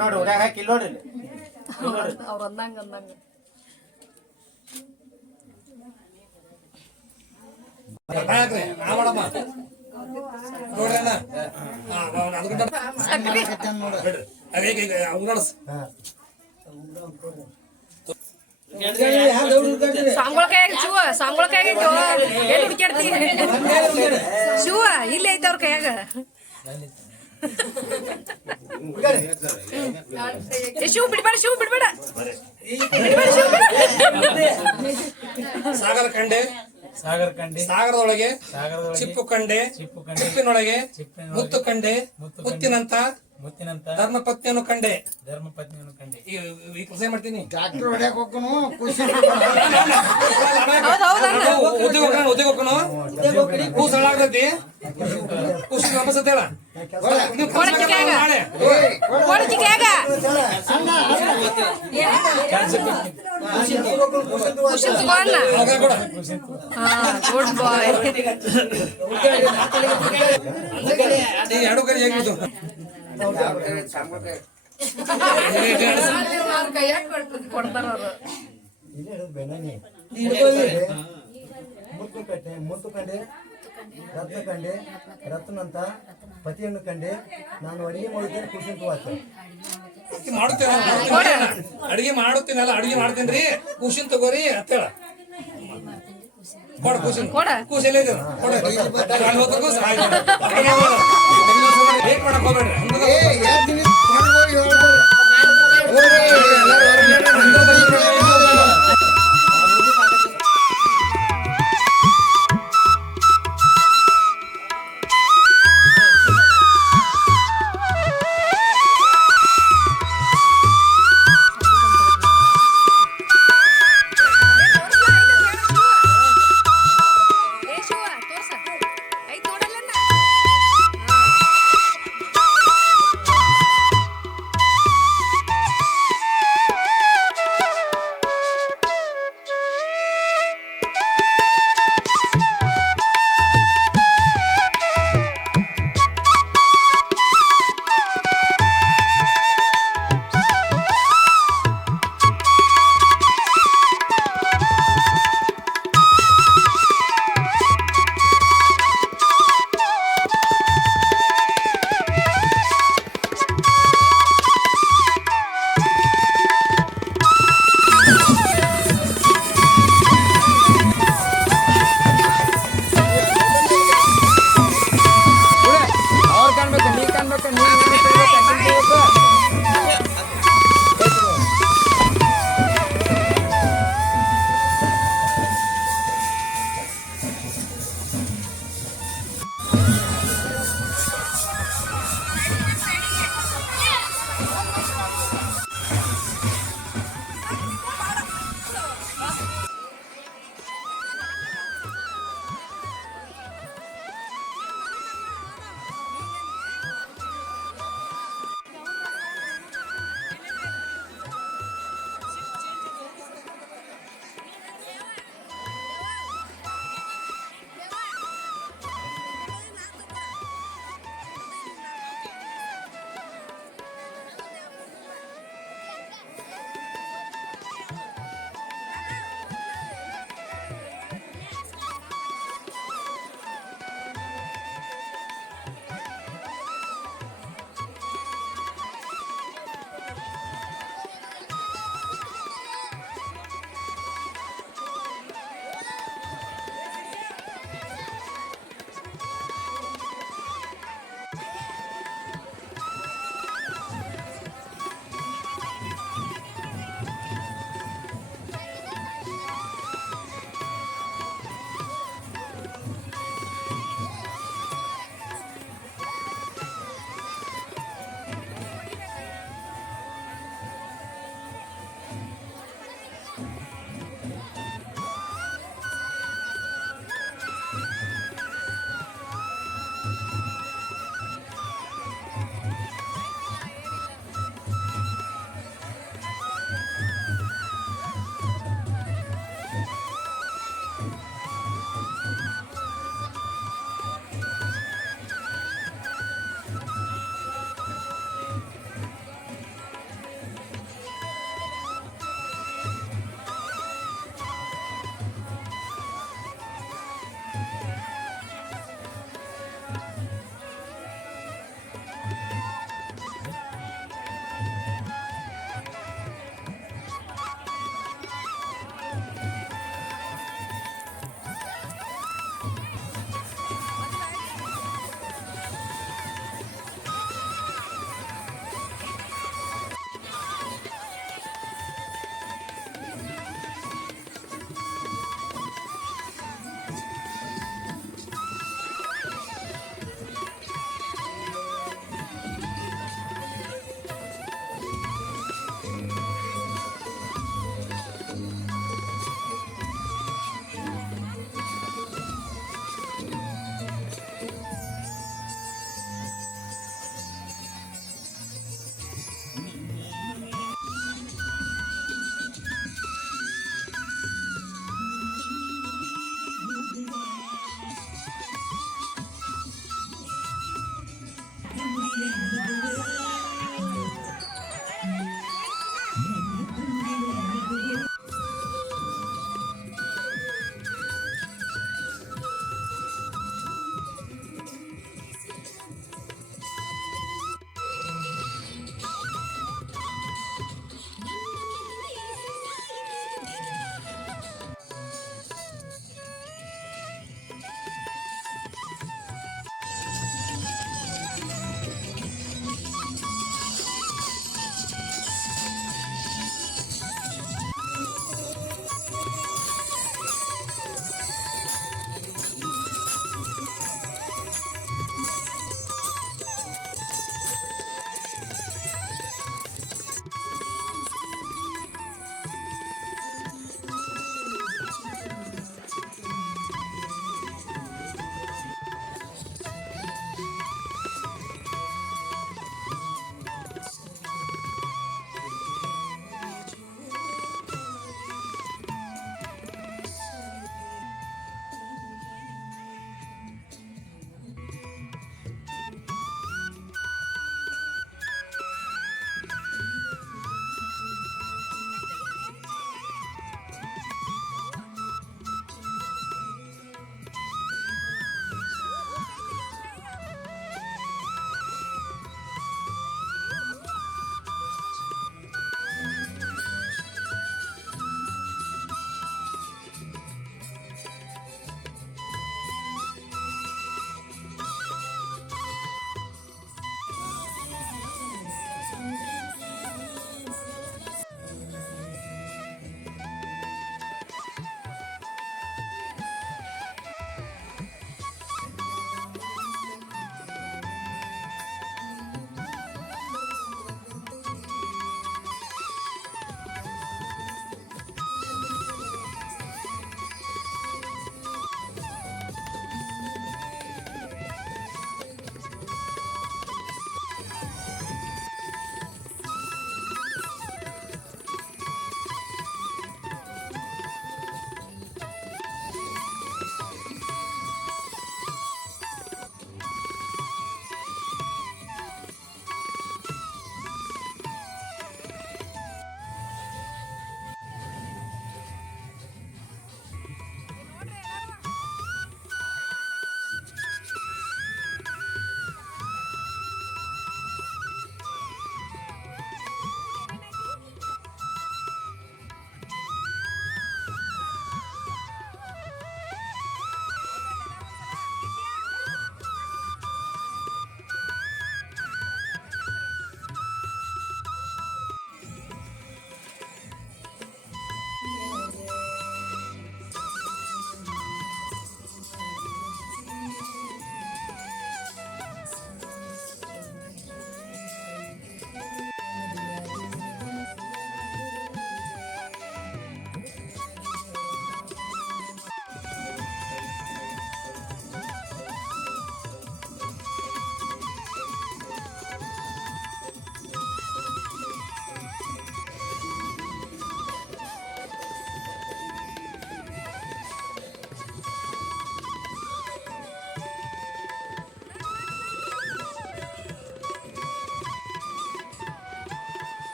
ನೋಡ್ರಿ ಹುಡ್ಯಾಗ ಹಾಕಿ ಇಲ್ಲಿ ನೋಡ್ರಿ ಅವ್ರ ಅಂದಂಗ ಅಂದಂಗ ಹಾಕ್ರಿ ಆ ಮಾಡಮ್ಮ ನೋಡ್ರಿ ಅಣ್ಣ ಬಿಡ್ರಿ ಅದೇ ಉಂಗಡಸ್ ಸಾಂಗೊಳ ಕೈಯಾಗ ಶಿವ ಸಾಂಗೊಳ ಕೈಯಾಗ ಎಲ್ಲಿ ಹುಡುಕ್ಯಾಡ್ತಿ ಶಿವ ಇಲ್ಲಿ ಐತೆ ಅವ್ರ ಕೈಯಾಗ ಶಿವ ಬಿಡ್ಬೇಡ ಶಿವ ಬಿಡ್ಬೇಡ ಸಾಗರ ಕಂಡೆ ಸಾಗರದೊಳಗೆ ಚಿಪ್ಪು ಕಂಡೆ ಚಿಪ್ಪಿನೊಳಗೆ ಮುತ್ತು ಕಂಡೆ ಮುತ್ತಿನಂತ ಧರ್ಮಪತ್ನಿಯನ್ನು ಕಂಡೆ ಈ ಕೆಲಸ ಮಾಡ್ತೀನಿ ಡಾಕ್ಟರ್ ಹೊಡ್ಯಾಕ ಹೋಗ್ನು ಖುಷಿ ಉದ್ಯೋಗ ಹೋಗ್ಕನು ಕೂಸ್ ಹಾಳಾಗ್ತೈತಿ ಖುಷಿ ವಾಪಸ್ ಹೇಳ ಗುಡ್ ಬಾಯ್ ಎರಡು ಕಡೆ ಹೇಗಿತ್ತು ಕೊಡ್ತಾರ ಅವರು ಮುತ್ತು ಕಂಡೆ ರತ್ನ ಕಂಡೆ ರತ್ನಂತ ಪತಿಯನ್ನು ಕಂಡೆ ನಾನು ಅಡಿಗೆ ಮಾಡಿದ್ದೇನೆ ಖುಷಿ ಅಡಿಗೆ ಮಾಡುತ್ತೀನಲ್ಲ ಅಡಿಗೆ ಮಾಡ್ತೇನ್ರಿ ಖುಷಿನ್ ತಗೋರಿ ಅಂತೇಳ ಕೊಡ ಖುಷಿ ಖುಷಿ ಎಲ್ಲ ಇದೆ ವೇಟ್ ಮಾಡಕ್ ಹೋಗ್ಬೇಡ್ರಿ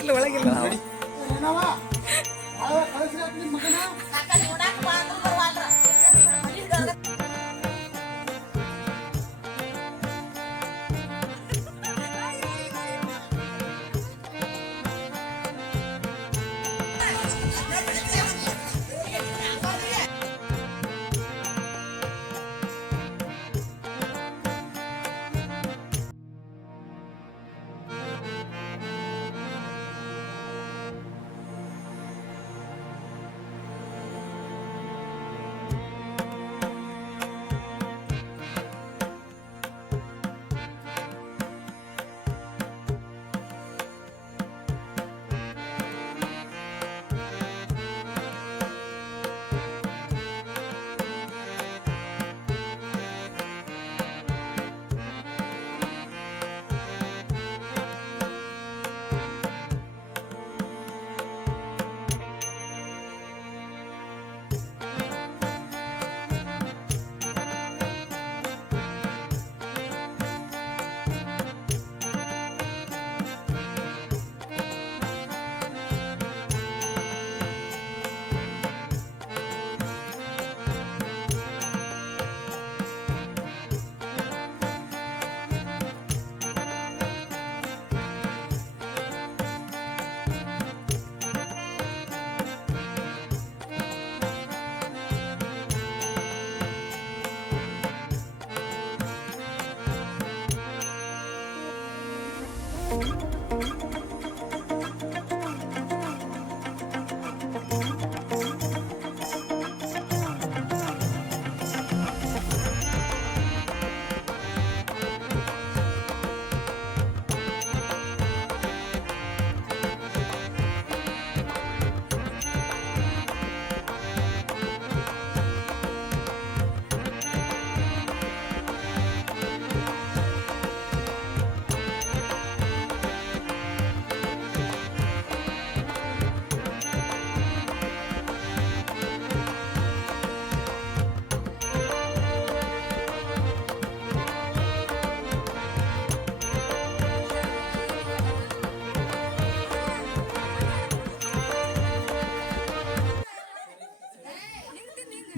ಇಲ್ಲ ಒಳಗಿಲ್ಲ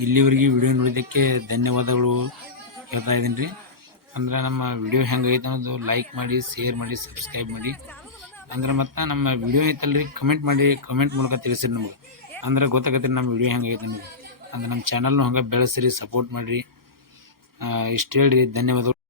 ಇಲ್ಲಿವರೆಗೆ ವಿಡಿಯೋ ನೋಡಿದ್ದಕ್ಕೆ ಧನ್ಯವಾದಗಳು ಹೇಳ್ತಾ ಇದ್ದೀನಿ ರೀ. ಅಂದ್ರೆ ನಮ್ಮ ವಿಡಿಯೋ ಹೆಂಗೈತೆ ಅನ್ನೋದು ಲೈಕ್ ಮಾಡಿ, ಶೇರ್ ಮಾಡಿ, ಸಬ್ಸ್ಕ್ರೈಬ್ ಮಾಡಿ. ಅಂದ್ರೆ ಮತ್ತು ನಮ್ಮ ವಿಡಿಯೋ ಐತಲ್ರಿ ಕಮೆಂಟ್ ಮಾಡಿ, ಕಮೆಂಟ್ ಮೂಲಕ ತಿಳಿಸಿರಿ ನಮಗೆ. ಅಂದ್ರೆ ಗೊತ್ತಾಗತ್ತೆ ನಮ್ಮ ವಿಡಿಯೋ ಹೆಂಗೈತೆ ಅನ್ನೋದು. ಅಂದ್ರೆ ನಮ್ಮ ಚಾನಲ್ನು ಹಂಗೆ ಬೆಳೆಸಿರಿ, ಸಪೋರ್ಟ್ ಮಾಡಿರಿ. ಇಷ್ಟು ಹೇಳ್ರಿ, ಧನ್ಯವಾದಗಳು.